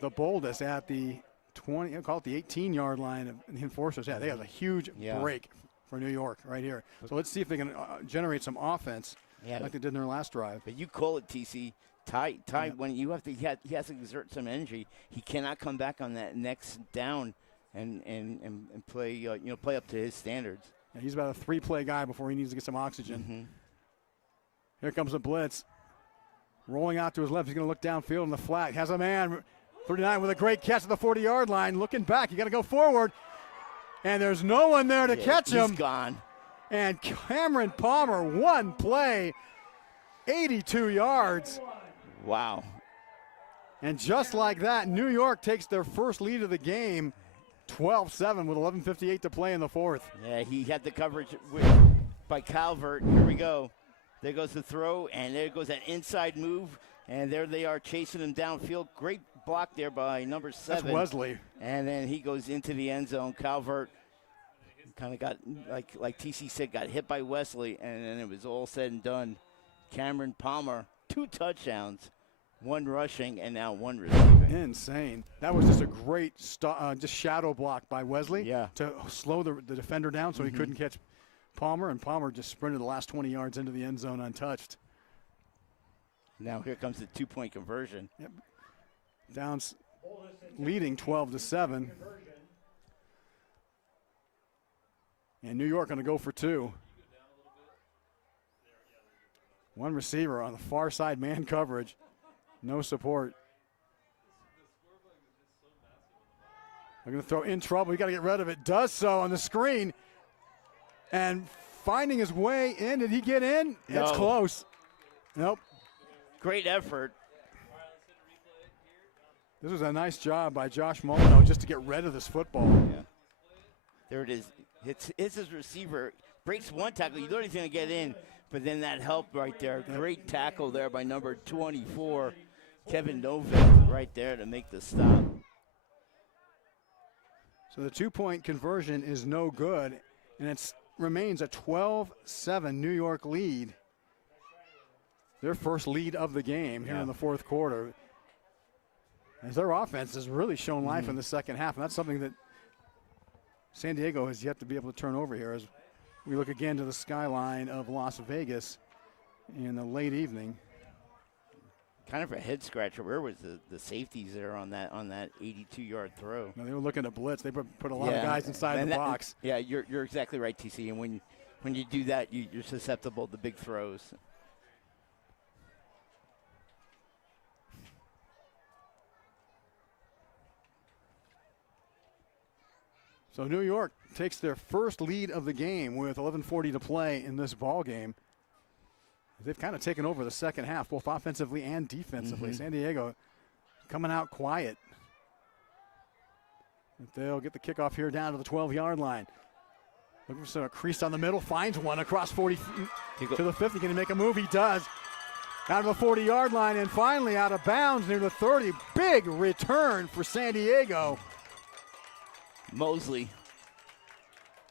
the Boldest at the 20, I'll call it the 18-yard line of the enforcers. Yeah, they have a huge break for New York right here. So let's see if they can generate some offense like they did in their last drive. But you call it, TC. Ty, when you have to, he has to exert some energy. He cannot come back on that next down and play, play up to his standards. Yeah, he's about a 3-play guy before he needs to get some oxygen. Mm-hmm. Here comes the blitz. Rolling out to his left. He's going to look downfield in the flat. Has a man, 39 with a great catch at the 40-yard line. Looking back, you got to go forward. And there's no one there to catch him. He's gone. And Cameron Palmer, one play, 82 yards. Wow. And just like that, New York takes their first lead of the game, 12-7 with 11:58 to play in the 4th. Yeah, he had the coverage by Calvert. Here we go. There goes the throw, and there goes that inside move. And there they are chasing him downfield. Great block there by number 7. That's Wesley. And then he goes into the end zone. Calvert kind of got, like TC said, got hit by Wesley, and then it was all said and done. Cameron Palmer, 2 touchdowns, 1 rushing, and now 1 receiving. Insane. That was just a great just shadow block by Wesley to slow the defender down so he couldn't catch Palmer, and Palmer just sprinted the last 20 yards into the end zone untouched. Now here comes the 2-point conversion. Yep. Downs leading 12-7. And New York going to go for 2. One receiver on the far side, man coverage. No support. They're going to throw in trouble. You got to get rid of it. Does so on the screen. And finding his way in. Did he get in? No. It's close. Nope. Great effort. This was a nice job by Josh Molino just to get rid of this football. Yeah. There it is. It's his receiver. Breaks one tackle. You thought he's going to get in, but then that helped right there. Great tackle there by number 24, Kevin Novak, right there to make the stop. So the 2-point conversion is no good, and it remains a 12-7 New York lead. Their first lead of the game here in the fourth quarter. As their offense has really shown life in the second half, and that's something that San Diego has yet to be able to turn over here as we look again to the skyline of Las Vegas in the late evening. Kind of a head scratcher. Where was the safeties there on that 82-yard throw? Now, they were looking to blitz. They put a lot of guys inside the box. Yeah, you're exactly right, TC. And when you do that, you're susceptible to big throws. So New York takes their first lead of the game with 11:40 to play in this ball game. They've kind of taken over the second half, both offensively and defensively. San Diego coming out quiet. They'll get the kickoff here down to the 12-yard line. Looking for a crease on the middle, finds one across 40 to the 50. Can he make a move? He does. Out of the 40-yard line and finally out of bounds near the 30. Big return for San Diego. Mosley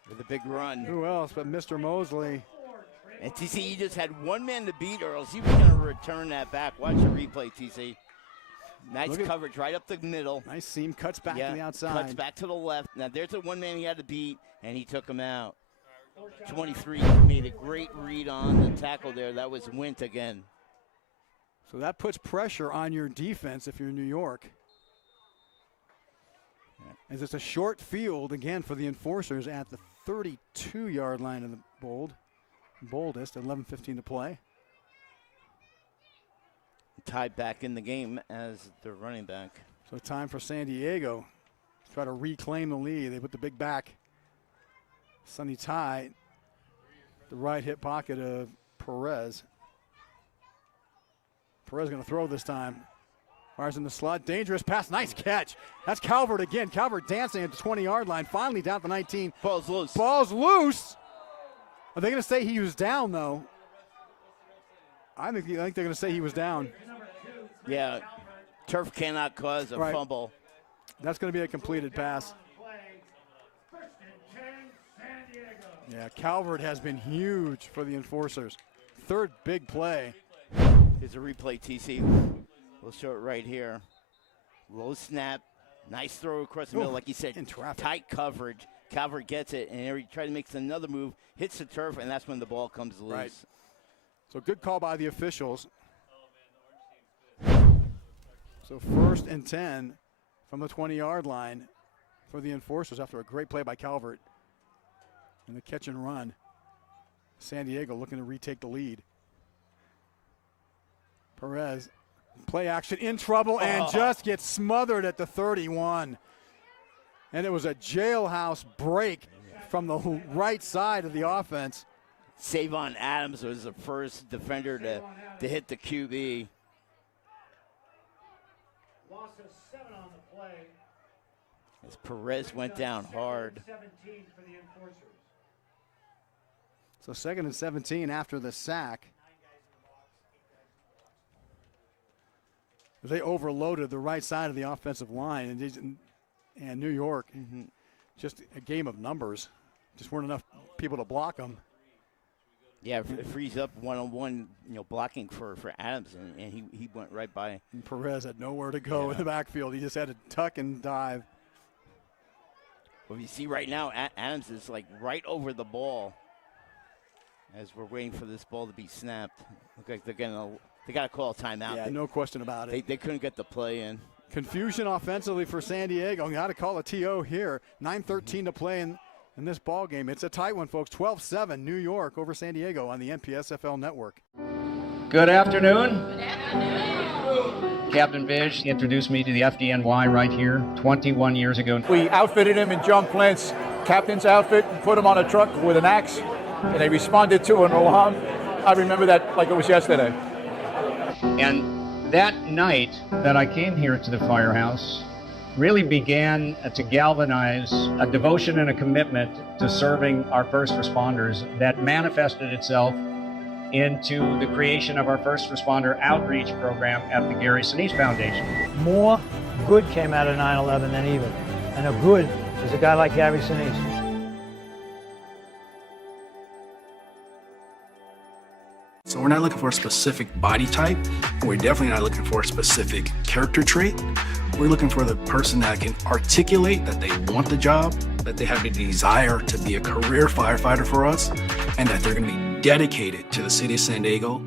with a big run. Who else but Mr. Mosley? And TC, he just had one man to beat, or else he was going to return that back. Watch the replay, TC. Nice coverage right up the middle. Nice seam, cuts back to the outside. Cuts back to the left. Now there's the one man he had to beat, and he took him out. 23 made a great read on the tackle there. That was Wint again. So that puts pressure on your defense if you're New York. As it's a short field again for the Enforcers at the 32-yard line of the Boldest, 11:15 to play. Tied back in the game as the running back. So time for San Diego to try to reclaim the lead. They put the big back. Sonny Ty, the right hip pocket of Perez. Perez going to throw this time. Fires in the slot. Dangerous pass. Nice catch. That's Calvert again. Calvert dancing at the 20-yard line. Finally down at the 19. Ball's loose. Ball's loose. Are they going to say he was down, though? I think they're going to say he was down. Yeah. Turf cannot cause a fumble. That's going to be a completed pass. Yeah, Calvert has been huge for the Enforcers. Third big play. Here's a replay, TC. We'll show it right here. Low snap. Nice throw across the middle, like you said. In traffic. Tight coverage. Calvert gets it, and he tries to make another move, hits the turf, and that's when the ball comes loose. Right. So good call by the officials. So 1st and 10 from the 20-yard line for the Enforcers after a great play by Calvert. And the catch and run. San Diego looking to retake the lead. Perez, play action, in trouble, and just gets smothered at the 31. And it was a jailhouse break from the right side of the offense. Savon Adams was the first defender to hit the QB. Loss of 7 on the play. As Perez went down hard. 17 for the Enforcers. So 2nd and 17 after the sack. They overloaded the right side of the offensive line, and New York, just a game of numbers. Just weren't enough people to block them. Yeah, it frees up one-on-one, blocking for Adams, and he went right by. And Perez had nowhere to go in the backfield. He just had to tuck and dive. Well, you see right now, Adams is like right over the ball as we're waiting for this ball to be snapped. Look like they got to call a timeout. Yeah, no question about it. They couldn't get the play in. Confusion offensively for San Diego. Got to call a TO here. 9:13 to play in this ball game. It's a tight one, folks. 12-7 New York over San Diego on the NPSFL network. Good afternoon. Good afternoon. Captain Vish introduced me to the FDNY right here 21 years ago. We outfitted him in John Flint's captain's outfit, put him on a truck with an axe, and they responded to an alarm. I remember that like it was yesterday. And that night that I came here to the firehouse really began to galvanize a devotion and a commitment to serving our first responders that manifested itself into the creation of our first responder outreach program at the Gary Sinise Foundation. More good came out of 9/11 than evil, and a good is a guy like Gary Sinise. So we're not looking for a specific body type. We're definitely not looking for a specific character trait. We're looking for the person that can articulate that they want the job, that they have a desire to be a career firefighter for us, and that they're going to be dedicated to the city of San Diego.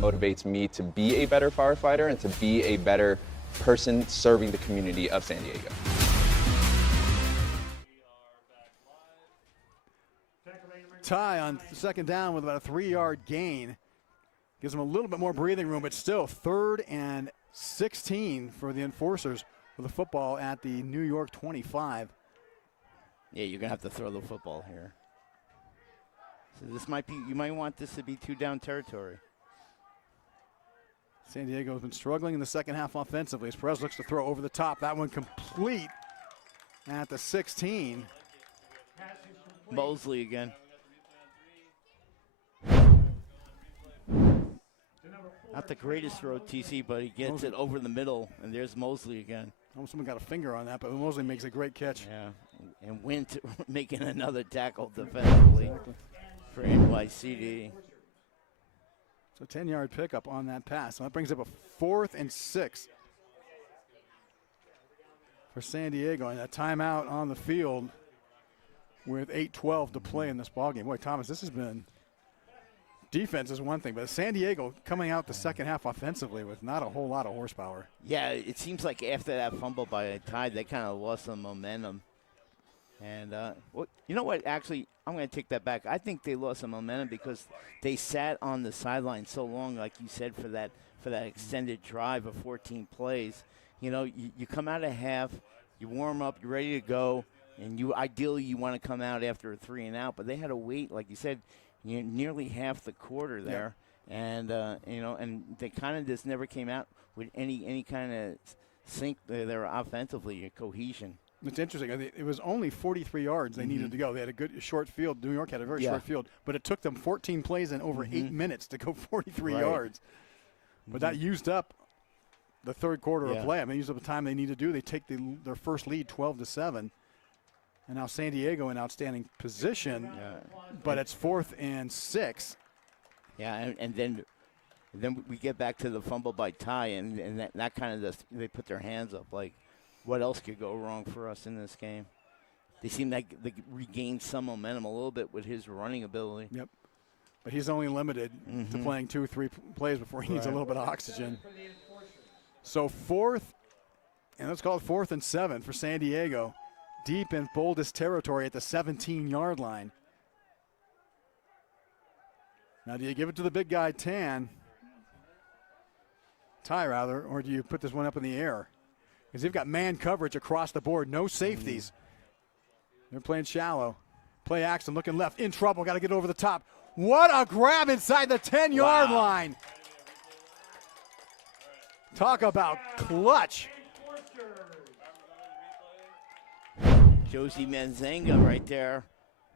Motivates me to be a better firefighter and to be a better person serving the community of San Diego. Ty on second down with about a 3-yard gain. Gives them a little bit more breathing room, but still 3rd and 16 for the Enforcers with the football at the New York 25. Yeah, you're going to have to throw the football here. So this might be, you might want this to be 2-down territory. San Diego has been struggling in the second half offensively as Perez looks to throw over the top. That one complete at the 16. Mosley again. Not the greatest throw, TC, but he gets it over the middle, and there's Mosley again. Almost someone got a finger on that, but Mosley makes a great catch. Yeah, and Wint making another tackle defensively for NYCD. So 10-yard pickup on that pass. So that brings up a 4th and 6 for San Diego. And a timeout on the field with 8:12 to play in this ballgame. Boy, Thomas, this has been – defense is one thing, but San Diego coming out the second half offensively with not a whole lot of horsepower. Yeah, it seems like after that fumble by Tide, they kind of lost some momentum. And, well, you know what, actually, I'm going to take that back. I think they lost some momentum because they sat on the sideline so long, like you said, for that extended drive of 14 plays. You know, you come out of half, you warm up, you're ready to go, and ideally you want to come out after a 3-and-out. But they had to wait, like you said, nearly half the quarter there. Yeah. And, you know, and they kind of just never came out with any kind of sync there offensively, cohesion. It's interesting. It was only 43 yards they needed to go. They had a good short field. New York had a very short field, but it took them 14 plays and over 8 minutes to go 43 yards. But that used up the third quarter of play. I mean, used up the time they need to do. They take their first lead 12-7. And now San Diego in outstanding position, but it's 4th and 6. Yeah, and then we get back to the fumble by Ty, and that kind of just, they put their hands up like, what else could go wrong for us in this game? They seem like they regained some momentum a little bit with his running ability. Yep. But he's only limited to playing 2 or 3 plays before he needs a little bit of oxygen. So 4th, and let's call it 4th and 7 for San Diego. Deep in Boldest territory at the 17-yard line. Now, do you give it to the big guy, Ty, rather, or do you put this one up in the air? Because they've got man coverage across the board, no safeties. They're playing shallow. Play action, looking left, in trouble, got to get over the top. What a grab inside the 10-yard line. Talk about clutch. Josie Manzanga right there,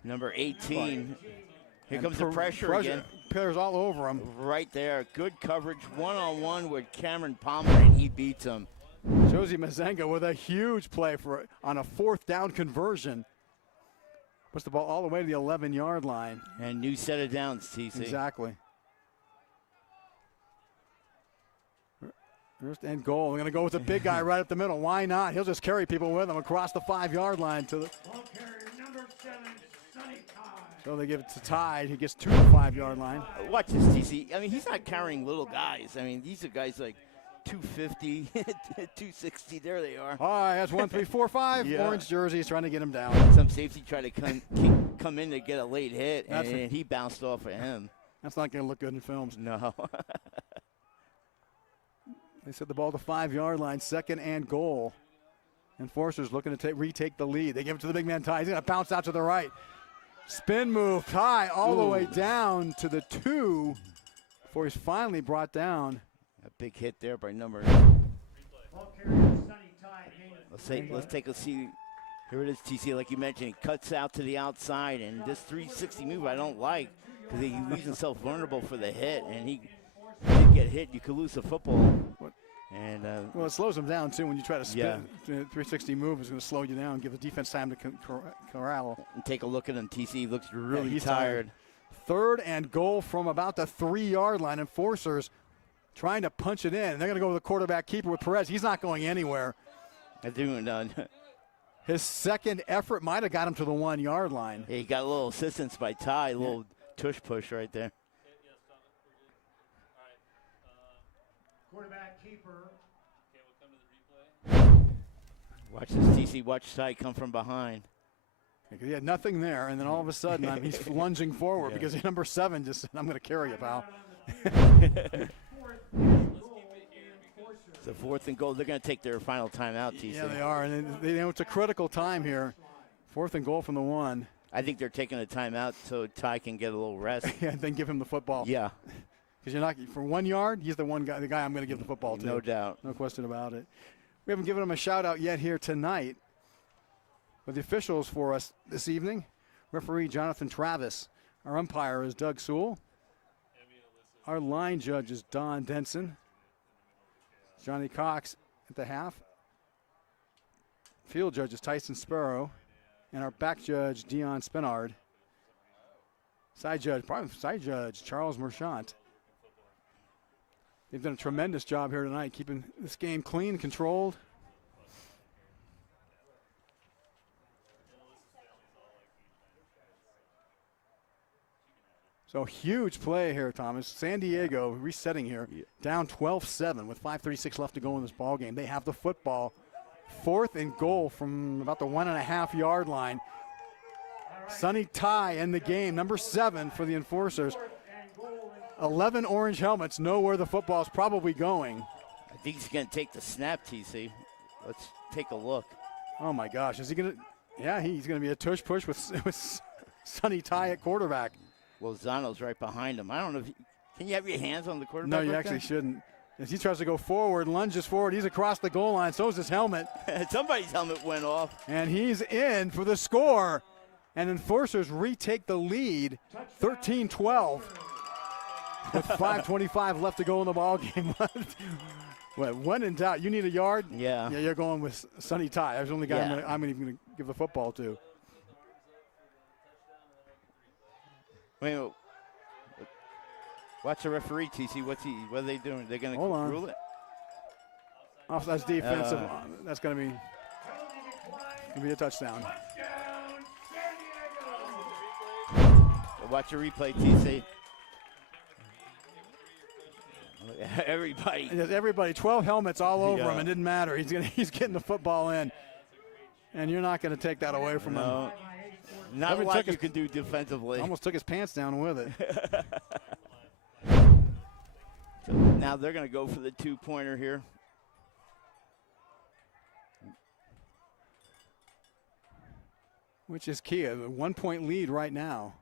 number 18. Here comes the pressure again. Players all over him. Right there, good coverage, one-on-one with Cameron Palmer, and he beats him. Josie Manzanga with a huge play on a 4th down conversion. Puts the ball all the way to the 11-yard line. And new set of downs, TC. Exactly. First and goal. We're going to go with the big guy right up the middle. Why not? He'll just carry people with him across the 5-yard line to the. So they give it to Tide. He gets to the 5-yard line. Watch this, TC. I mean, he's not carrying little guys. I mean, these are guys like 250, 260. There they are. All right, that's 1, 3, 4, 5. Yeah. Orange jerseys trying to get him down. Some safety tried to come in to get a late hit, and he bounced off of him. That's not going to look good in films. No. They set the ball to 5-yard line, 2nd and goal. Enforcers looking to retake the lead. They give it to the big man, Ty. He's going to bounce out to the right. Spin move, Ty all the way down to the 2 before he's finally brought down. Big hit there by number. Ball carrier Sonny Ty. Let's take a see. Here it is, TC. Like you mentioned, he cuts out to the outside, and this 360 move I don't like because he leaves himself vulnerable for the hit, and he did get hit. You could lose the football. And well, it slows him down too when you try to spin. 360 move is going to slow you down, give the defense time to corral. And take a look at him. TC looks really he's tired. 3rd and goal from about the 3-yard line. Enforcers trying to punch it in. They're going to go with the quarterback keeper with Perez. He's not going anywhere. His second effort might have got him to the 1-yard line. Yeah, he got a little assistance by Ty, a little tush push right there. Quarterback keeper. Watch this, TC. Watch Ty come from behind. He had nothing there, and then all of a sudden he's lunging forward because number 7 just said, I'm going to carry you, pal. So 4th and goal. They're going to take their final timeout, TC. Yeah, they are, and they know it's a critical time here. 4th and goal from the 1. I think they're taking a timeout so Ty can get a little rest. Yeah, and then give him the football. Yeah. Because you're not for 1 yard. He's the guy I'm going to give the football to. No doubt. No question about it. We haven't given him a shout out yet here tonight. But the officials for us this evening: referee Jonathan Travis. Our umpire is Doug Sewell. Our line judge is Don Denson. Johnny Cox at the half. Field judge is Tyson Sparrow. And our back judge, Dion Spinard. Side judge, Charles Merchant. They've done a tremendous job here tonight, keeping this game clean, controlled. So huge play here, Thomas. San Diego resetting here, down 12-7 with 5:36 left to go in this ball game. They have the football. 4th and goal from about the 1.5-yard line. Sonny Ty in the game, number 7 for the Enforcers. 11 orange helmets know where the football is probably going. I think he's going to take the snap, TC. Let's take a look. Oh my gosh, is he going to? Yeah, he's going to be a tush push with Sonny Ty at quarterback. Lozano's right behind him. I don't know if can you have your hands on the quarterback? No, you actually shouldn't. As he tries to go forward, lunges forward, he's across the goal line, so is his helmet. Somebody's helmet went off. And he's in for the score. And Enforcers retake the lead, 13-12. With 5:25 left to go in the ball game. Well, when in doubt, you need a yard? Yeah. Yeah, you're going with Sonny Ty. That's the only guy I'm even going to give the football to. Wait, watch the referee, TC. What are they doing? They're going to rule it? Offsides defensive. That's going to be a touchdown. Watch the replay, TC. Everybody. 12 helmets all over him. It didn't matter. He's getting the football in. And you're not going to take that away from him. Not a lot you can do defensively. Almost took his pants down with it. So now they're going to go for the 2-pointer here. Which is key. A 1-point lead right now.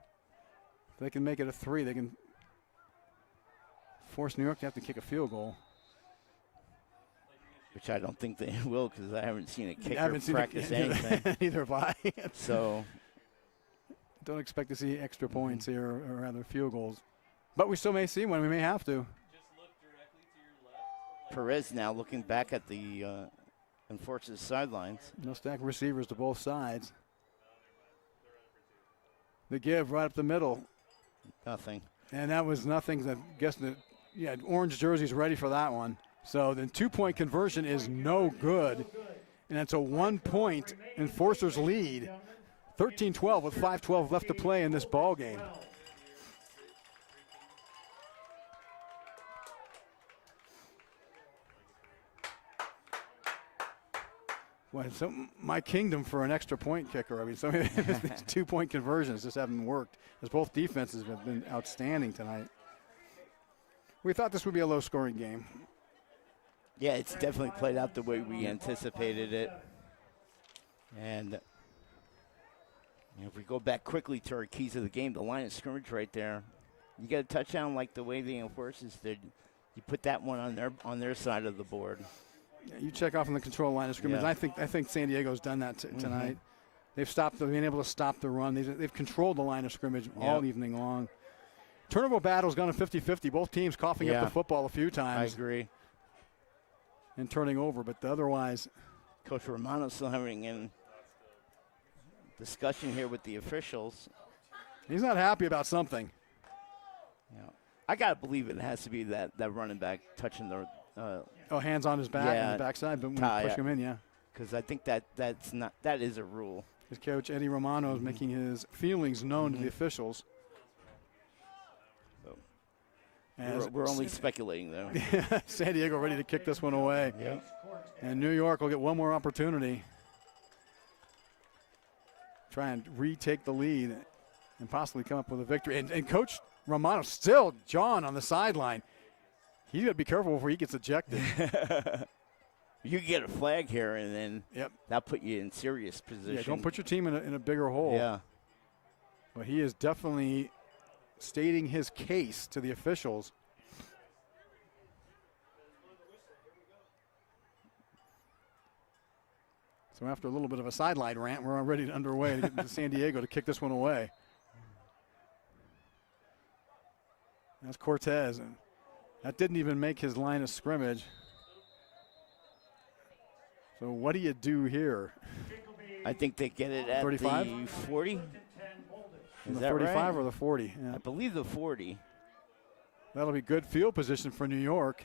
If they can make it a 3, they can force New York to have to kick a field goal. Which I don't think they will because I haven't seen a kicker practice anything. Neither have I. So don't expect to see extra points here, or rather field goals. But we still may see one. We may have to. Perez now looking back at the Enforcers sidelines. No stack receivers to both sides. The give right up the middle. Nothing. And that was nothing. I guess orange jerseys ready for that one. So the 2-point conversion is no good. And it's a 1-point Enforcers lead. 13-12 with 5:12 left to play in this ball game. Well, so my kingdom for an extra point kicker. I mean, some of these 2-point conversions just haven't worked, as both defenses have been outstanding tonight. We thought this would be a low-scoring game. Yeah, it's definitely played out the way we anticipated it. And if we go back quickly to our keys of the game, the line of scrimmage right there, you get a touchdown like the way the Enforcers did, you put that one on their side of the board. Yeah, you check off on the control line of scrimmage. Yeah. I think San Diego's done that tonight. They've been able to stop the run. They've controlled the line of scrimmage all evening long. Turnover battle's gone to 50-50. Both teams coughing up the football a few times. I agree. And turning over, but otherwise. Coach Romano's still having a discussion here with the officials. He's not happy about something. Yeah. I got to believe it has to be that running back touching the hands on his back and the backside, but when you push him in, because I think that is a rule. His coach Eddie Romano is making his feelings known to the officials. We're only speculating, though. San Diego ready to kick this one away. Yep. And New York will get one more opportunity. Try and retake the lead and possibly come up with a victory. And Coach Romano still, John, on the sideline. He's got to be careful before he gets ejected. You get a flag here, and then that'll put you in serious position. Yeah, don't put your team in a bigger hole. Yeah. But he is definitely stating his case to the officials. So after a little bit of a sideline rant, we're already underway to get to San Diego to kick this one away. That's Cortez, and that didn't even make his line of scrimmage. So what do you do here? I think they get it at 35? the 40. The 35 or the 40? Yeah. I believe the 40. That'll be good field position for New York.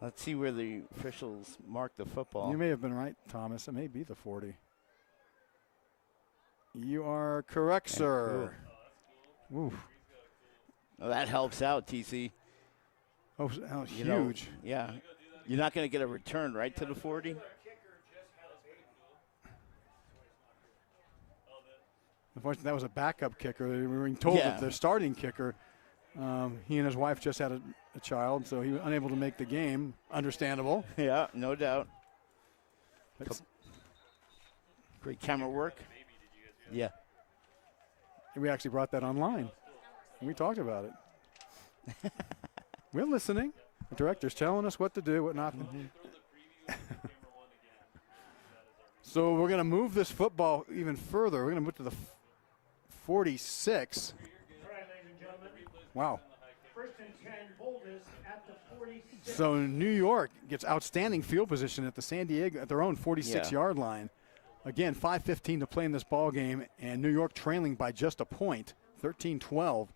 Let's see where the officials mark the football. You may have been right, Thomas. It may be the 40. You are correct, sir. Oof. Well, that helps out, TC. Oh, huge. Yeah. You're not going to get a return, right, to the 40? Unfortunately, that was a backup kicker. We were being told that the starting kicker, he and his wife just had a child, so he was unable to make the game. Understandable. Yeah, no doubt. Great camera work. Yeah. We actually brought that online. We talked about it. We're listening. The director's telling us what to do, what not to do. So we're going to move this football even further. We're going to move to the 46. Wow. First and 10, Boldest at the 46. So New York gets outstanding field position at the San Diego, at their own 46-yard line. Again, 5:15 to play in this ball game, and New York trailing by just a point, 13-12.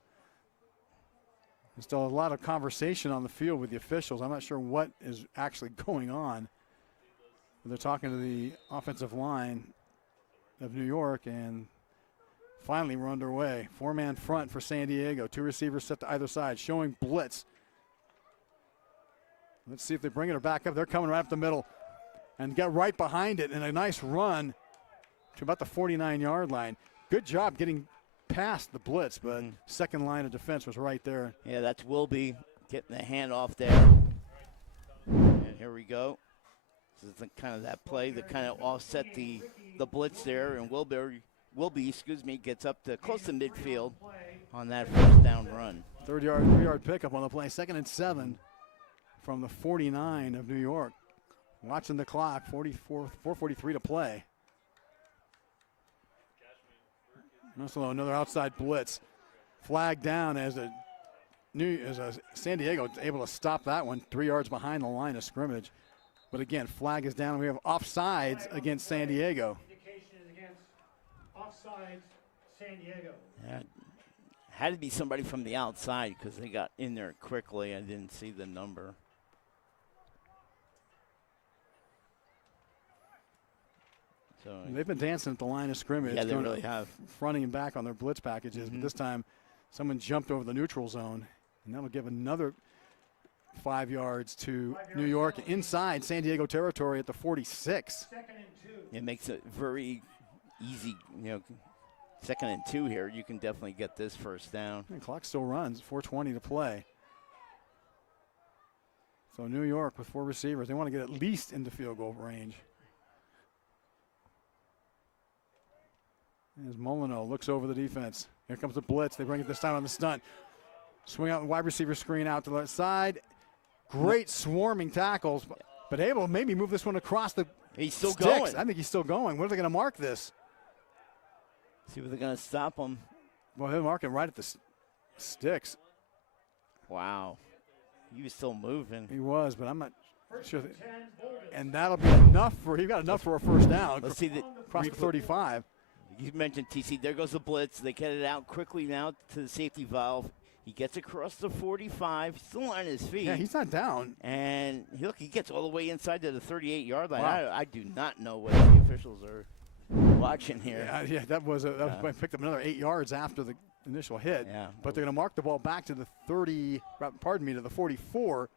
There's still a lot of conversation on the field with the officials. I'm not sure what is actually going on. They're talking to the offensive line of New York, and finally we're underway. Four-man front for San Diego. Two receivers set to either side, showing blitz. Let's see if they bring it or back up. They're coming right up the middle and get right behind it, and a nice run to about the 49-yard line. Good job getting past the blitz, but second line of defense was right there. Yeah, that's Wilby getting the handoff there. And here we go. This is kind of that play that kind of offset the blitz there, and Wilby, gets up to close to midfield on that first down run. 3-yard pickup on the play. 2nd and 7 from the 49 of New York. Watching the clock, 4:43 to play. Also another outside blitz. Flag down as San Diego able to stop that one 3 yards behind the line of scrimmage. But again, flag is down. We have offsides against San Diego. Indication is against offsides San Diego. Yeah, had to be somebody from the outside because they got in there quickly. I didn't see the number. So they've been dancing at the line of scrimmage. Yeah, they really have. Fronting and back on their blitz packages. But this time, someone jumped over the neutral zone, and that'll give another 5 yards to New York inside San Diego territory at the 46. 2nd and 2. It makes it very easy, 2nd and 2 here. You can definitely get this first down. And clock still runs, 4:20 to play. So New York with 4 receivers. They want to get at least into field goal range. As Molyneux looks over the defense. Here comes the blitz. They bring it this time on the stunt. Swing out the wide receiver screen out to the side. Great swarming tackles, but able to maybe move this one across the He's still sticks. going. I think he's still going. Where are they going to mark this? See if they're going to stop him. Well, they're marking right at the sticks. Wow. He was still moving. He was, but I'm not sure. And that'll be enough for, he got enough for a first down. Let's see the across the 35. You mentioned TC. There goes the blitz. They get it out quickly now to the safety valve. He gets across the 45, still on his feet. Yeah, he's not down. And look, he gets all the way inside to the 38-yard line. Wow. I do not know what the officials are watching here. Yeah, that was picked up another 8 yards after the initial hit. Yeah. But they're going to mark the ball back to the to the 44.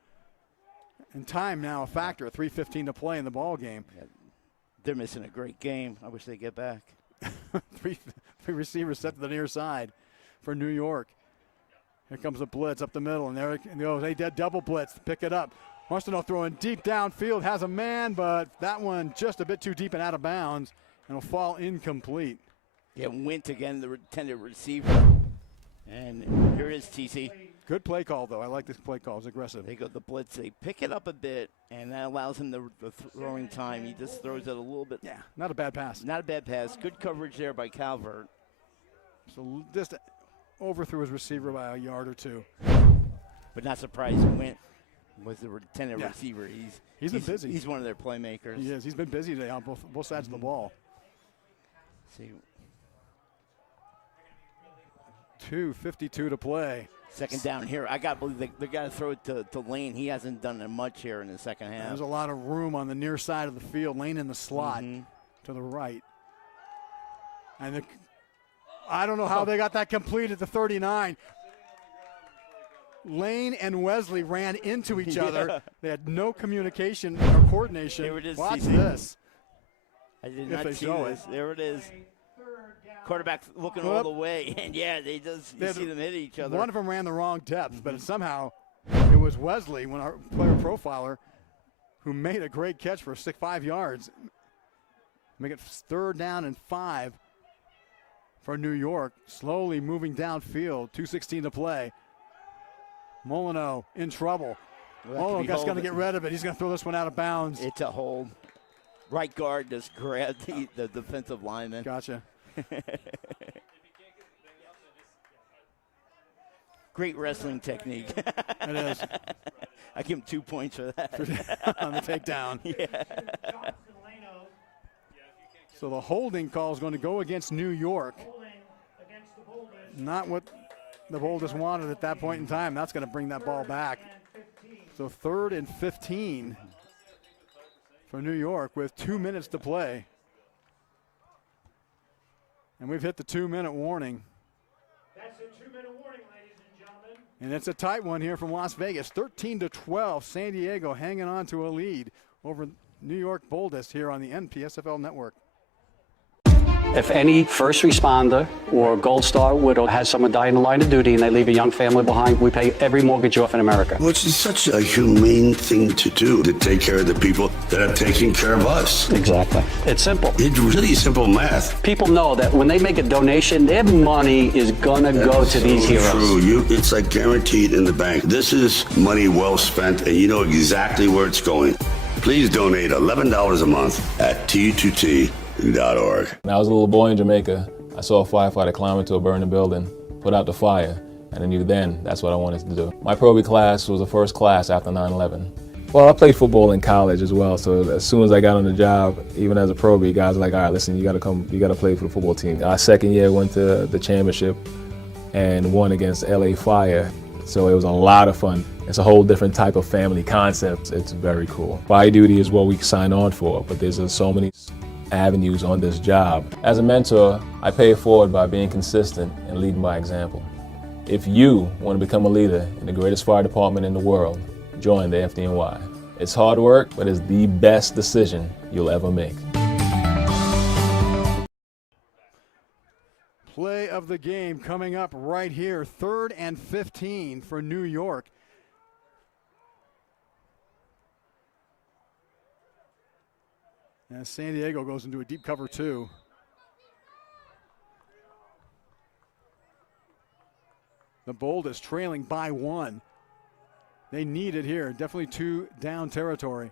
And time now a factor, 3:15 to play in the ball game. Yeah. They're missing a great game. I wish they'd get back. three receivers set to the near side for New York. Here comes the blitz up the middle, and there it goes. They did double blitz, pick it up. Marcelino throwing deep downfield, has a man, but that one just a bit too deep and out of bounds, and will fall incomplete. Yeah, Wint again, the intended receiver. And here is TC. Good play call, though. I like this play call. It's aggressive. They go the blitz. They pick it up a bit, and that allows him the throwing time. He just throws it a little bit. Yeah, not a bad pass. Not a bad pass. Good coverage there by Calvert. So just overthrew his receiver by a yard or two. But not surprised Wint was the intended receiver. He's been busy. He's one of their playmakers. He is. He's been busy today on both sides of the ball. See. 2:52 to play. Second down here. I got to believe they got to throw it to Lane. He hasn't done it much here in the second half. There's a lot of room on the near side of the field. Lane in the slot to the right. And I don't know how they got that complete at the 39. Lane and Wesley ran into each other. They had no communication or coordination. Here it is. Watch CC. this. I did not see this. There it is. Quarterback looking all the way, and yeah, you see them hit each other. One of them ran the wrong depth, but somehow it was Wesley, when our player profiler, who made a great catch for 5 yards. Make it 3rd down and 5 for New York. Slowly moving downfield, 2:16 to play. Molino in trouble. Molino just going to get rid of it. He's going to throw this one out of bounds. It's a hold. Right guard just grabbed the defensive lineman. Gotcha. Great wrestling technique. It is. I give him 2 points for that. On the takedown. Yeah. So the holding call is going to go against New York. Not what the Boldest wanted at that point in time. That's going to bring that ball back. So 3rd and 15 for New York with 2 minutes to play. And we've hit the 2-minute warning. That's a 2-minute warning, ladies and gentlemen. And it's a tight one here from Las Vegas. 13-12, San Diego hanging on to a lead over New York Boldest here on the NPSFL network. If any first responder or Gold Star widow has someone die in the line of duty and they leave a young family behind, we pay every mortgage off in America. Which is such a humane thing to do, to take care of the people that are taking care of us. Exactly. It's simple. It's really simple math. People know that when they make a donation, their money is going to go to these heroes. True. It's like guaranteed in the bank. This is money well spent, and you know exactly where it's going. Please donate $11 a month at T2T.org. When I was a little boy in Jamaica, I saw a firefighter climb into a burning building, put out the fire, and I knew then that's what I wanted to do. My Pro B class was the first class after 9/11. Well, I played football in college as well, so as soon as I got on the job, even as a Pro B, guys were like, all right, listen, you got to play for the football team. Our second year went to the championship and won against LA Fire, so it was a lot of fun. It's a whole different type of family concept. It's very cool. Fire duty is what we sign on for, but there's so many avenues on this job. As a mentor, I pay it forward by being consistent and leading by example. If you want to become a leader in the greatest fire department in the world, join the FDNY. It's hard work, but it's the best decision you'll ever make. Play of the game coming up right here. 3rd and 15 for New York. As San Diego goes into a deep cover 2. The Boldest trailing by 1. They need it here. Definitely 2 down territory.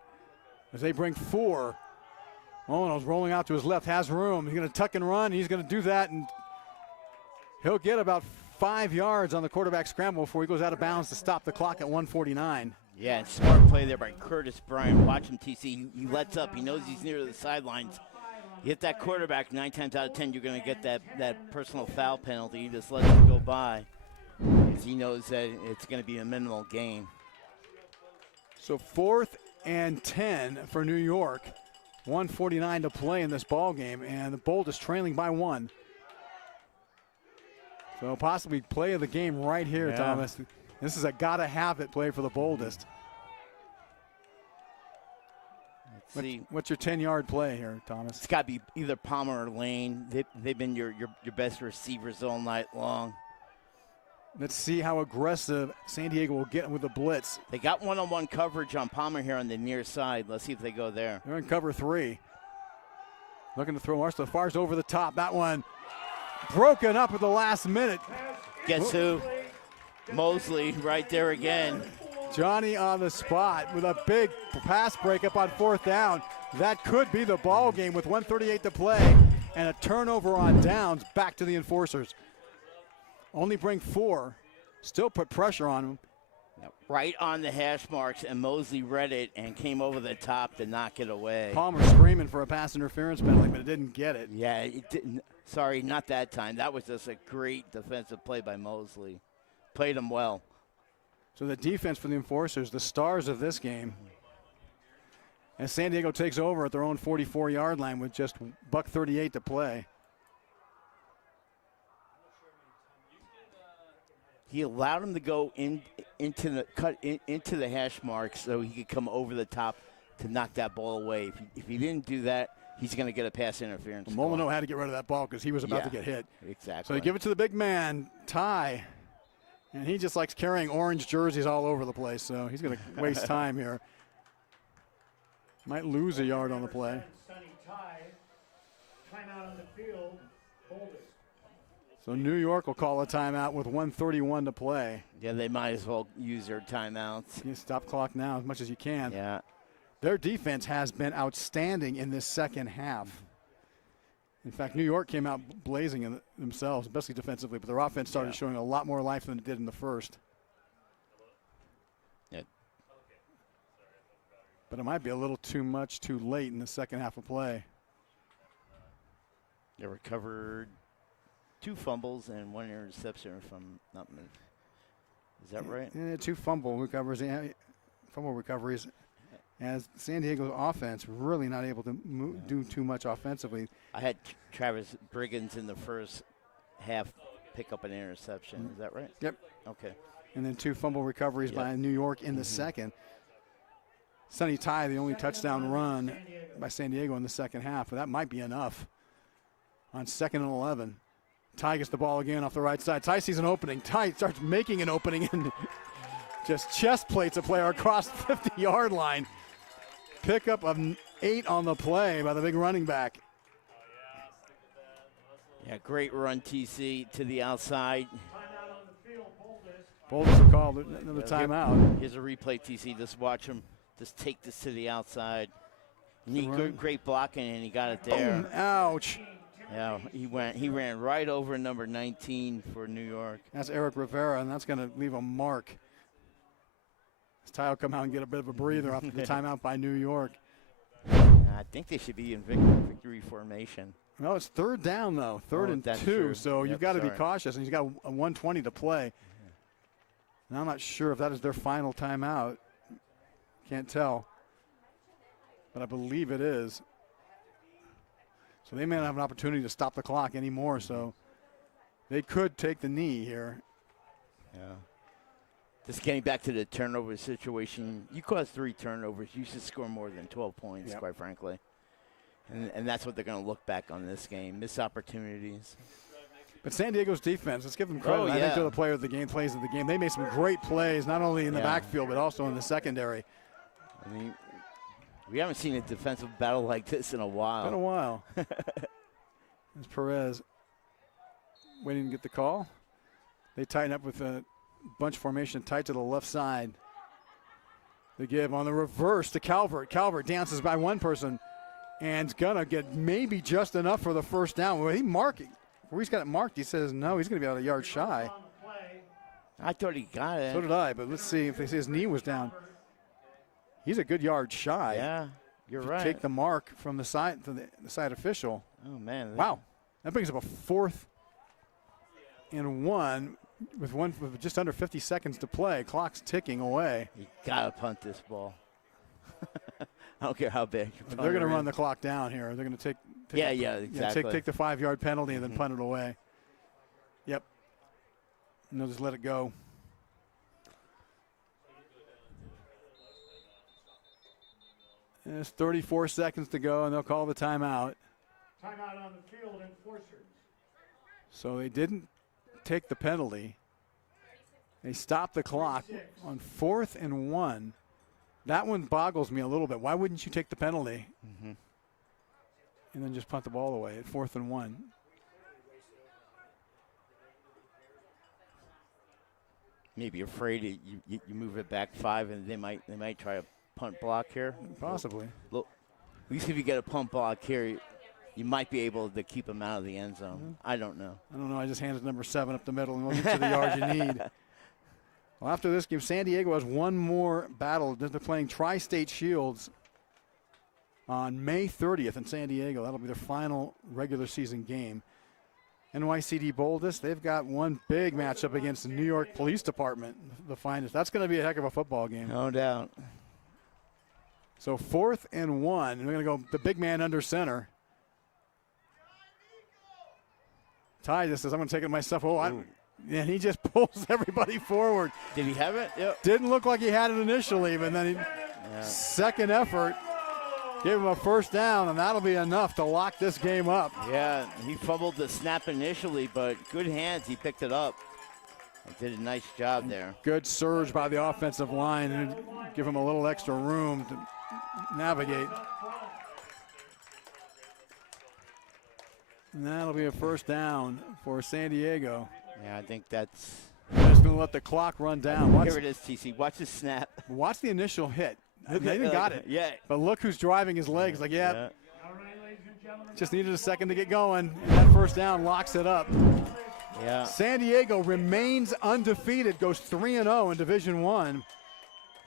As they bring 4. Owens rolling out to his left, has room. He's going to tuck and run. He's going to do that, and he'll get about 5 yards on the quarterback scramble before he goes out of bounds to stop the clock at 1:49. Yeah, and smart play there by Curtis Bryant. Watch him, TC. He lets up. He knows he's near the sidelines. You hit that quarterback 9 times out of 10, you're going to get that personal foul penalty. He just lets him go by because he knows that it's going to be a minimal gain. So 4th and 10 for New York. 1:49 to play in this ball game, and the Boldest trailing by 1. So possibly play of the game right here, Yeah. Thomas. This is a gotta-have-it play for the Boldest. Let's see. What's your 10-yard play here, Thomas? It's got to be either Palmer or Lane. They've been your best receivers all night long. Let's see how aggressive San Diego will get with the blitz. They got one-on-one coverage on Palmer here on the near side. Let's see if they go there. They're in cover 3. Looking to throw Arsenal Far's over the top. That one broken up at the last minute. Guess who? Mosley right there again. Johnny on the spot with a big pass breakup on 4th down. That could be the ball game with 1:38 to play and a turnover on downs back to the Enforcers. Only bring 4. Still put pressure on them. Right on the hash marks, and Mosley read it and came over the top to knock it away. Palmer screaming for a pass interference penalty, but it didn't get it. Yeah, it didn't. Sorry, not that time. That was just a great defensive play by Mosley. Played him well. So the defense for the Enforcers, the stars of this game. As San Diego takes over at their own 44-yard line with just $1:38 to play. He allowed him to go into the hash marks so he could come over the top to knock that ball away. If he didn't do that, he's going to get a pass interference. Molyneux had to get rid of that ball because he was about to get hit. Exactly. So they give it to the big man, Ty, and he just likes carrying orange jerseys all over the place, so he's going to waste time here. Might lose a yard on the play. Sonny Ty, timeout on the field, Boldest. So New York will call a timeout with 1:31 to play. Yeah, they might as well use their timeouts. You stop clock now as much as you can. Yeah. Their defense has been outstanding in this second half. In fact, New York came out blazing in themselves, especially defensively, but their offense started showing a lot more life than it did in the first. Yeah. But it might be a little too much too late in the second half of play. They recovered 2 fumbles and 1 interception from not me. Is that right? Yeah, 2 fumble recoveries. As San Diego's offense really not able to do too much offensively. I had Travis Briggins in the first half pick up an interception. Is that right? Yep. Okay. And then 2 fumble recoveries by New York in the second. Sonny Ty, the only touchdown run by San Diego in the second half, but that might be enough. On 2nd and 11. Ty gets the ball again off the right side. Ty sees an opening. Ty starts making an opening and just chest plates a player across the 50-yard line. Pickup of 8 on the play by the big running back. Yeah, great run, TC, to the outside. Boldest will call another timeout. Here's a replay, TC. Just watch him just take this to the outside. Great blocking, and he got it there. Boom, ouch. Yeah, he ran right over number 19 for New York. That's Eric Rivera, and that's going to leave a mark. As Ty will come out and get a bit of a breather after the timeout by New York. I think they should be in victory formation. No, it's 3rd down, though. 3rd and 2, true. so you've got to be cautious, and he's got a 1:20 to play. And I'm not sure if that is their final timeout. Can't tell. But I believe it is. So they may not have an opportunity to stop the clock anymore, so they could take the knee here. Yeah. Just getting back to the turnover situation, you caused 3 turnovers. You should score more than 12 points, quite frankly. And that's what they're going to look back on this game, missed opportunities. But San Diego's defense, let's give them credit. I think they're the player of the game, plays of the game. They made some great plays, not only in the backfield, but also in the secondary. I mean, we haven't seen a defensive battle like this in a while. Been a while. There's Perez waiting to get the call. They tighten up with a bunch formation tight to the left side. The give on the reverse to Calvert. Calvert dances by one person and's going to get maybe just enough for the first down. Well, where he's got it marked, he says no, he's going to be about a yard shy. I thought he got it. So did I, but let's see if they say his knee was down. He's a good yard shy. Yeah, you're right. Take the mark from the side to the side official. Oh, man. Wow. That brings up a 4th and 1 with just under 50 seconds to play. Clock's ticking away. You got to punt this ball. I don't care how big. They're going to run the clock down here. They're going to take exactly. take the 5-yard penalty and then punt it away. Yep. And they'll just let it go. There's 34 seconds to go, and they'll call the timeout. Timeout on the field, enforcers. So they didn't take the penalty. They stopped the clock on 4th and 1. That one boggles me a little bit. Why wouldn't you take the penalty and then just punt the ball away at 4th and 1? Maybe afraid you move it back 5 and they might try a punt block here. Possibly. Look, at least if you get a punt block here, you might be able to keep him out of the end zone. I don't know. I just handed number 7 up the middle, and we'll get you the yards you need. Well, after this game, San Diego has one more battle. They're playing Tri-State Shields on May 30th in San Diego. That'll be their final regular season game. NYCD Boldest, they've got one big matchup against the New York Police Department, the finest. That's going to be a heck of a football game. No doubt. So 4th and 1. We're going to go the big man under center. Ty just says, I'm going to take it myself. And he just pulls everybody forward. Did he have it? Yep. Didn't look like he had it initially, but then second effort gave him a first down, and that'll be enough to lock this game up. Yeah, he fumbled the snap initially, but good hands. He picked it up. He did a nice job there. Good surge by the offensive line and give him a little extra room to navigate. And that'll be a first down for San Diego. Yeah, I think that's... They're just going to let the clock run down. Here it is, TC. Watch the snap. Watch the initial hit. They didn't got it. Yeah. But look who's driving his legs. Like, just needed a second to get going. And that first down locks it up. Yeah. San Diego remains undefeated, goes 3-0 in Division I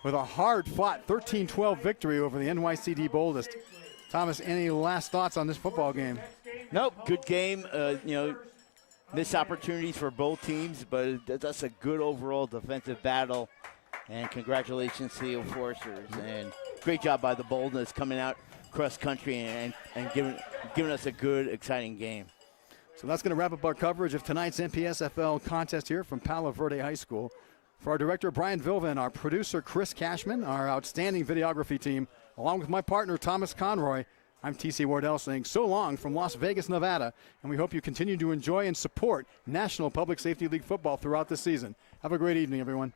with a hard-fought 13-12 victory over the NYCD Boldest. Thomas, any last thoughts on this football game? Nope. Good game. Missed opportunities for both teams, but that's a good overall defensive battle. And congratulations to the enforcers. And great job by the Boldest coming out cross country and giving us a good, exciting game. So that's going to wrap up our coverage of tonight's NPSFL contest here from Palo Verde High School. For our director, Brian Vilvan, our producer, Chris Cashman, our outstanding videography team, along with my partner, Thomas Conroy, I'm TC Wardell saying so long from Las Vegas, Nevada, and we hope you continue to enjoy and support National Public Safety League football throughout the season. Have a great evening, everyone.